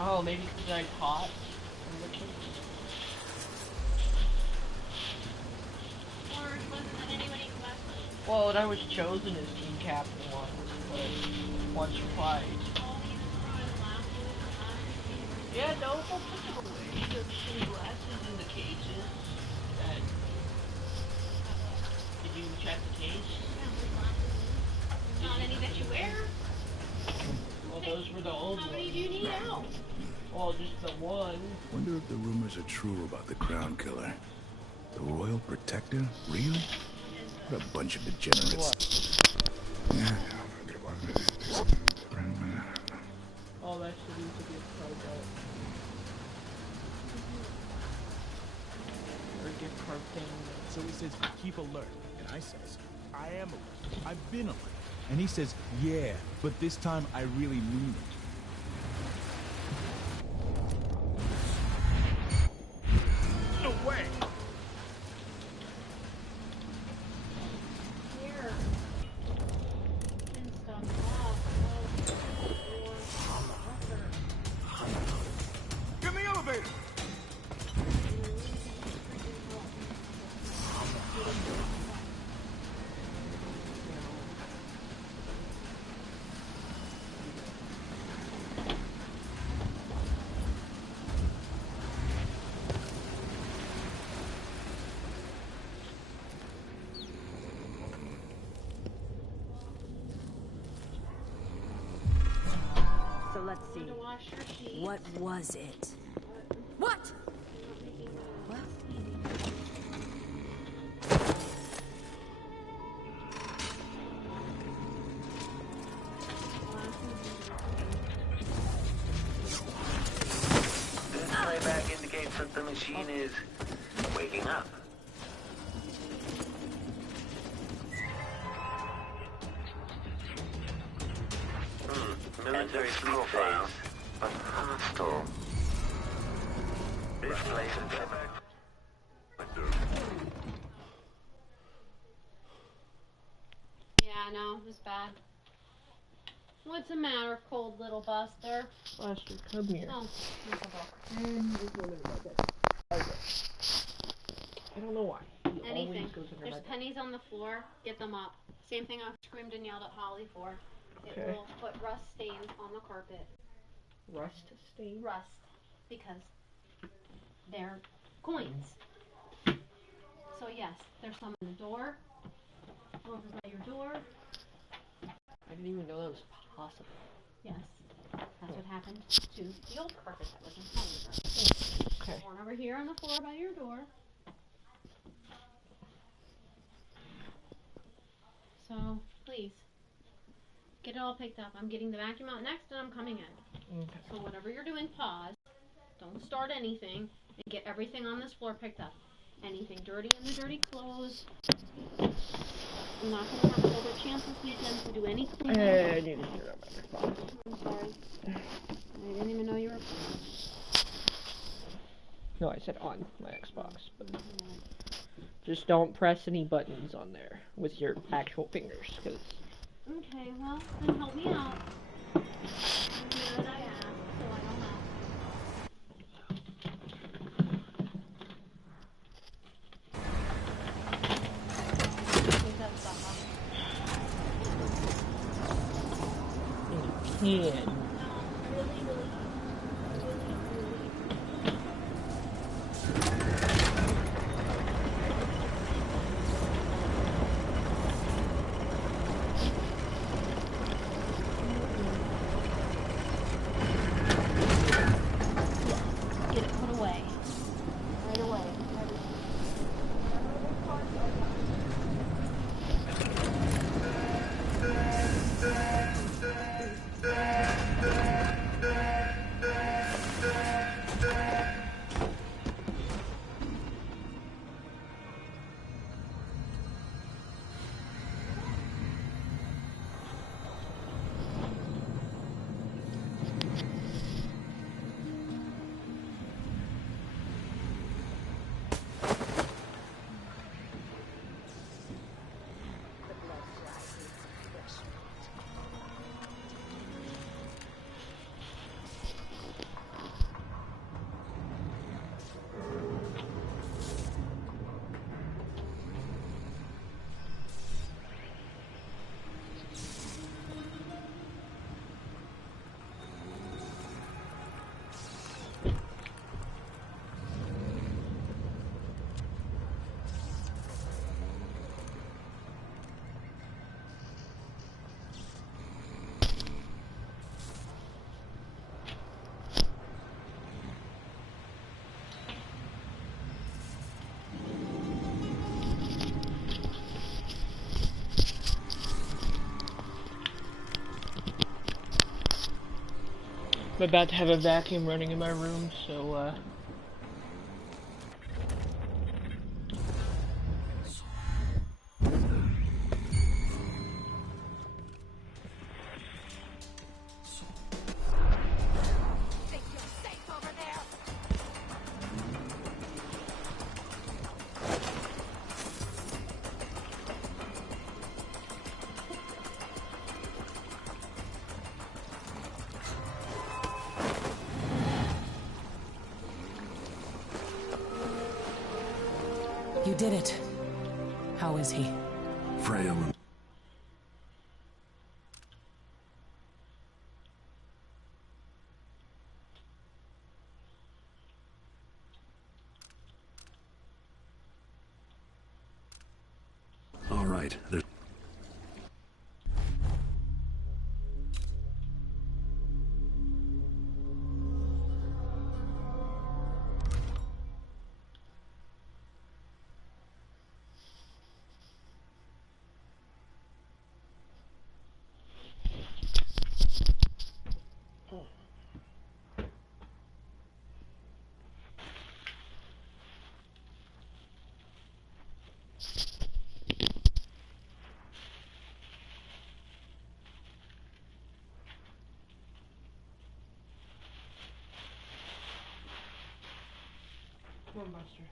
Oh, maybe because I'm hot from the kids. Or wasn't that anybody left? Well, and I was chosen as team captain once or twice. Yeah, no, don't put them away. The glasses in the cases. And did you check the case? Not any that you wear? Well, those were the old ones. How many do you need out? Well, just the one. Wonder if the rumors are true about the Crown Killer. The Royal Protector? Real? What a bunch of degenerates. Oh, that should need to be a project. Or a gift card thing. So he says, keep alert. And I says, I am alert. I've been alert. And he says, yeah, but this time I really mean it. No way! Here. And stuff off. Get in the elevator! So let's see. What was it? What? What? This playback indicates that the machine is waking up. Military sleep phase, but hostile. This place is Yeah, no. know, it's bad. What's the matter, cold little Buster? Buster, come here. Oh, there's a book. I don't know why. He Anything. always goes under There's my bed. pennies on the floor. Get them up. Same thing I've screamed and yelled at Holly for. It Okay. will put rust stains on the carpet. Rust stain? Rust. Because they're coins. So yes, there's some on the door. Over by your door. I didn't even know that was possible. Yes. That's what happened to the old carpet that was in Holly's room. Okay. One over here on the floor by your door. So, please, get it all picked up. I'm getting the vacuum out next and I'm coming in. Okay. So whatever you're doing, pause. Don't start anything. And get everything on this floor picked up. Anything dirty in the dirty clothes. I'm not going to have another chance this weekend to do any cleaning. I need to turn on my phone. I'm sorry. I didn't even know you were playing. No, I said on my Xbox. But just don't press any buttons on there with your actual fingers, cause. Okay, well, then help me out. You know that I asked, so I don't have Yeah. Get it put away. Right away. I'm about to have a vacuum running in my room, so Think you're safe over there? You did it. How is he? Frail and... All right, there's... come on, Buster.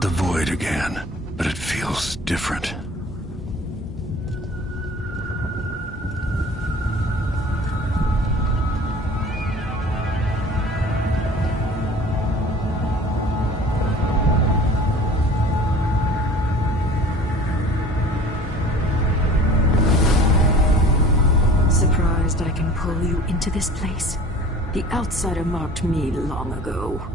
The void again, but it feels different. Surprised I can pull you into this place? The outsider marked me long ago.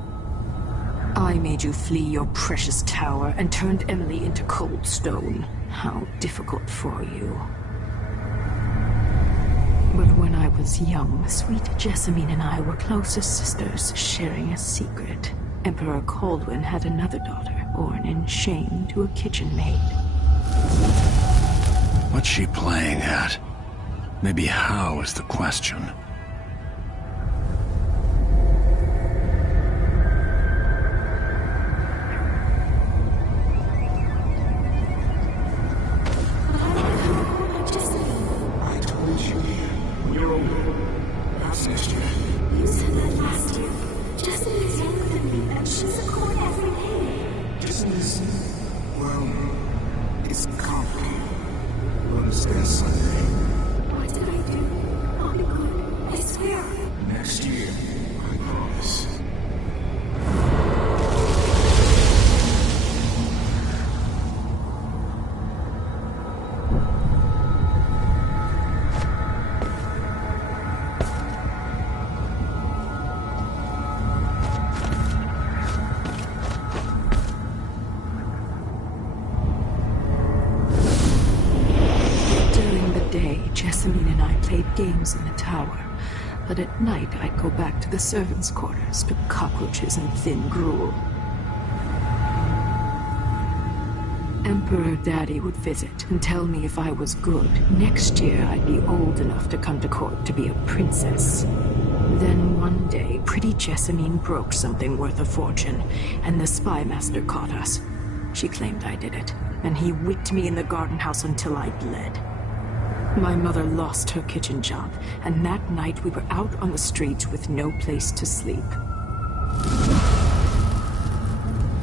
I made you flee your precious tower and turned Emily into cold stone. How difficult for you. But when I was young, sweet Jessamine and I were closest sisters, sharing a secret. Emperor Kaldwin had another daughter, born in shame to a kitchen maid. What's she playing at? Maybe how is the question. Jessamine and I played games in the tower, but at night I'd go back to the servants' quarters to cockroaches and thin gruel. Emperor Daddy would visit and tell me if I was good. Next year I'd be old enough to come to court to be a princess. Then one day, pretty Jessamine broke something worth a fortune, and the spy master caught us. She claimed I did it, and he whipped me in the garden house until I bled. My mother lost her kitchen job, and that night we were out on the streets with no place to sleep.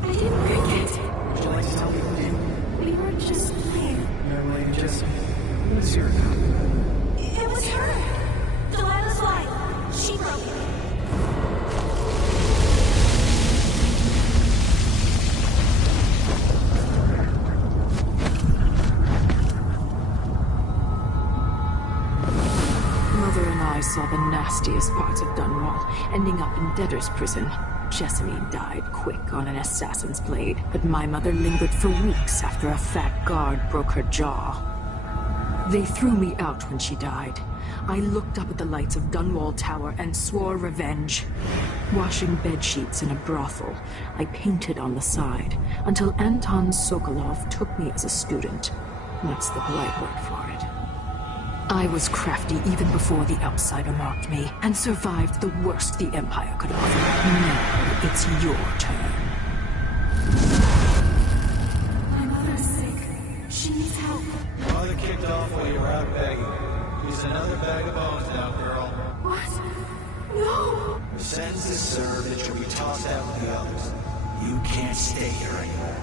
I didn't break it. Would you like to tell me what you... We were just playing. You're playing just... What's your name? It was her. Delilah's light. She broke it. I saw the nastiest parts of Dunwall, ending up in debtor's prison. Jessamine died quick on an assassin's blade, but my mother lingered for weeks after a fat guard broke her jaw. They threw me out when she died. I looked up at the lights of Dunwall Tower and swore revenge. Washing bedsheets in a brothel, I painted on the side, until Anton Sokolov took me as a student. That's the polite word for it. I was crafty even before the outsider marked me, and survived the worst the Empire could offer. Now it's your turn. My mother's sick. She needs help. Mother kicked off while you were out begging. He's another bag of bones now, girl. What? No! The sentence is served and she'll be tossed out with the others. You can't stay here anymore.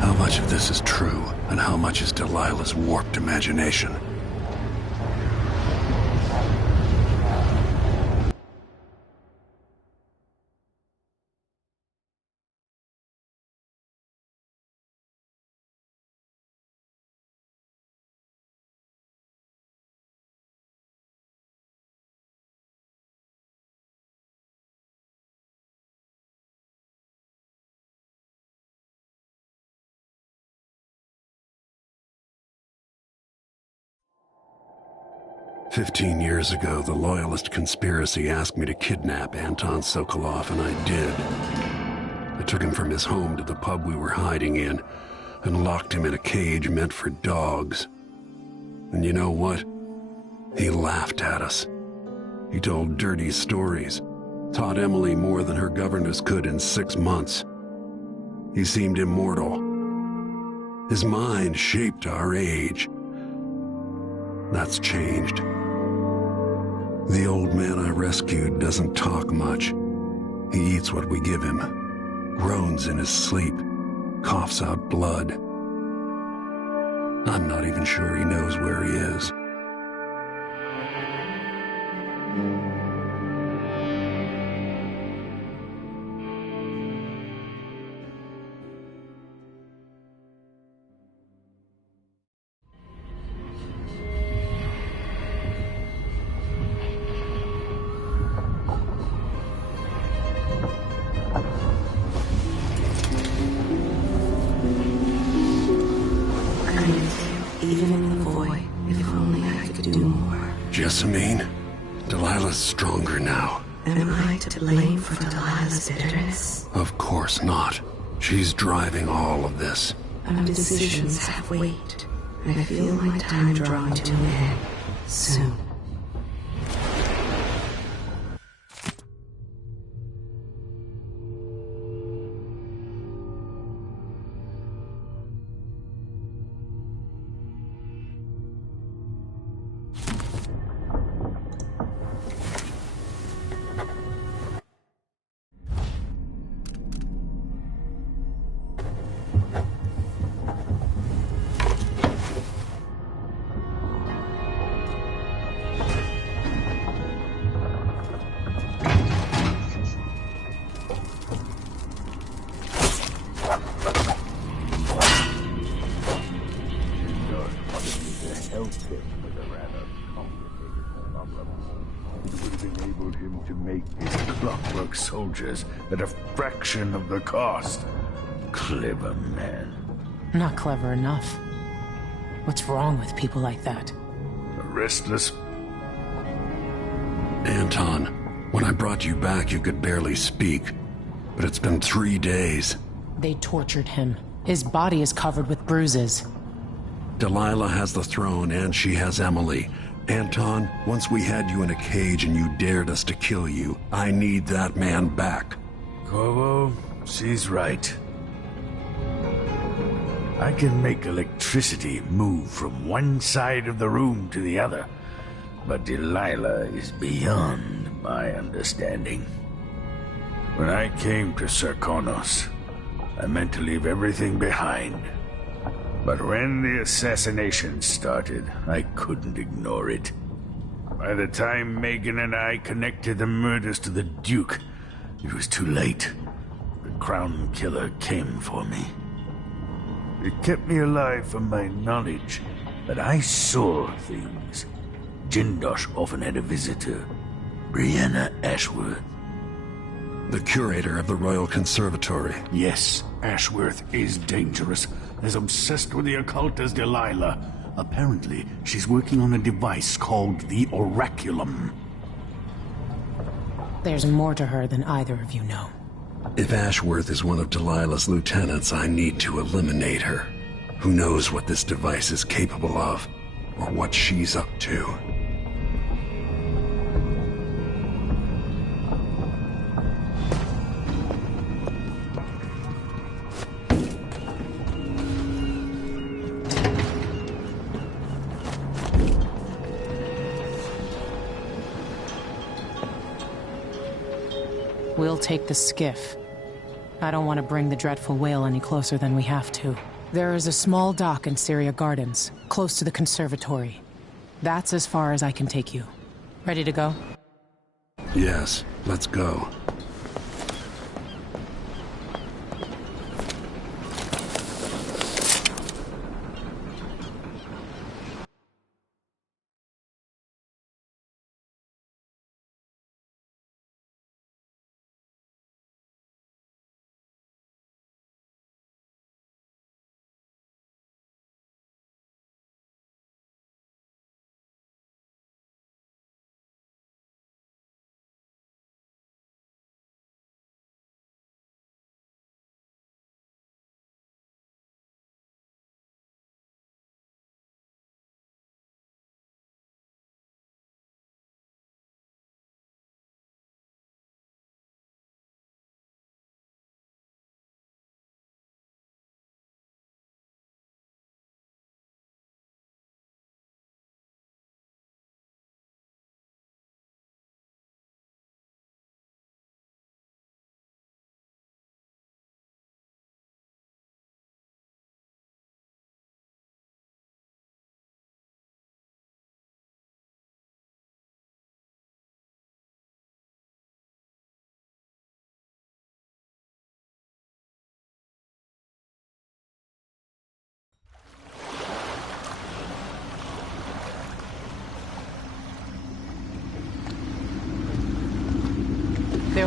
How much of this is true, and how much is Delilah's warped imagination? 15 years ago, the Loyalist conspiracy asked me to kidnap Anton Sokolov, and I did. I took him from his home to the pub we were hiding in, and locked him in a cage meant for dogs. And you know what? He laughed at us. He told dirty stories, taught Emily more than her governess could in 6 months. He seemed immortal. His mind shaped our age. That's changed. The old man I rescued doesn't talk much. He eats what we give him, groans in his sleep, coughs out blood. I'm not even sure he knows where he is. Even in the void, if only I could do more. Jessamine, Delilah's stronger now. Am I to blame for Delilah's bitterness? Of course not. She's driving all of this. Our decisions have weight. I feel my time drawing to an end soon. Soldiers at a fraction of the cost. Clever man. Not clever enough. What's wrong with people like that? A restless... Anton, when I brought you back, you could barely speak. But it's been 3 days. They tortured him. His body is covered with bruises. Delilah has the throne, and she has Emily. Anton, once we had you in a cage and you dared us to kill you, I need that man back. Corvo, she's right. I can make electricity move from one side of the room to the other, but Delilah is beyond my understanding. When I came to Serkonos, I meant to leave everything behind. But when the assassination started, I couldn't ignore it. By the time Megan and I connected the murders to the Duke, it was too late. The Crown Killer came for me. It kept me alive from my knowledge that I saw things. Jindosh often had a visitor, Brianna Ashworth. The curator of the Royal Conservatory. Yes, Ashworth is dangerous. As obsessed with the occult as Delilah. Apparently, she's working on a device called the Oraculum. There's more to her than either of you know. If Ashworth is one of Delilah's lieutenants, I need to eliminate her. Who knows what this device is capable of, or what she's up to. We'll take the skiff. I don't want to bring the dreadful whale any closer than we have to. There is a small dock in Syria Gardens, close to the conservatory. That's as far as I can take you. Ready to go? Yes, let's go.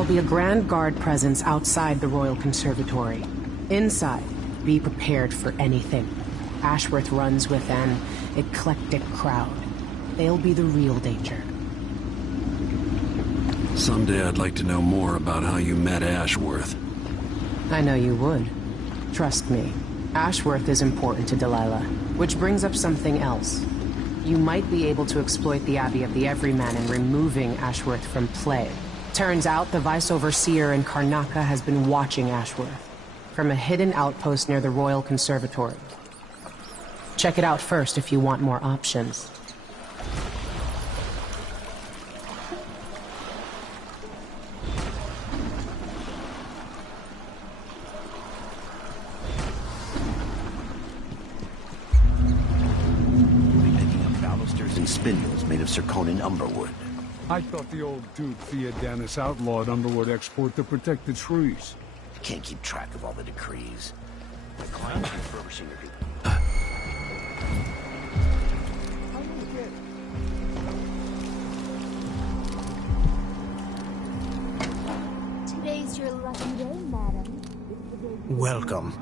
There'll be a Grand Guard presence outside the Royal Conservatory. Inside, be prepared for anything. Ashworth runs with an eclectic crowd. They'll be the real danger. Someday I'd like to know more about how you met Ashworth. I know you would. Trust me. Ashworth is important to Delilah, which brings up something else. You might be able to exploit the Abbey of the Everyman in removing Ashworth from play. Turns out the Vice Overseer in Karnaca has been watching Ashworth from a hidden outpost near the Royal Conservatory. Check it out first if you want more options. And spindles made of zirconin umberwood. I thought the old Duke Theodanis outlawed umberwood export to protect the trees. I can't keep track of all the decrees. The client's refurbishing your... Today's your lucky day, madam. Welcome.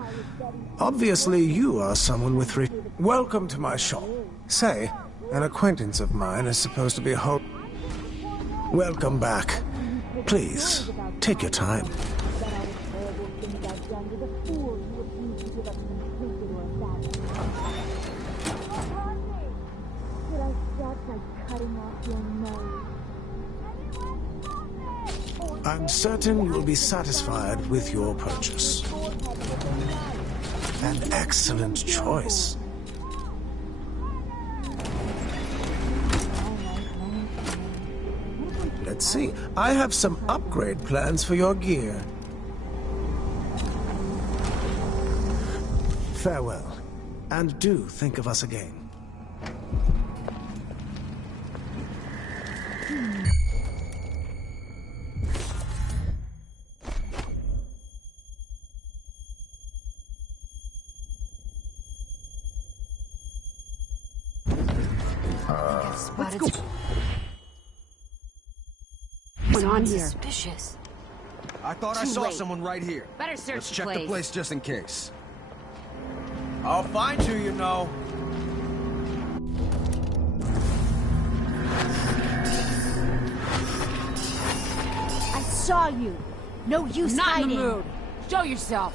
Obviously, you are someone with Welcome to my shop. Say, an acquaintance of mine is supposed to be home. Welcome back. Please, take your time. I'm certain you'll be satisfied with your purchase. An excellent choice. Let's see. I have some upgrade plans for your gear. Farewell, and do think of us again. What's on here? Suspicious. I thought I saw someone right here. Better search Let's the check place. the place just in case. I'll find you, you know. I saw you. No use Not hiding. in the mood. Show yourself.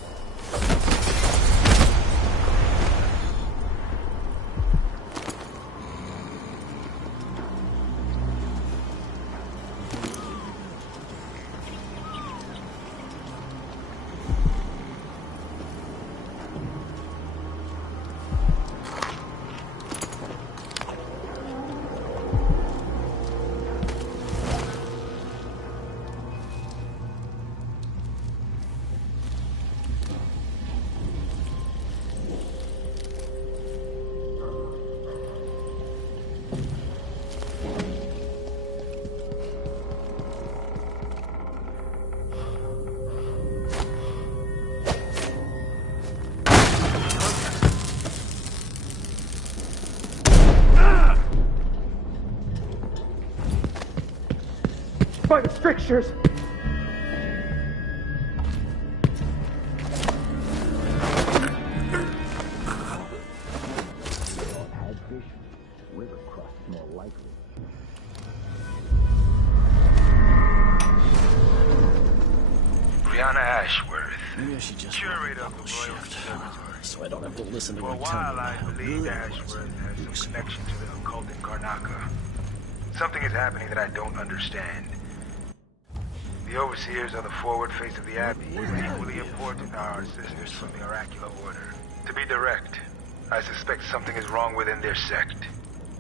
By the strictures! Brianna Ashworth, Maybe I should just curator of the Royal Conservatory. so I don't have to listen to For a my tongue. while, I believed Ashworth had some connection to the occult in Karnaca. Something is happening that I don't understand. The overseers are the forward face of the Abbey, and equally important are our sisters from the Oracular Order. To be direct, I suspect something is wrong within their sect.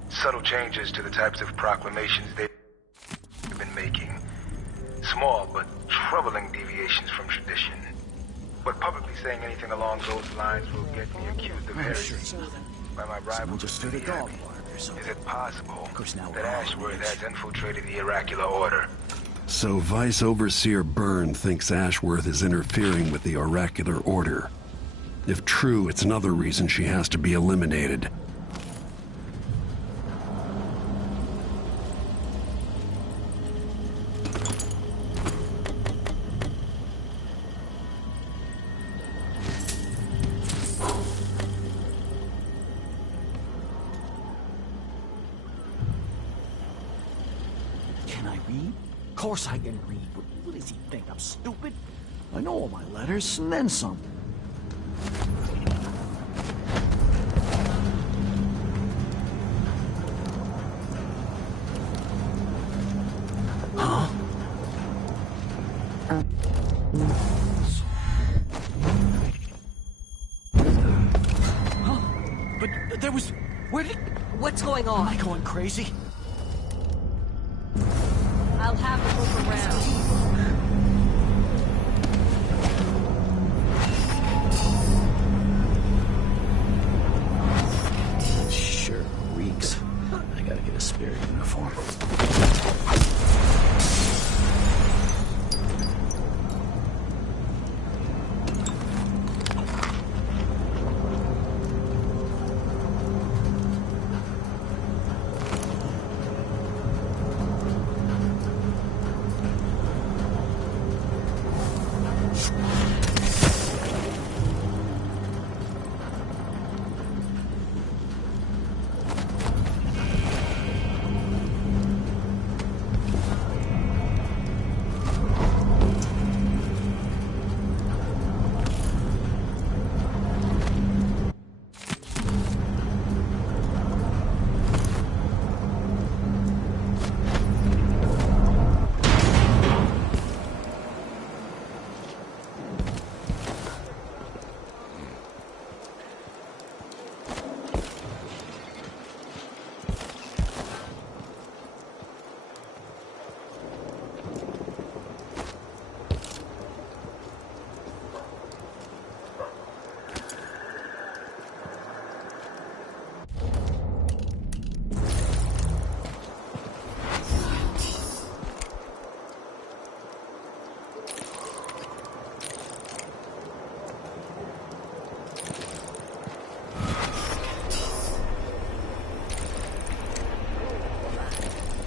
Subtle changes to the types of proclamations they've been making. Small but troubling deviations from tradition. But publicly saying anything along those lines will get me accused of heresy by my rivals in the Abbey. Is it possible that Ashworth has infiltrated the Oracular Order? So Vice Overseer Byrne thinks Ashworth is interfering with the Oracular Order. If true, it's another reason she has to be eliminated. Can I read? Of course I can read. What does he think? I'm stupid? I know all my letters, and then some. Huh? Huh? But there was... Where did... What's going on? Am I going crazy? I'll have a look around. Sure reeks. I gotta get a spare uniform.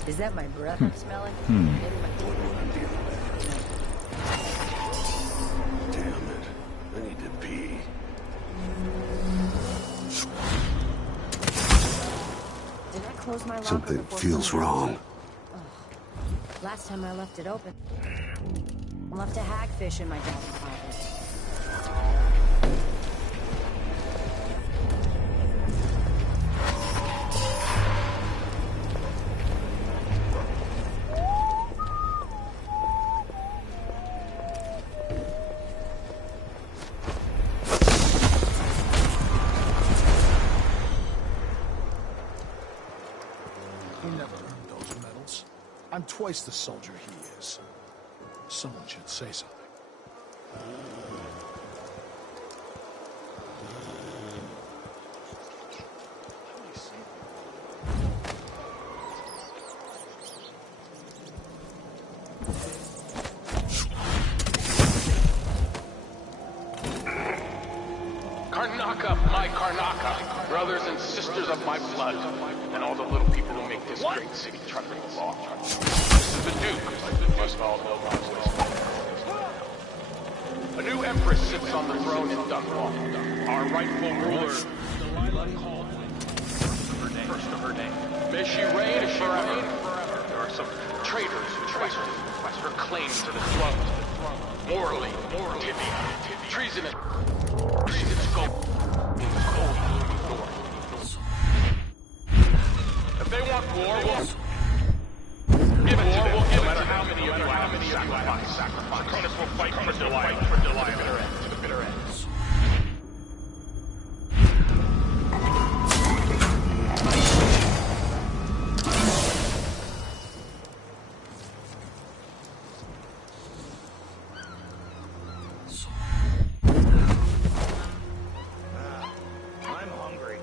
Is that my breath I'm smelling? Hmm. Maybe my Damn it. I need to pee. Did I close my locker Something before feels someone- wrong. Last time I left it open, I left a hagfish in my jacket pocket. He never earned those medals. I'm twice the soldier he is. Someone should say something. Karnaka, my Karnaka, brothers and sisters of my blood, and all the little people who make this great city truckling along. This is the Duke. You must all know my voice. A new empress sits on the throne in Dunwall. Our rightful ruler, Delilah called first of her name. May she reign forever. There are some traitors who trace her claim to the throne. Morally, Tibia, treasonous. If they want war, we'll give it to them. No matter how many of you have to sacrifice. Cronus will fight for Delilah. To the bitter end. I'm hungry.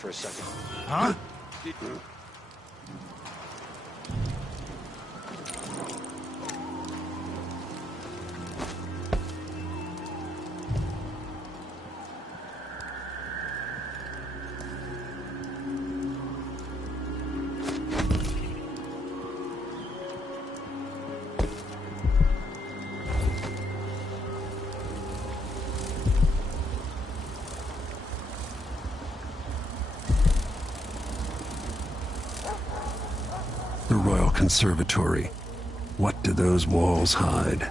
for a second. Huh? The Royal Conservatory. What do those walls hide?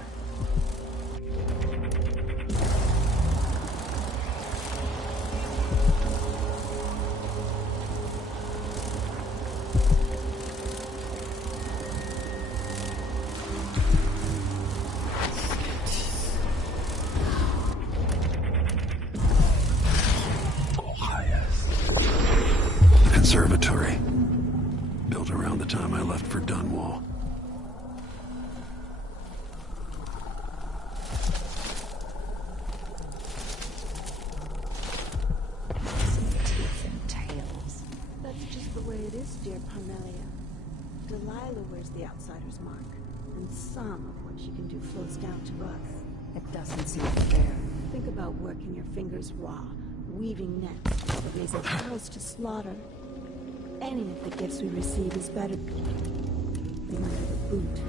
The conservatory. Built around the time I left for Dunwall. Teeth and tails. That's just the way it is, dear Parmelia. Delilah wears the outsider's mark, and some of what she can do flows down to us. It doesn't seem fair. Think about working your fingers raw, weaving nets, raising cows to slaughter. Any of the gifts we receive is better than under the boot.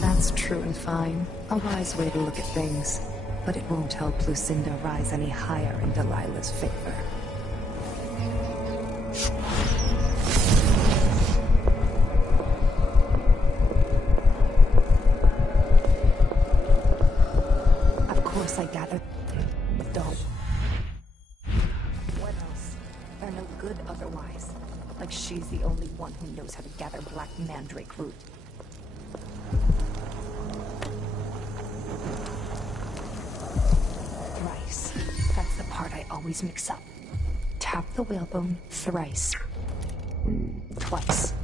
That's true and fine. A wise way to look at things. But it won't help Lucinda rise any higher in Delilah's favor. Of course I gather. Don't. What else? They're no good otherwise. Like she's the only one who knows how to gather black mandrake root. Thrice. That's the part I always mix up. Tap the whalebone thrice. Twice.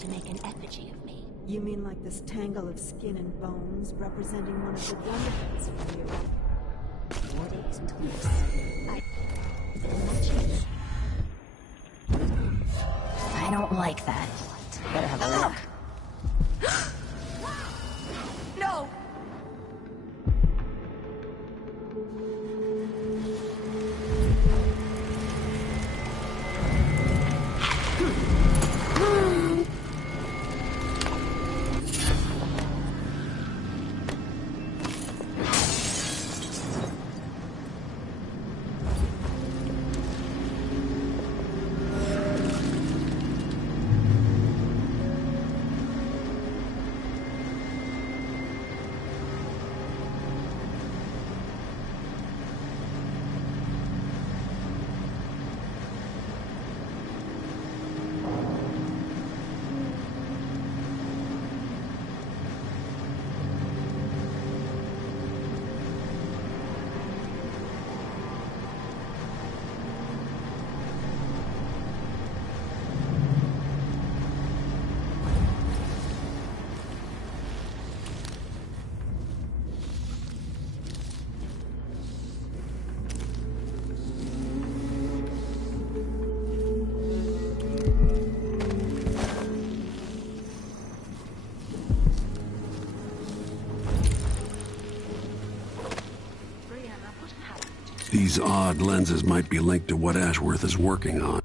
To make an effigy of me. You mean like this tangle of skin and bones representing one of the wonderfulness from you? What is this? I don't like that. Better have a look. No! These odd lenses might be linked to what Ashworth is working on.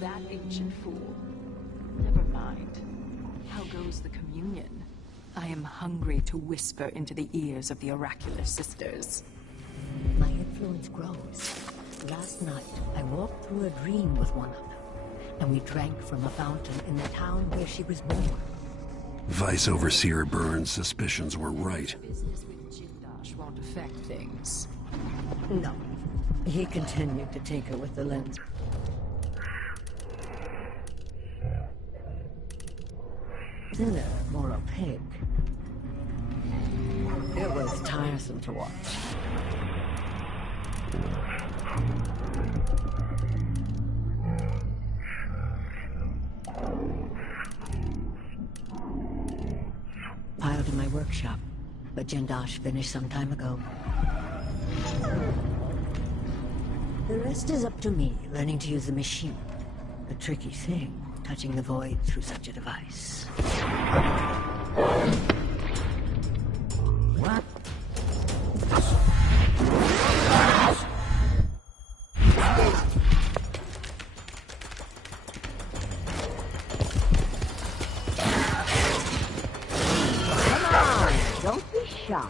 That ancient fool. Never mind. How goes the communion? I am hungry to whisper into the ears of the oracular sisters. My influence grows. Last night, I walked through a dream with one of them, and we drank from a fountain in the town where she was born. Vice Overseer Burns' suspicions were right. Business with Jindosh won't affect things. No. He continued to take her with the lens. Thinner, more opaque. It was tiresome to watch. Piled in my workshop, but Jindosh finished some time ago. The rest is up to me, learning to use the machine. A tricky thing, touching the void through such a device. What? Come on, don't be shy.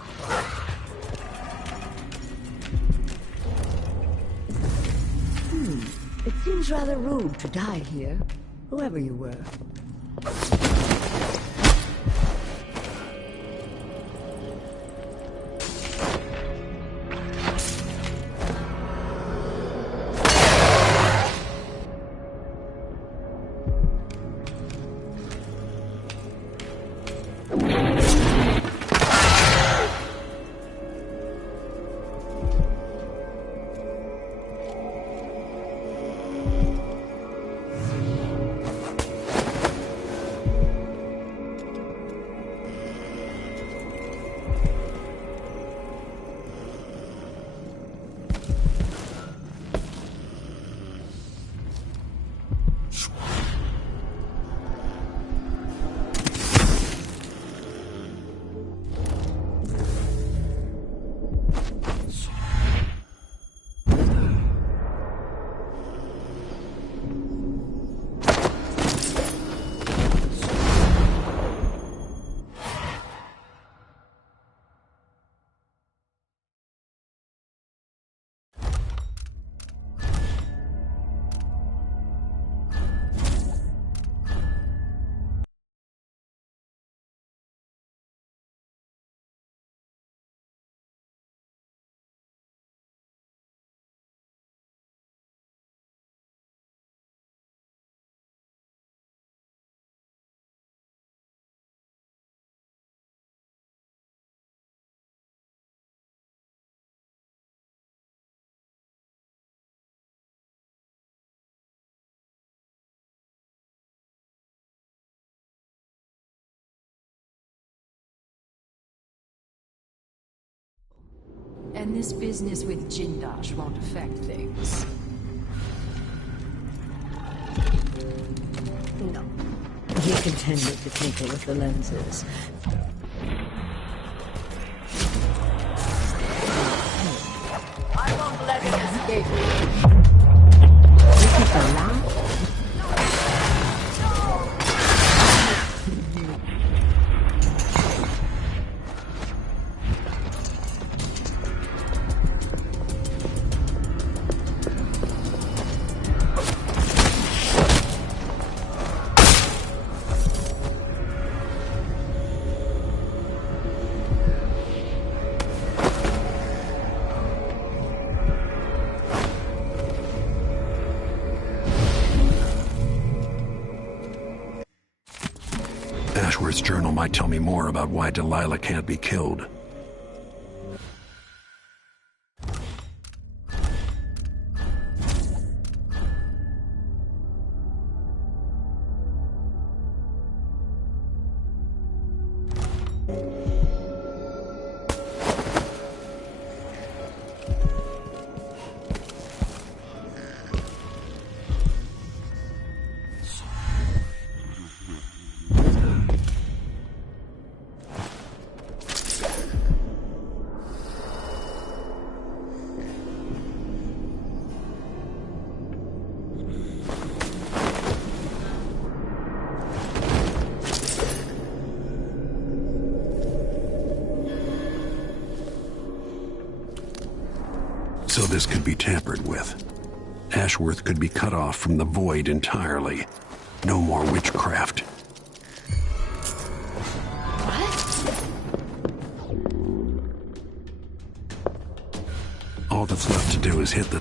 It seems rather rude to die here, whoever you were. And this business with Jindosh won't affect things. No. He continued to tinker with the lenses. I won't let him escape. This is a lie? Ashworth's journal might tell me more about why Delilah can't be killed. So this could be tampered with. Ashworth could be cut off from the void entirely. No more witchcraft. All that's left to do is hit the...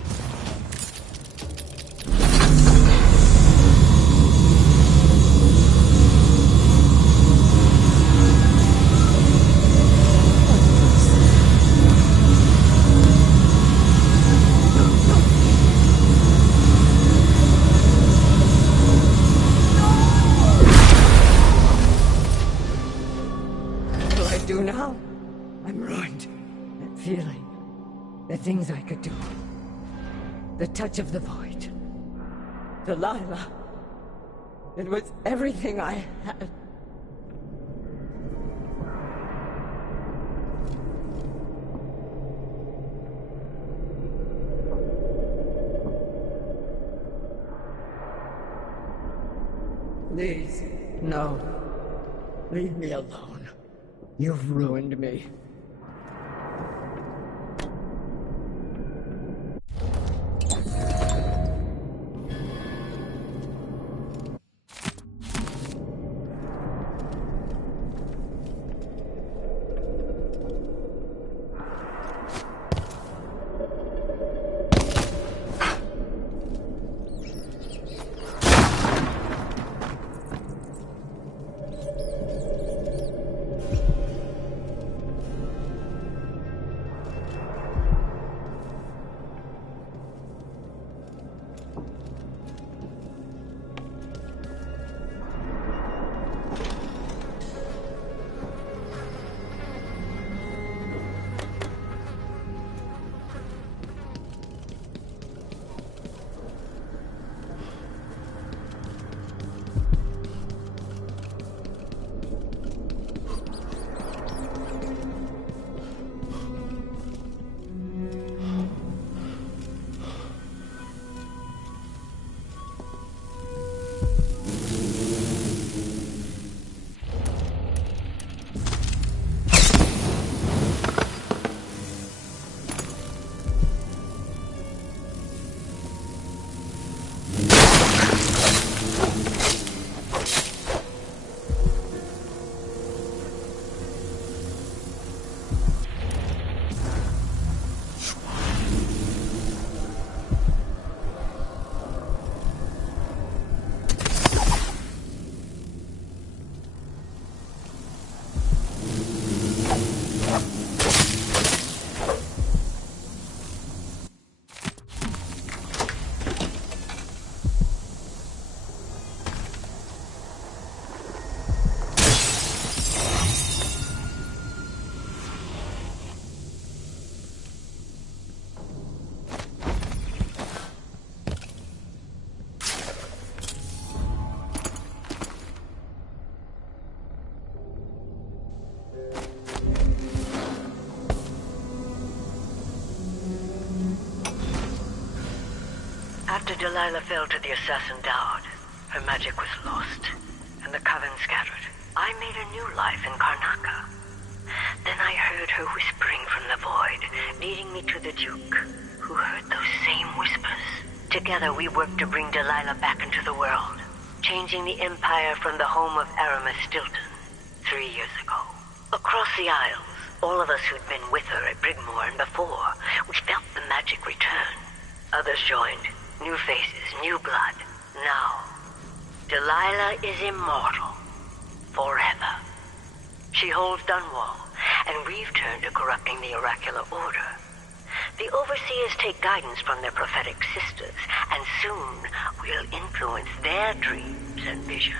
What do I do now? I'm ruined. That feeling. The things I could do. The touch of the void. Delilah. It was everything I had. Please, no. Leave me alone. You've ruined me. After Delilah fell to the assassin Dowd, her magic was lost, and the coven scattered. I made a new life in Karnaca. Then I heard her whispering from the void, leading me to the Duke, who heard those same whispers. Together we worked to bring Delilah back into the world, changing the Empire from the home of Aramis Stilton 3 years ago. Across the Isles, all of us who'd been with her at Brigmore and before, we felt the magic return. Others joined. New faces, new blood. Now, Delilah is immortal. Forever. She holds Dunwall, and we've turned to corrupting the oracular order. The Overseers take guidance from their prophetic sisters, and soon we'll influence their dreams and visions.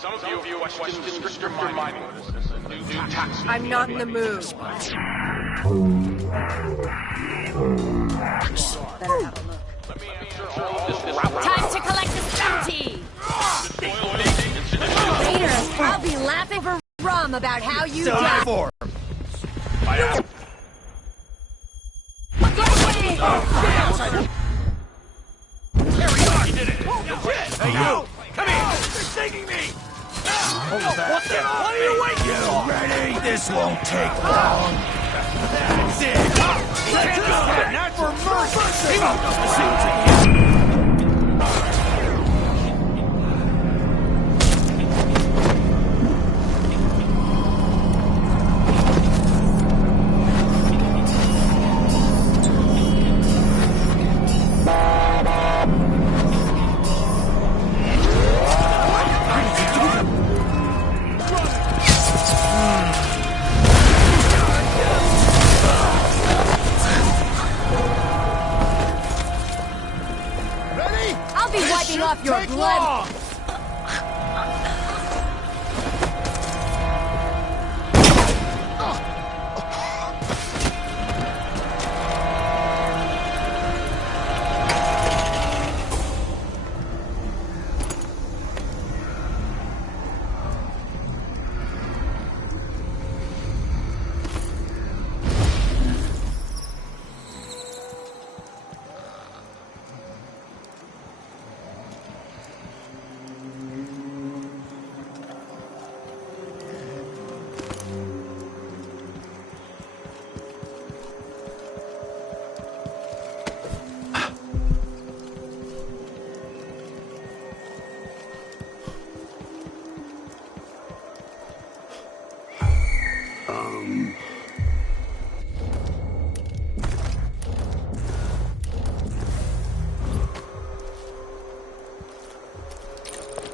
Some of you question stricter mining orders. A new tax. I'm not in the mood. Better have a look. Time to collect this bounty! Later, I'll be laughing for rum about how you died. Hey, you! Come here! They're taking me! What are you waiting for? You ready? This won't take long. That's it! Let's go! Not for mercy! I'll be wiping off your blood.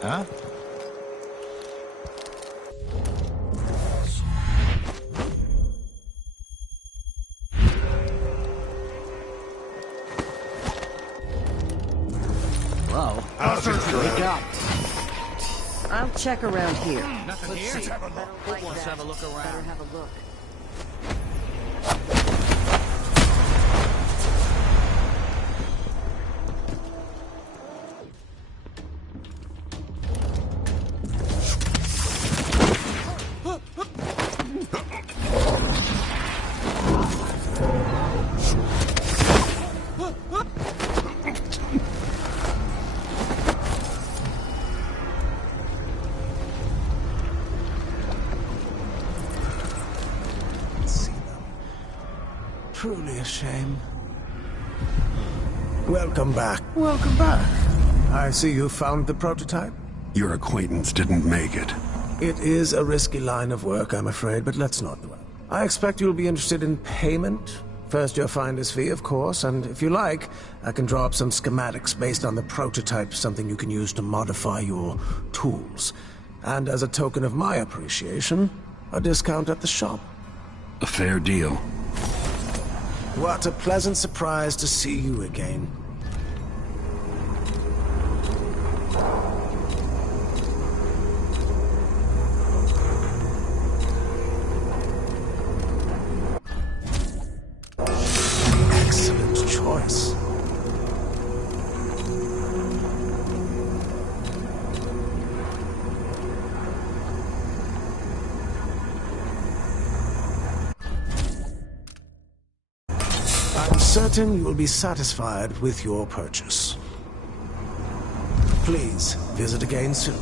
Huh? Whoa. Wake up. I'll check around here. Nothing here. Let's have a look. Let's have a look around. Better have a look. Truly a shame. Welcome back. Welcome back. I see you found the prototype. Your acquaintance didn't make it. It is a risky line of work, I'm afraid, but let's not dwell. I expect you'll be interested in payment. First your finder's fee, of course, and if you like, I can draw up some schematics based on the prototype, something you can use to modify your tools. And as a token of my appreciation, a discount at the shop. A fair deal. What a pleasant surprise to see you again. Excellent choice. I'm certain you will be satisfied with your purchase. Please visit again soon.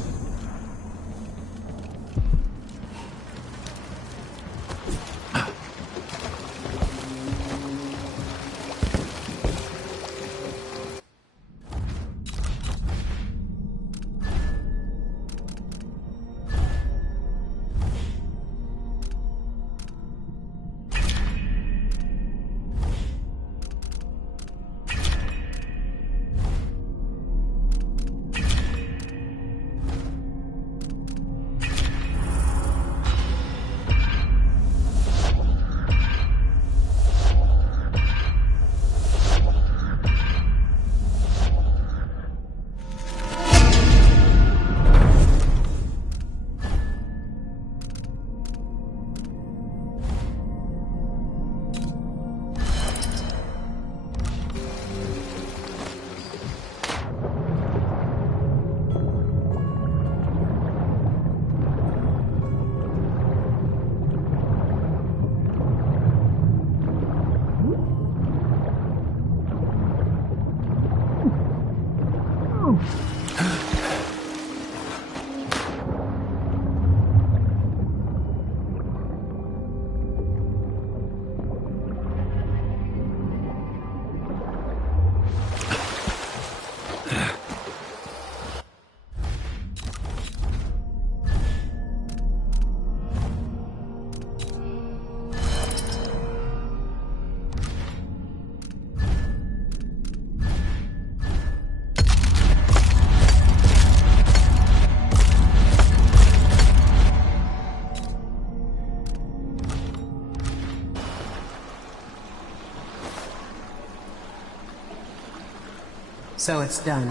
So it's done.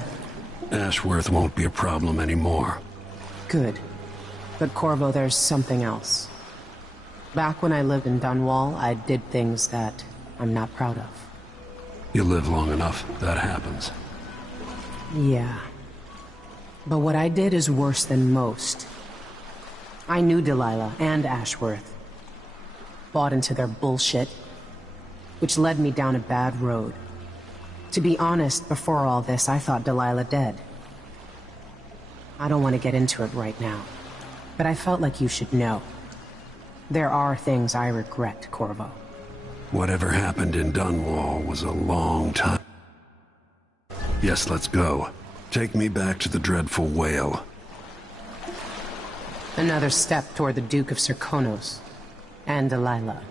Ashworth won't be a problem anymore. Good. But Corvo, there's something else. Back when I lived in Dunwall, I did things that I'm not proud of. You live long enough, that happens. Yeah. But what I did is worse than most. I knew Delilah and Ashworth. Bought into their bullshit, which led me down a bad road. To be honest, before all this, I thought Delilah dead. I don't want to get into it right now, but I felt like you should know. There are things I regret, Corvo. Whatever happened in Dunwall was a long time. Yes, let's go. Take me back to the dreadful whale. Another step toward the Duke of Serkonos and Delilah.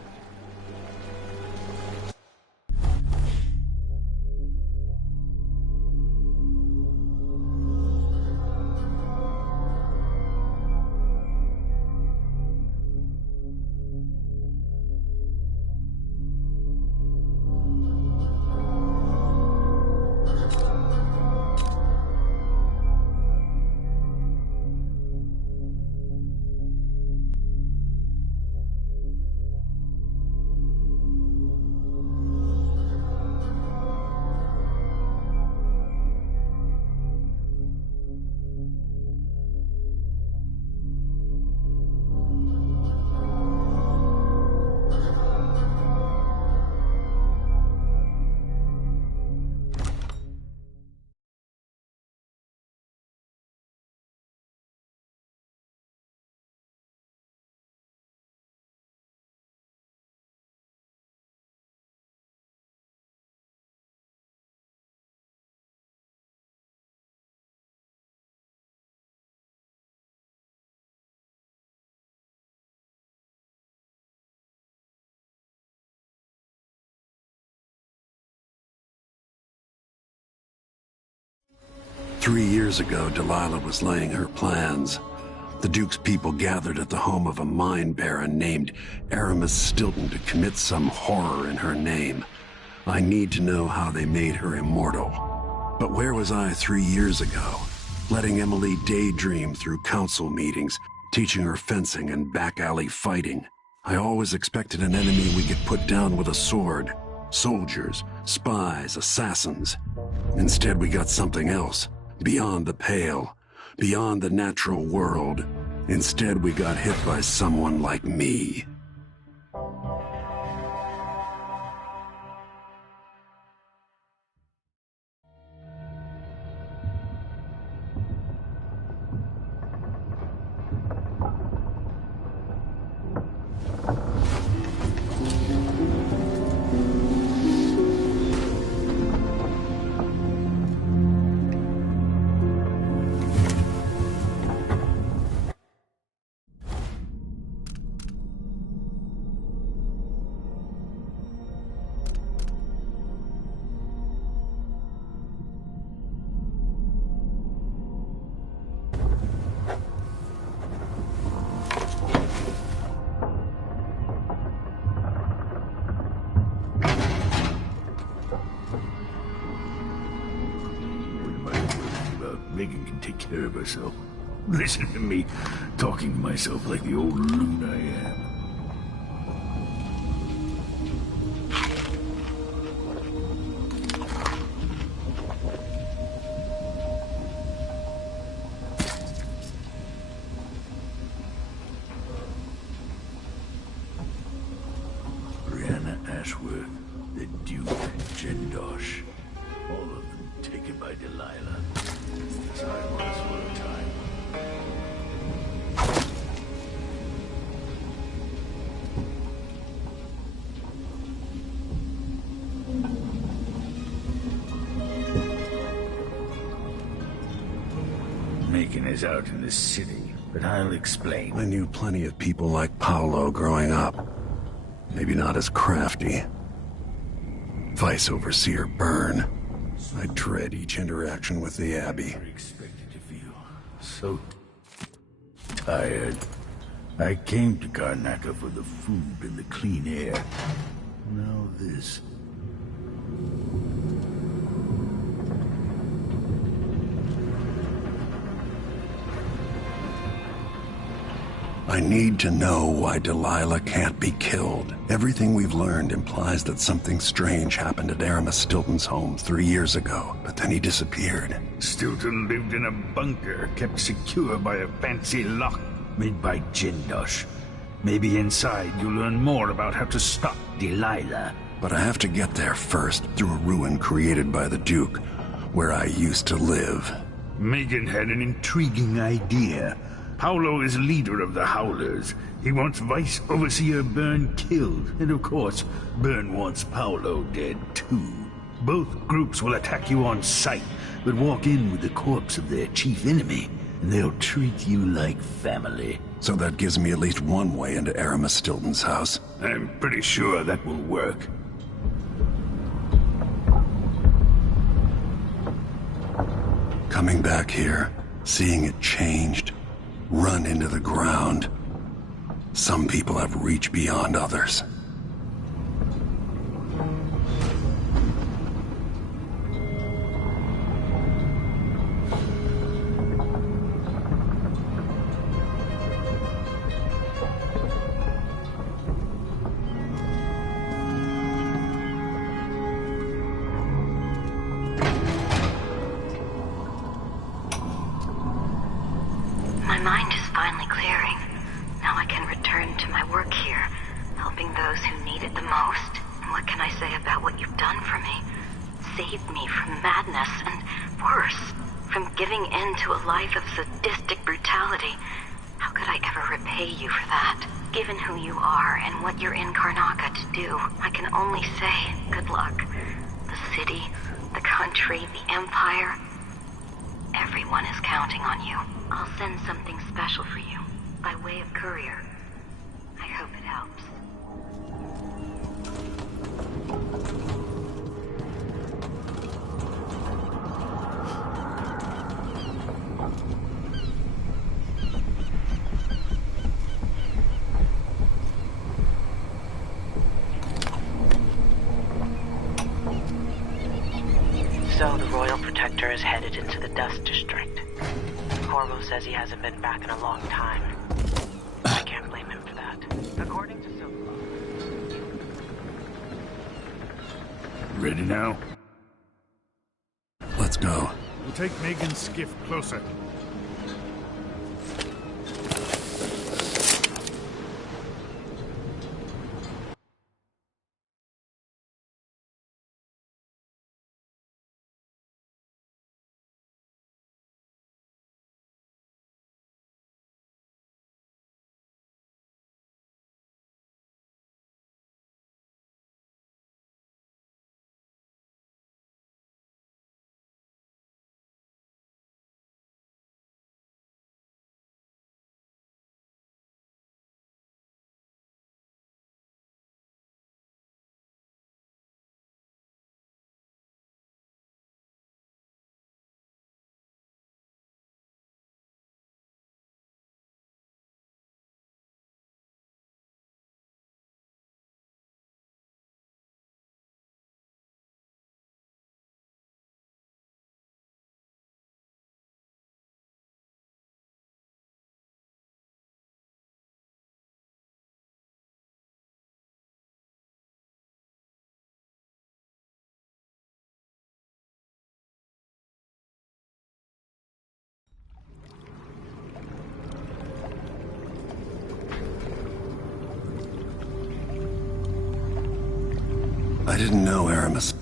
"3 years ago, Delilah was laying her plans. The Duke's people gathered at the home of a mine baron named Aramis Stilton to commit some horror in her name. I need to know how they made her immortal. But where was I 3 years ago? Letting Emily daydream through council meetings, teaching her fencing and back-alley fighting. I always expected an enemy we could put down with a sword. Soldiers, spies, assassins. Instead, we got something else. Beyond the pale, beyond the natural world. Instead, we got hit by someone like me." Megan can take care of herself. Listen to me, talking to myself like the old loon I am. Brianna Ashworth, the Duke, Jindosh. All of them taken by Delilah. As I was for a time. Megan is out in the city, but I'll explain. I knew plenty of people like Paolo growing up. Maybe not as crafty. Vice Overseer Byrne. I dread each interaction with the Abbey. I expected to feel so tired. I came to Karnaca for the food and the clean air. Now this. I need to know why Delilah can't be killed. Everything we've learned implies that something strange happened at Aramis Stilton's home 3 years ago, but then he disappeared. Stilton lived in a bunker kept secure by a fancy lock made by Jindosh. Maybe inside you'll learn more about how to stop Delilah. But I have to get there first, through a ruin created by the Duke, where I used to live. Megan had an intriguing idea. Paolo is leader of the Howlers. He wants Vice Overseer Byrne killed, and of course, Byrne wants Paolo dead too. Both groups will attack you on sight, but walk in with the corpse of their chief enemy, and they'll treat you like family. So that gives me at least one way into Aramis Stilton's house. I'm pretty sure that will work. Coming back here, seeing it changed, run into the ground. Some people have reach beyond others. My mind is finally clearing. Now I can return to my work here, helping those who need it the most. And what can I say about what you've done for me? Saved me from madness, and worse, from giving in to a life of sadistic brutality. How could I ever repay you for that? Given who you are and what you're in Karnaca to do, I can only say good luck. The city, the country, the empire, everyone is counting on you. I'll send something special for you, by way of courier. I hope it helps. So the Royal Protector is headed into the Dust District. Corvo says he hasn't been back in a long time. I can't blame him for that. According to Ready now? Let's go. We'll take Megan's skiff closer. I didn't know Aramis.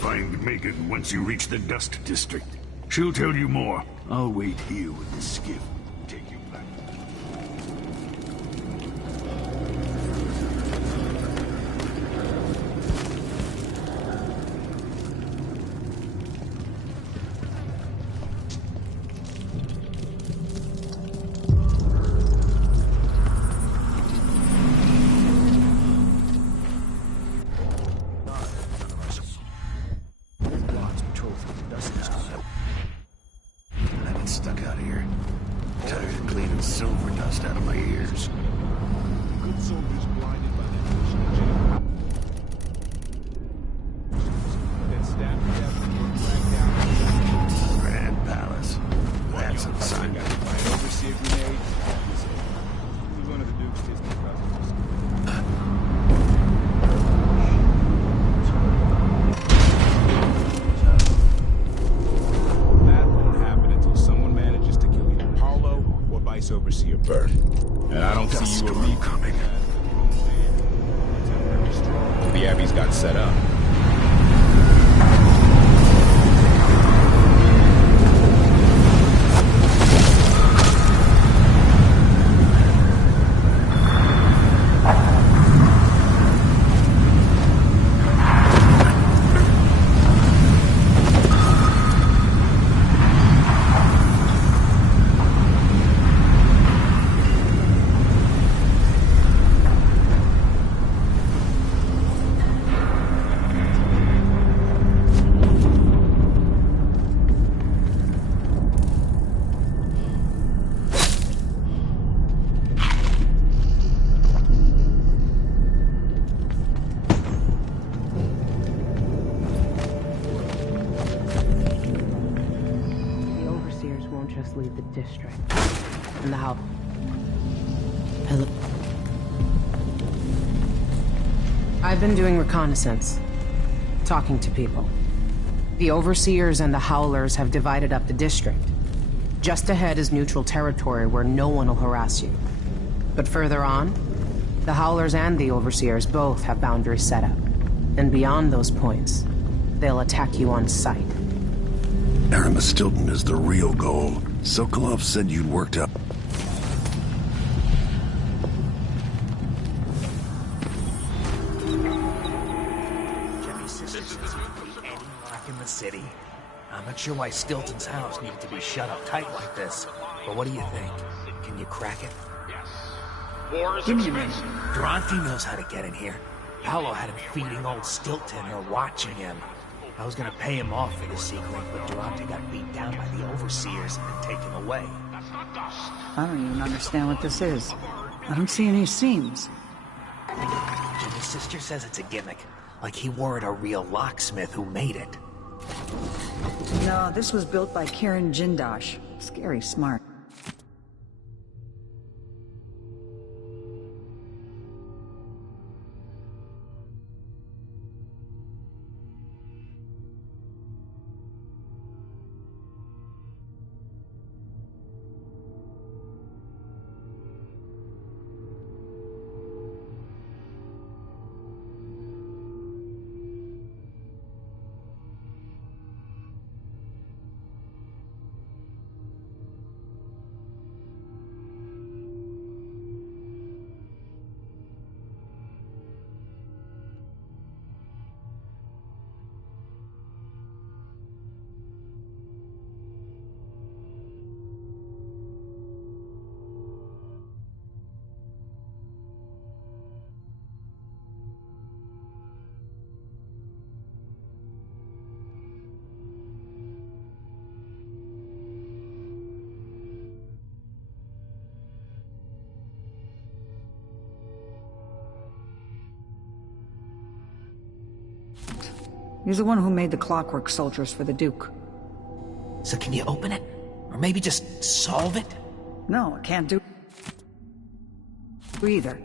Find Megan once you reach the Dust District. She'll tell you more. I'll wait here with the skiff. Take you back. I've been stuck out here. Tired of cleaning silver dust out of my ears. Good soldiers blinded by that mission. Then stabbed to death and were dragged down. Grand Palace. That's a sign. Right over, see a grenade. That was it. Vice Overseer Burt. And I don't see you or me coming. The Abbey's got set up. Leave the district. And now... I've been doing reconnaissance. Talking to people. The Overseers and the Howlers have divided up the district. Just ahead is neutral territory where no one will harass you. But further on, the Howlers and the Overseers both have boundaries set up. And beyond those points, they'll attack you on sight. Aramis Stilton is the real goal. Sokolov said you'd worked up. Jimmy's sister says there won't be any lock in the city. I'm not sure why Stilton's house needed to be shut up tight like this. But what do you think? Can you crack it? Give me a minute. Durante knows how to get in here. Paolo had him feeding old Stilton or watching him. I was gonna pay him off for the secret, but Durante got beat down by the Overseers and taken away. I don't even understand what this is. I don't see any seams. Jimmy's sister says it's a gimmick. Like he weren't a real locksmith who made it. No, this was built by Kieran Jindosh. Scary smart. He's the one who made the clockwork soldiers for the Duke. So can you open it? Or maybe just solve it? No, I can't do either.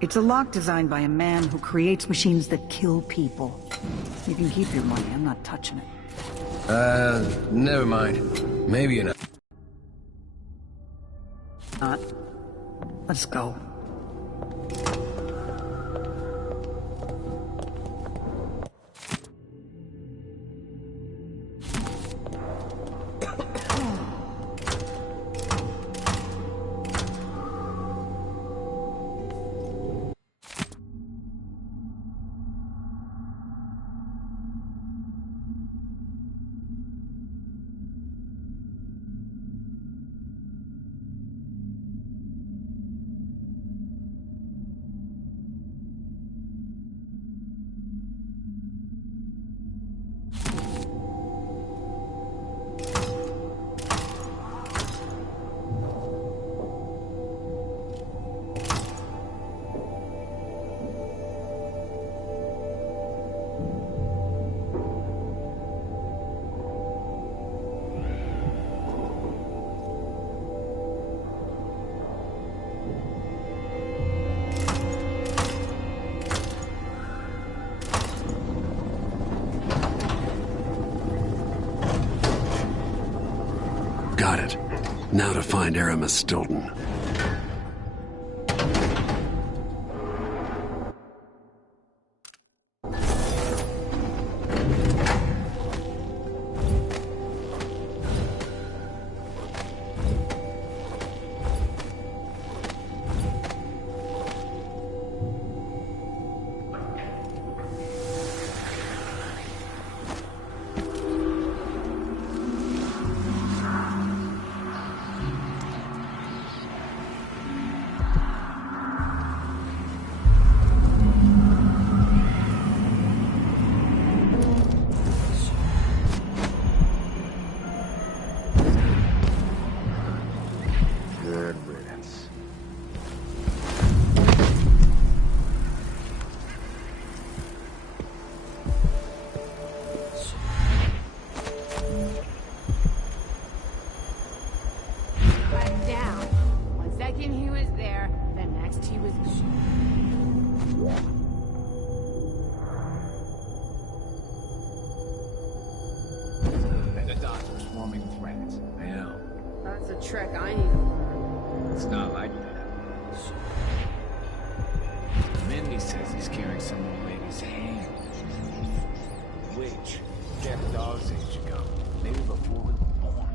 It's a lock designed by a man who creates machines that kill people. You can keep your money, I'm not touching it. Never mind. Maybe you're not. Not. Let's go. Now to find Aramis Stilton. Trick I need to learn. It's not like that. Mindy says he's carrying some old lady's hand. Which? Dead dogs age ago. Maybe before we were born.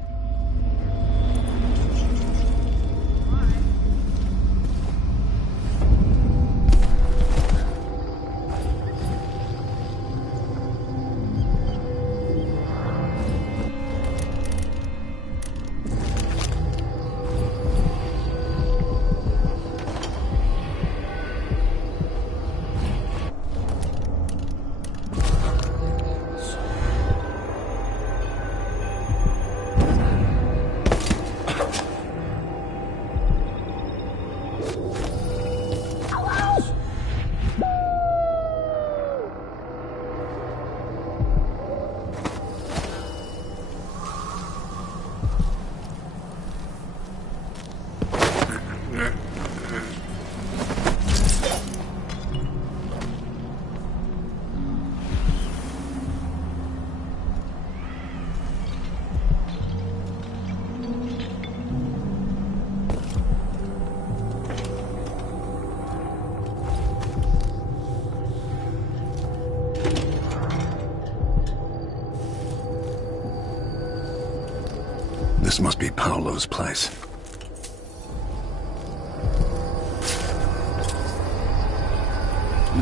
This must be Paolo's place.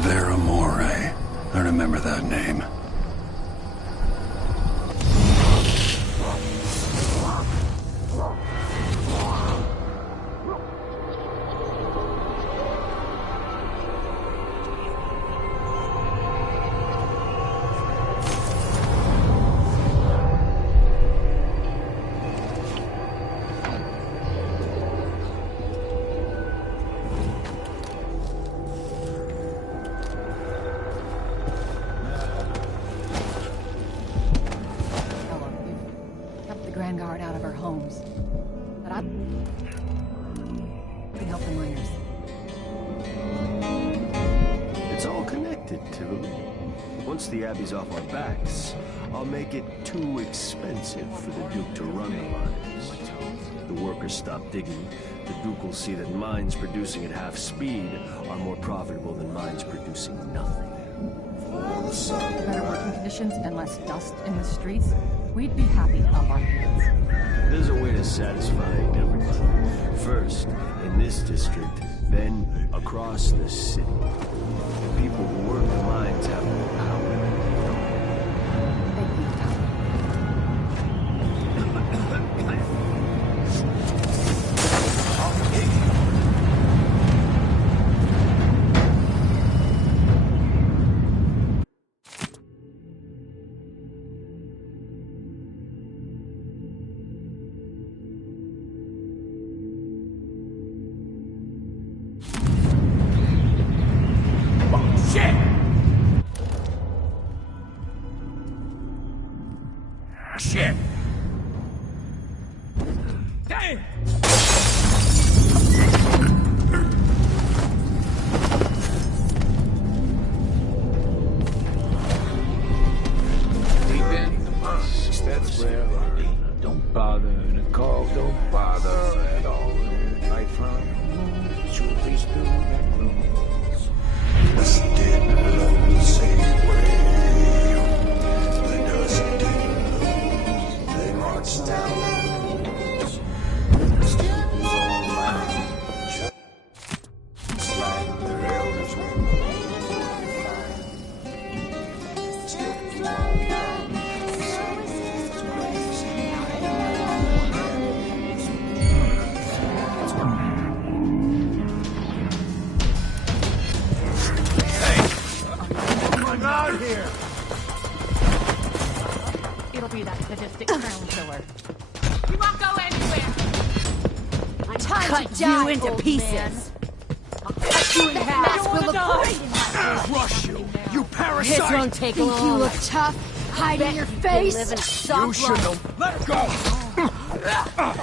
Veramore. I remember that name. The Abbey's off our backs, I'll make it too expensive for the Duke to run the mines. The workers stop digging, the Duke will see that mines producing at half speed are more profitable than mines producing nothing. Better working conditions and less dust in the streets, we'd be happy to up our hands. There's a way to satisfy everybody. First, in this district, then across the city. The people who work the mines have no power. Rivers do that close. The dead below the same way. The dust blows. They march down. Students online. Just like their elders were. Students online. Out here! It'll be that sadistic crown killer. You won't go anywhere! I'm cut you into pieces! I'll cut you in half! Will look great in my Crush you! You parasite! His won't take long. Think you look tough? Hiding your face? You should have let go! Let him go!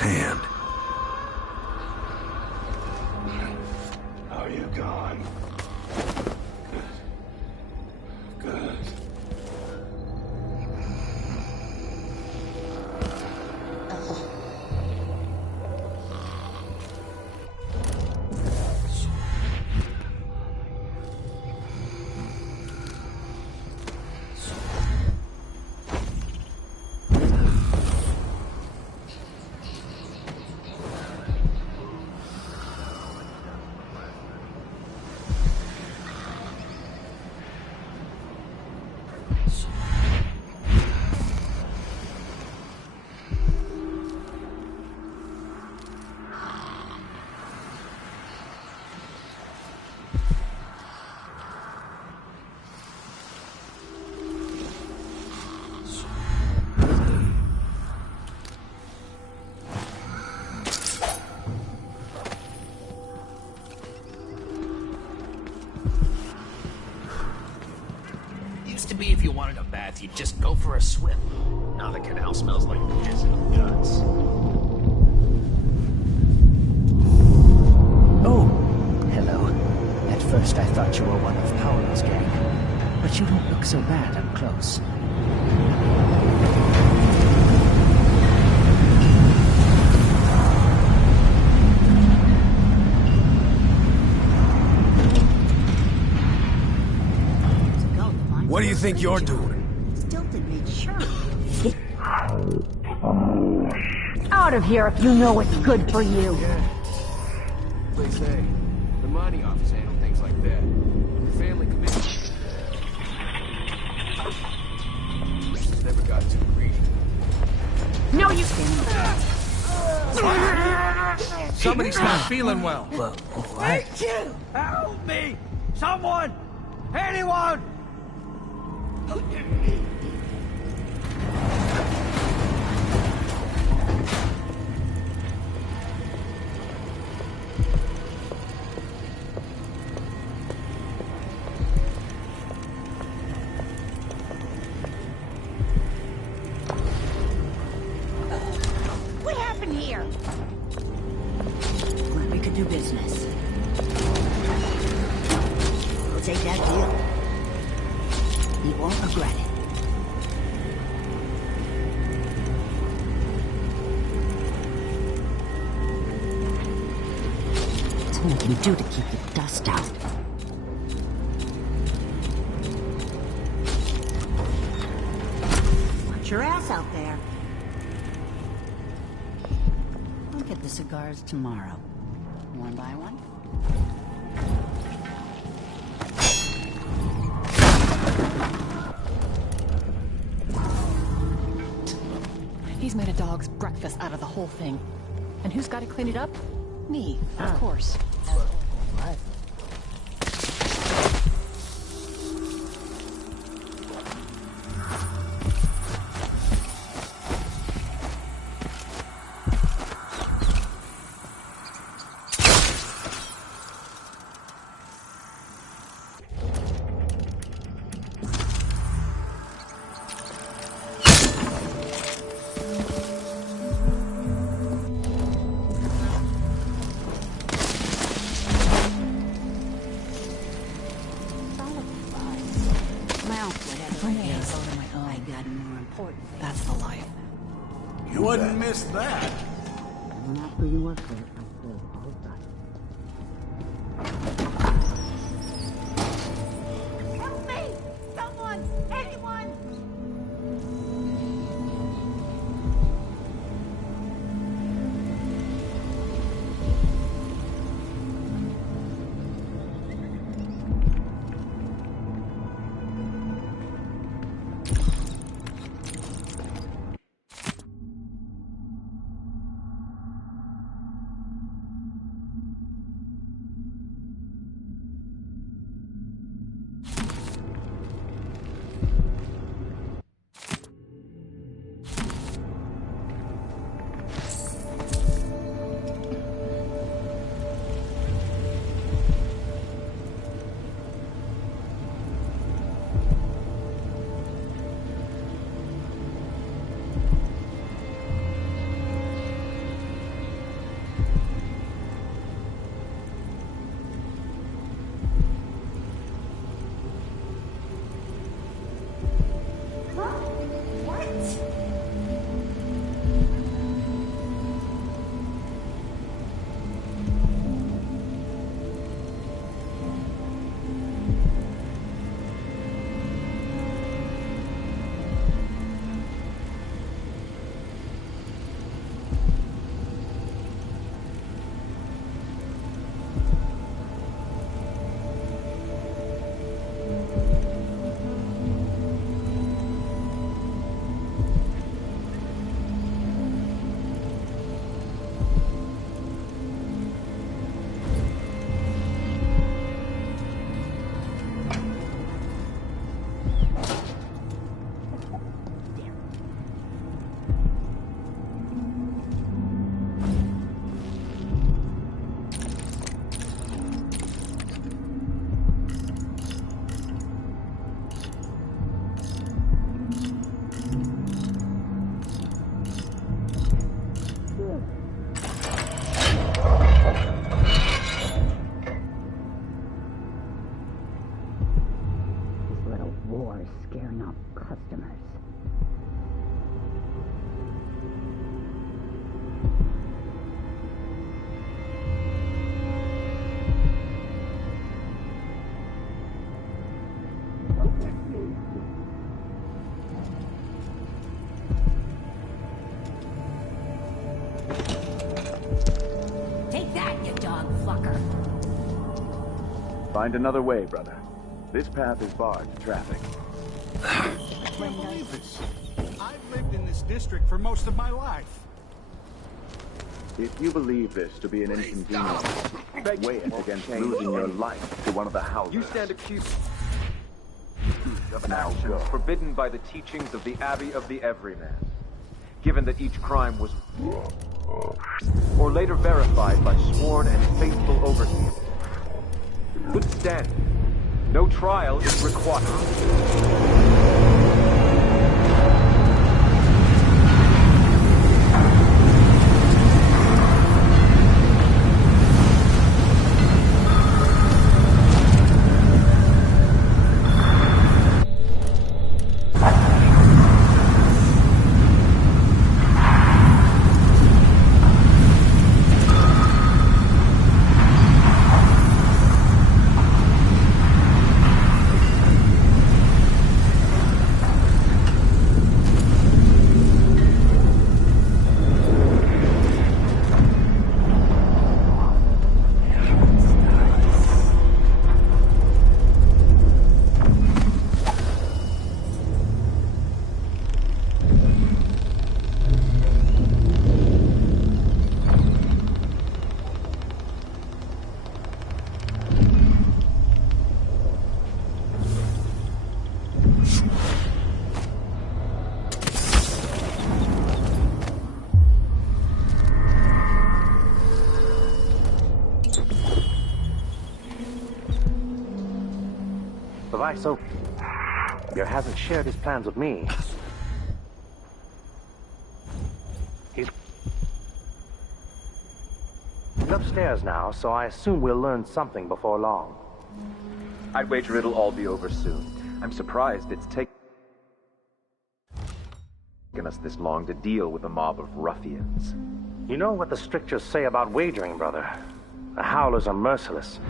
Hand. Are you gone? Good. Good. Used to be if you wanted a bath, you'd just go for a swim. Now the canal smells like piss and guts. Oh, hello. At first I thought you were one of Paolo's gang, but you don't look so bad up close. What do you think you're doing? Stilton made sure. Out of here if you know what's good for you. Yeah. They say the mining office handle things like that. The family committee never got too greedy. No, you Somebody's not feeling well. Thank you! Help me! Someone! Anyone! What happened here? Glad we could do business. We'll take that deal. You won't regret it. What can you do to keep the dust out? Watch your ass out there. I'll get the cigars tomorrow. One by one. He's made a dog's breakfast out of the whole thing. And who's got to clean it up? Me, of course. What? You wouldn't miss that. And after you work for it, I feel all right. Help me! Someone! Anyone! scaring off customers. Take that, you dog fucker! Find another way, brother. This path is barred to traffic. I can't believe this. I've lived in this district for most of my life. If you believe this to be an inconvenience, weigh it against losing your life to one of the houses. You stand accused of an Now action go. forbidden by the teachings of the Abbey of the Everyman, given that each crime was or later verified by sworn and faithful overseers. Good standing. No trial is required. Leviso hasn't shared his plans with me. He's upstairs now, so I assume we'll learn something before long. I'd wager it'll all be over soon. I'm surprised it's taken us this long to deal with a mob of ruffians. You know what the strictures say about wagering, brother. The Howlers are merciless.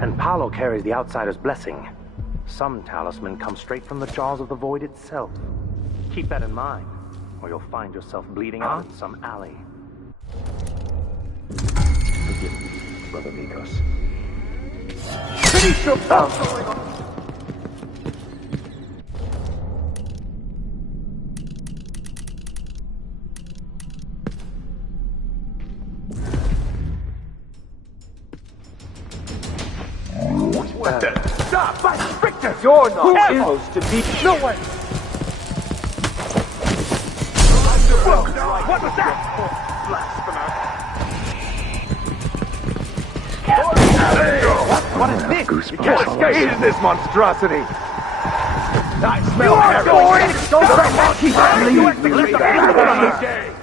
And Paolo carries the Outsider's blessing. Some talisman comes straight from the jaws of the void itself. Keep that in mind, or you'll find yourself bleeding out in some alley. Forgive me, Brother Mikos. Finish yourself! What the? Stop! By Victor! You're not supposed to be. No one! What was that? Blasphemer! What is this? You can't escape this monstrosity! I smell heroin! Don't leave me!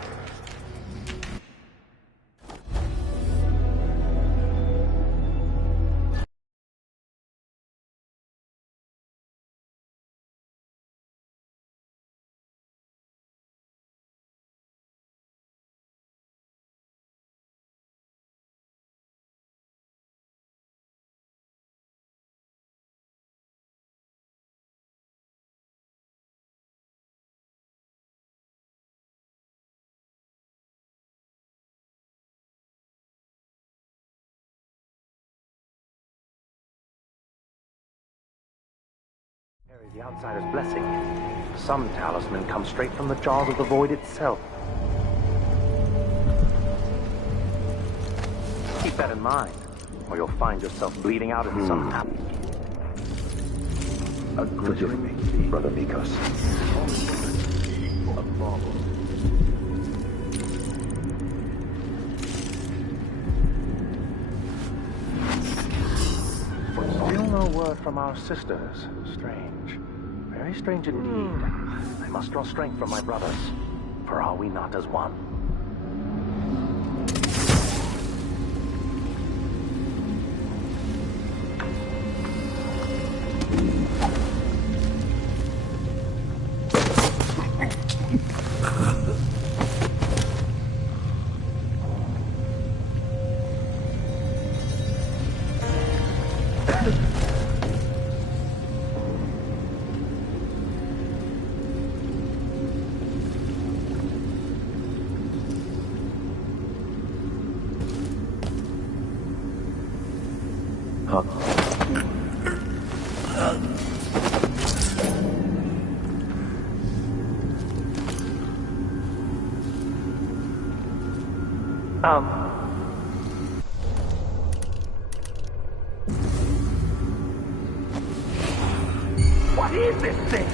Carries the Outsider's blessing. Some talisman comes straight from the jaws of the void itself. Keep that in mind, or you'll find yourself bleeding out in some alley. Forgive me, Brother Mikos. A marvel. Still no word from our sisters. Strange. Very strange indeed. I must draw strength from my brothers. For are we not as one? What is this thing?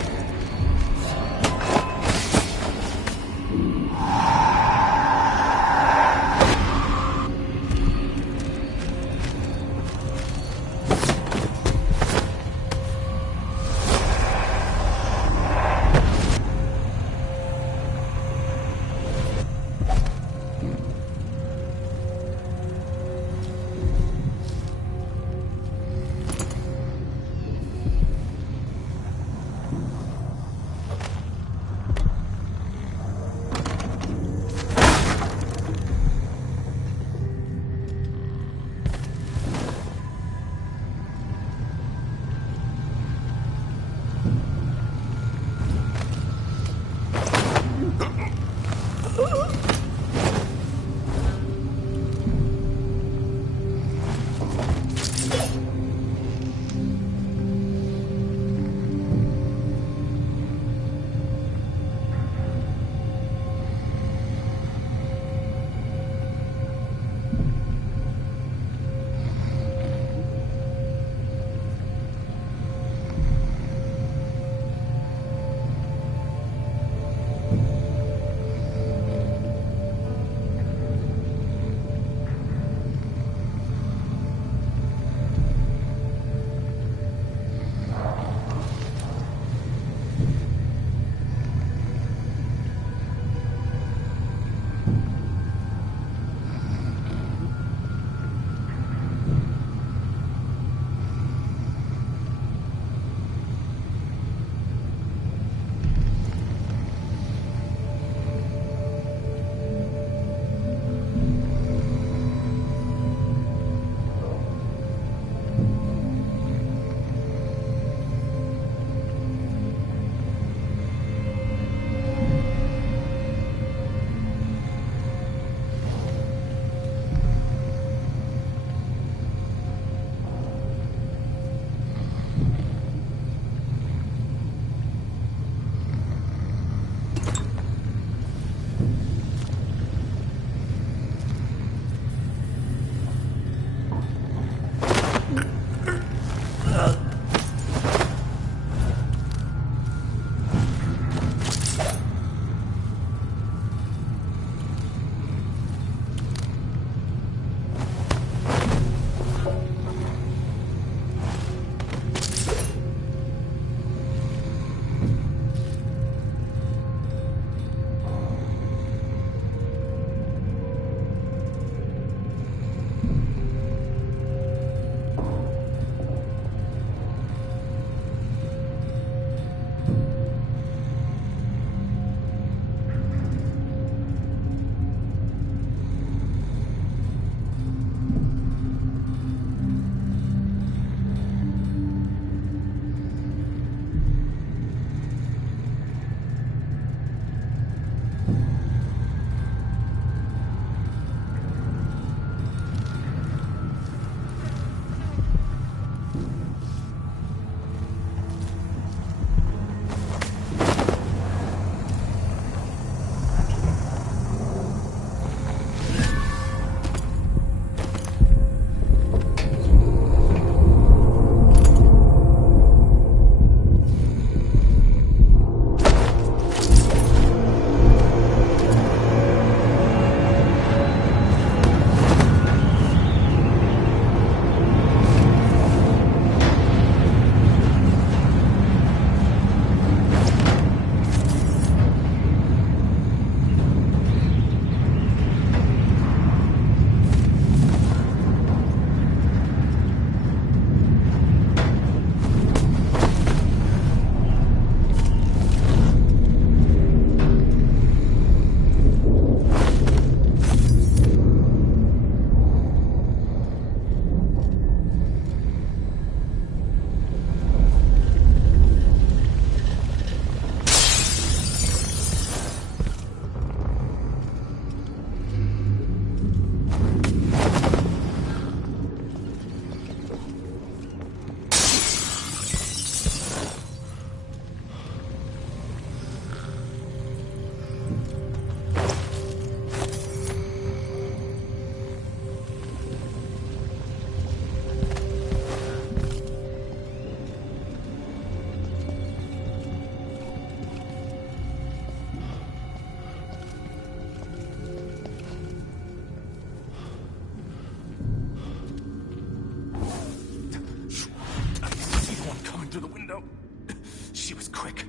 quick.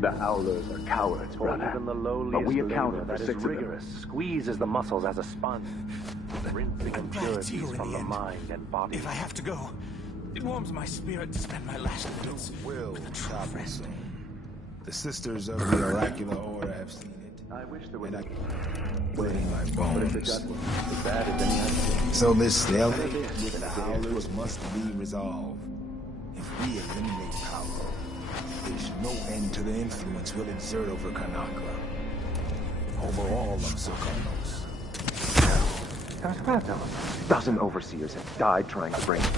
The Howlers are cowards, brother. Even the lowliest But we labor accounted for that is 6 of them. rigorous squeezes the muscles as a sponge, rinsing impurities from the mind and body. If I have to go, it warms my spirit to spend my last minutes with a true friend. The Sisters of the Oracular Order have seen it. I wish there were Blood in my bones. as bad as any I've seen. So this stalemate with the Howlers must be resolved. If we eliminate power, there's no end to the influence we'll exert over Karnaca. Over all of Sokolos. A dozen overseers have died trying to bring it.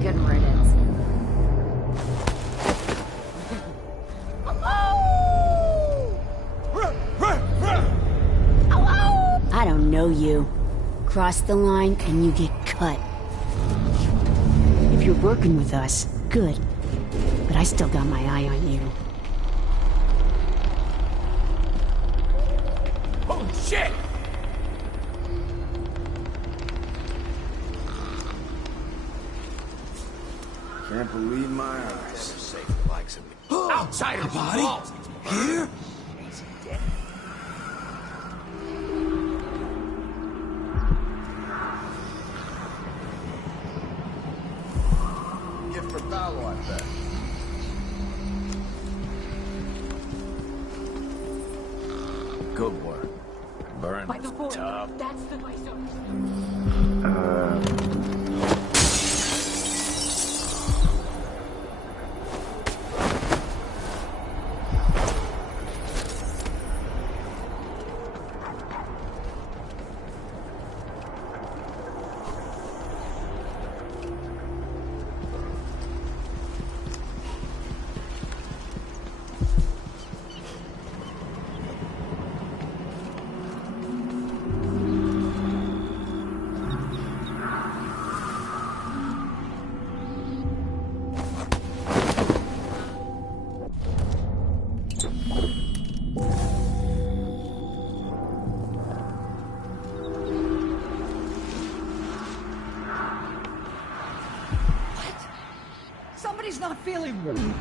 Good riddance. I don't know you. Cross the line and you get cut. If you're working with us, good. But I still got my eye on you. Holy shit! Can't believe my eyes. Save the likes of me. Outsider body? Here? Gift for Paolo, I bet. Good work. Burn By the board. top. That's the Lysol. Somebody's not feeling well.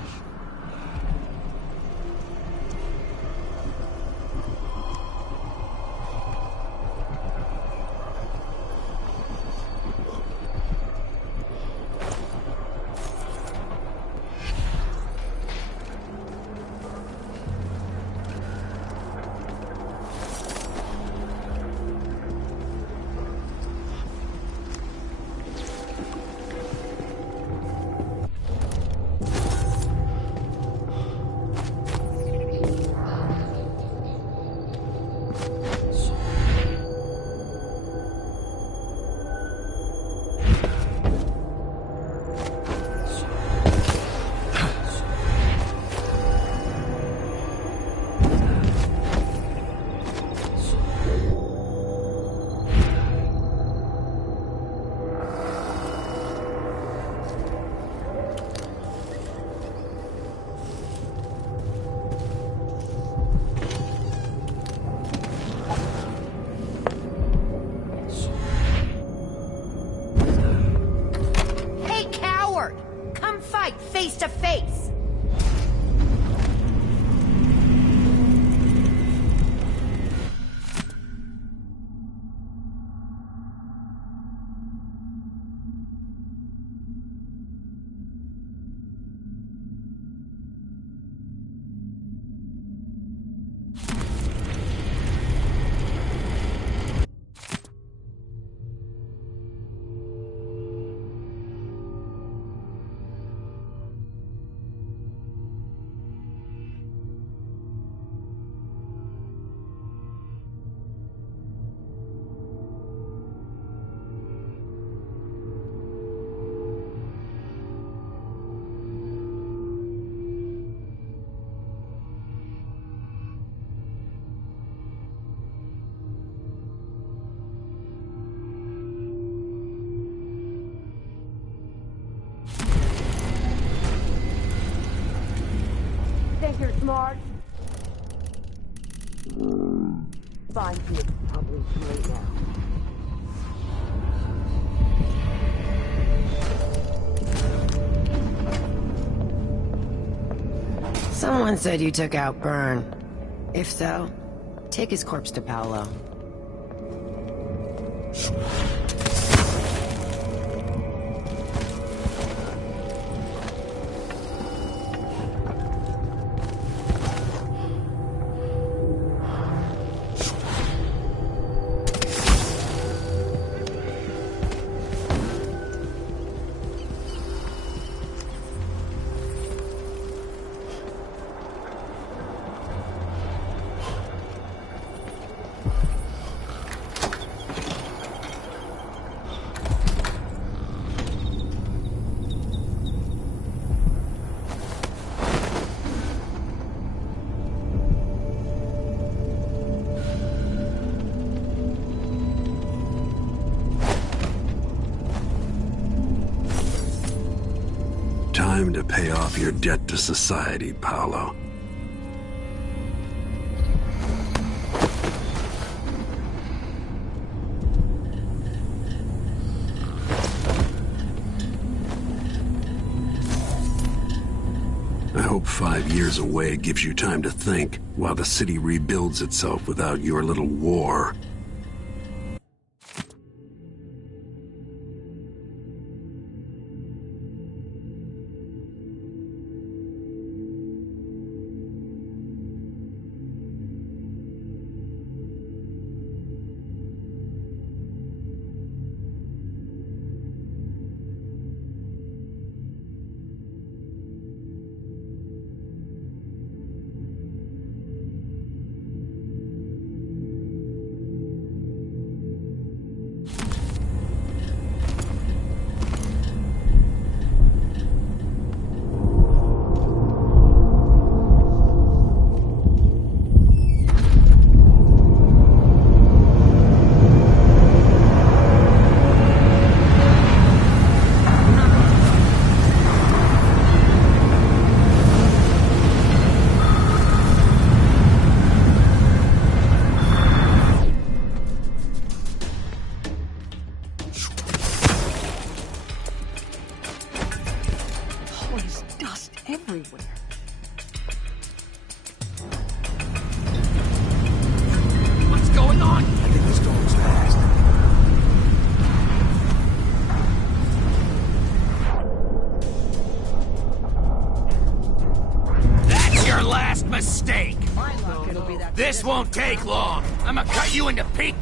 smart. Fine, kid. Probably too late now. Someone said you took out Byrne. If so, take his corpse to Paolo. Time to pay off your debt to society, Paolo. I hope 5 years away gives you time to think, while the city rebuilds itself without your little war. Everywhere. What's going on? I think the storm's past. That's your last mistake! This won't take long. I'm gonna cut you into pieces.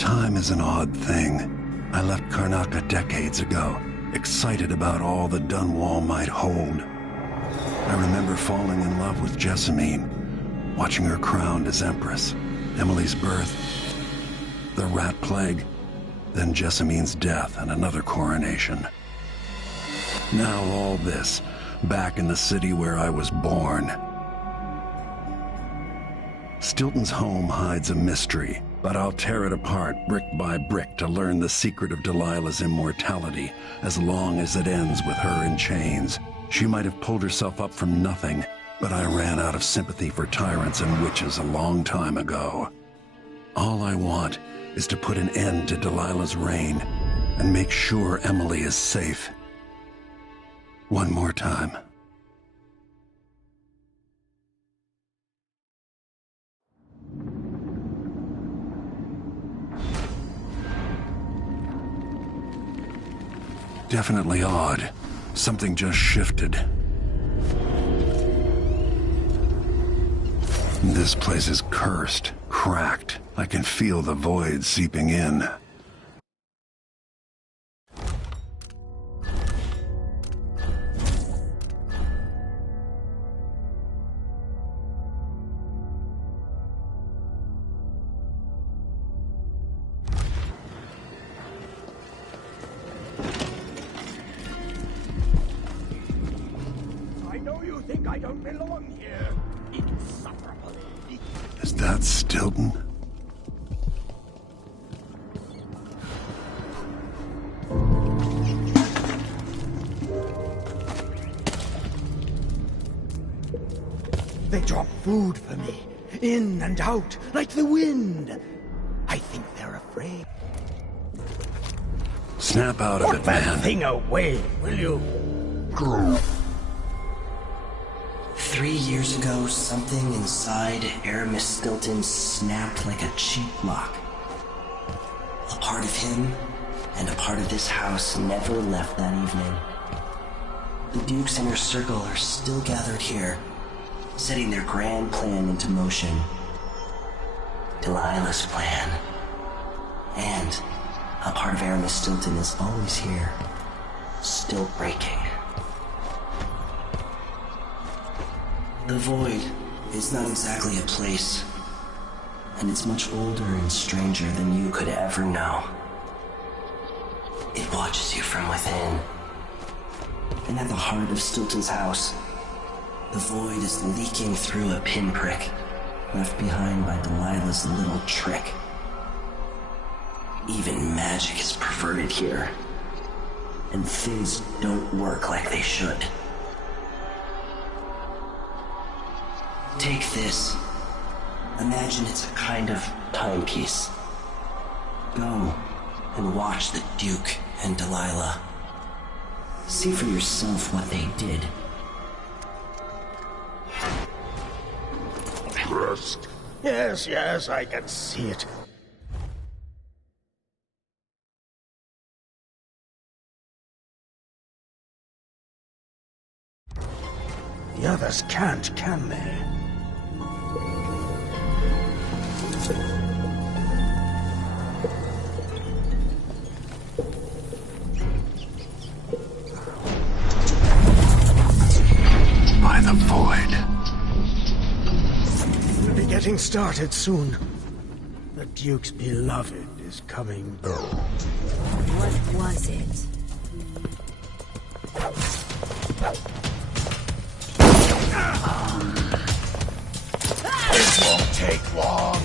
Time is an odd thing. I left Karnaca decades ago, excited about all that Dunwall might hold. I remember falling in love with Jessamine, watching her crowned as Empress, Emily's birth, the Rat Plague, then Jessamine's death and another coronation. Now all this, back in the city where I was born. Stilton's home hides a mystery, but I'll tear it apart brick by brick to learn the secret of Delilah's immortality, as long as it ends with her in chains. She might have pulled herself up from nothing, but I ran out of sympathy for tyrants and witches a long time ago. All I want is to put an end to Delilah's reign and make sure Emily is safe. One more time. Definitely odd. Something just shifted. This place is cursed, cracked. I can feel the void seeping in. I know you think I don't belong here. Insufferable. Is that Stilton? They drop food for me, in and out, like the wind. I think they're afraid. Snap out of it, man. Put that thing away, will you? Go. 3 years ago, something inside Aramis Stilton snapped like a cheap lock. A part of him and a part of this house never left that evening. The Duke's inner circle are still gathered here, setting their grand plan into motion. Delilah's plan. And a part of Aramis Stilton is always here, still breaking. The Void is not exactly a place, and it's much older and stranger than you could ever know. It watches you from within. And at the heart of Stilton's house, the Void is leaking through a pinprick left behind by Delilah's little trick. Even magic is perverted here, and things don't work like they should. Take this. Imagine it's a kind of timepiece. Go and watch the Duke and Delilah. See for yourself what they did. Trust. Yes, I can see it. The others can't, can they? By the Void. We'll be getting started soon. The Duke's beloved is coming. What was it? This won't take long.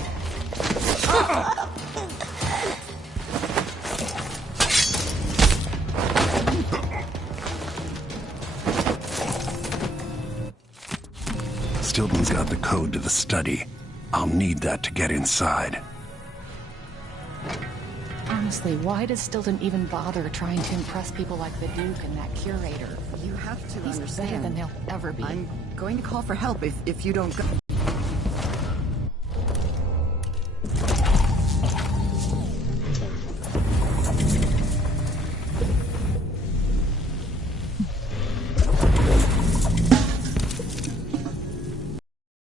Stilton's got the code to the study. I'll need that to get inside. Honestly, why does Stilton even bother trying to impress people like the Duke and that curator? You have to He's understand. better than they'll ever be. I'm going to call for help if you don't go.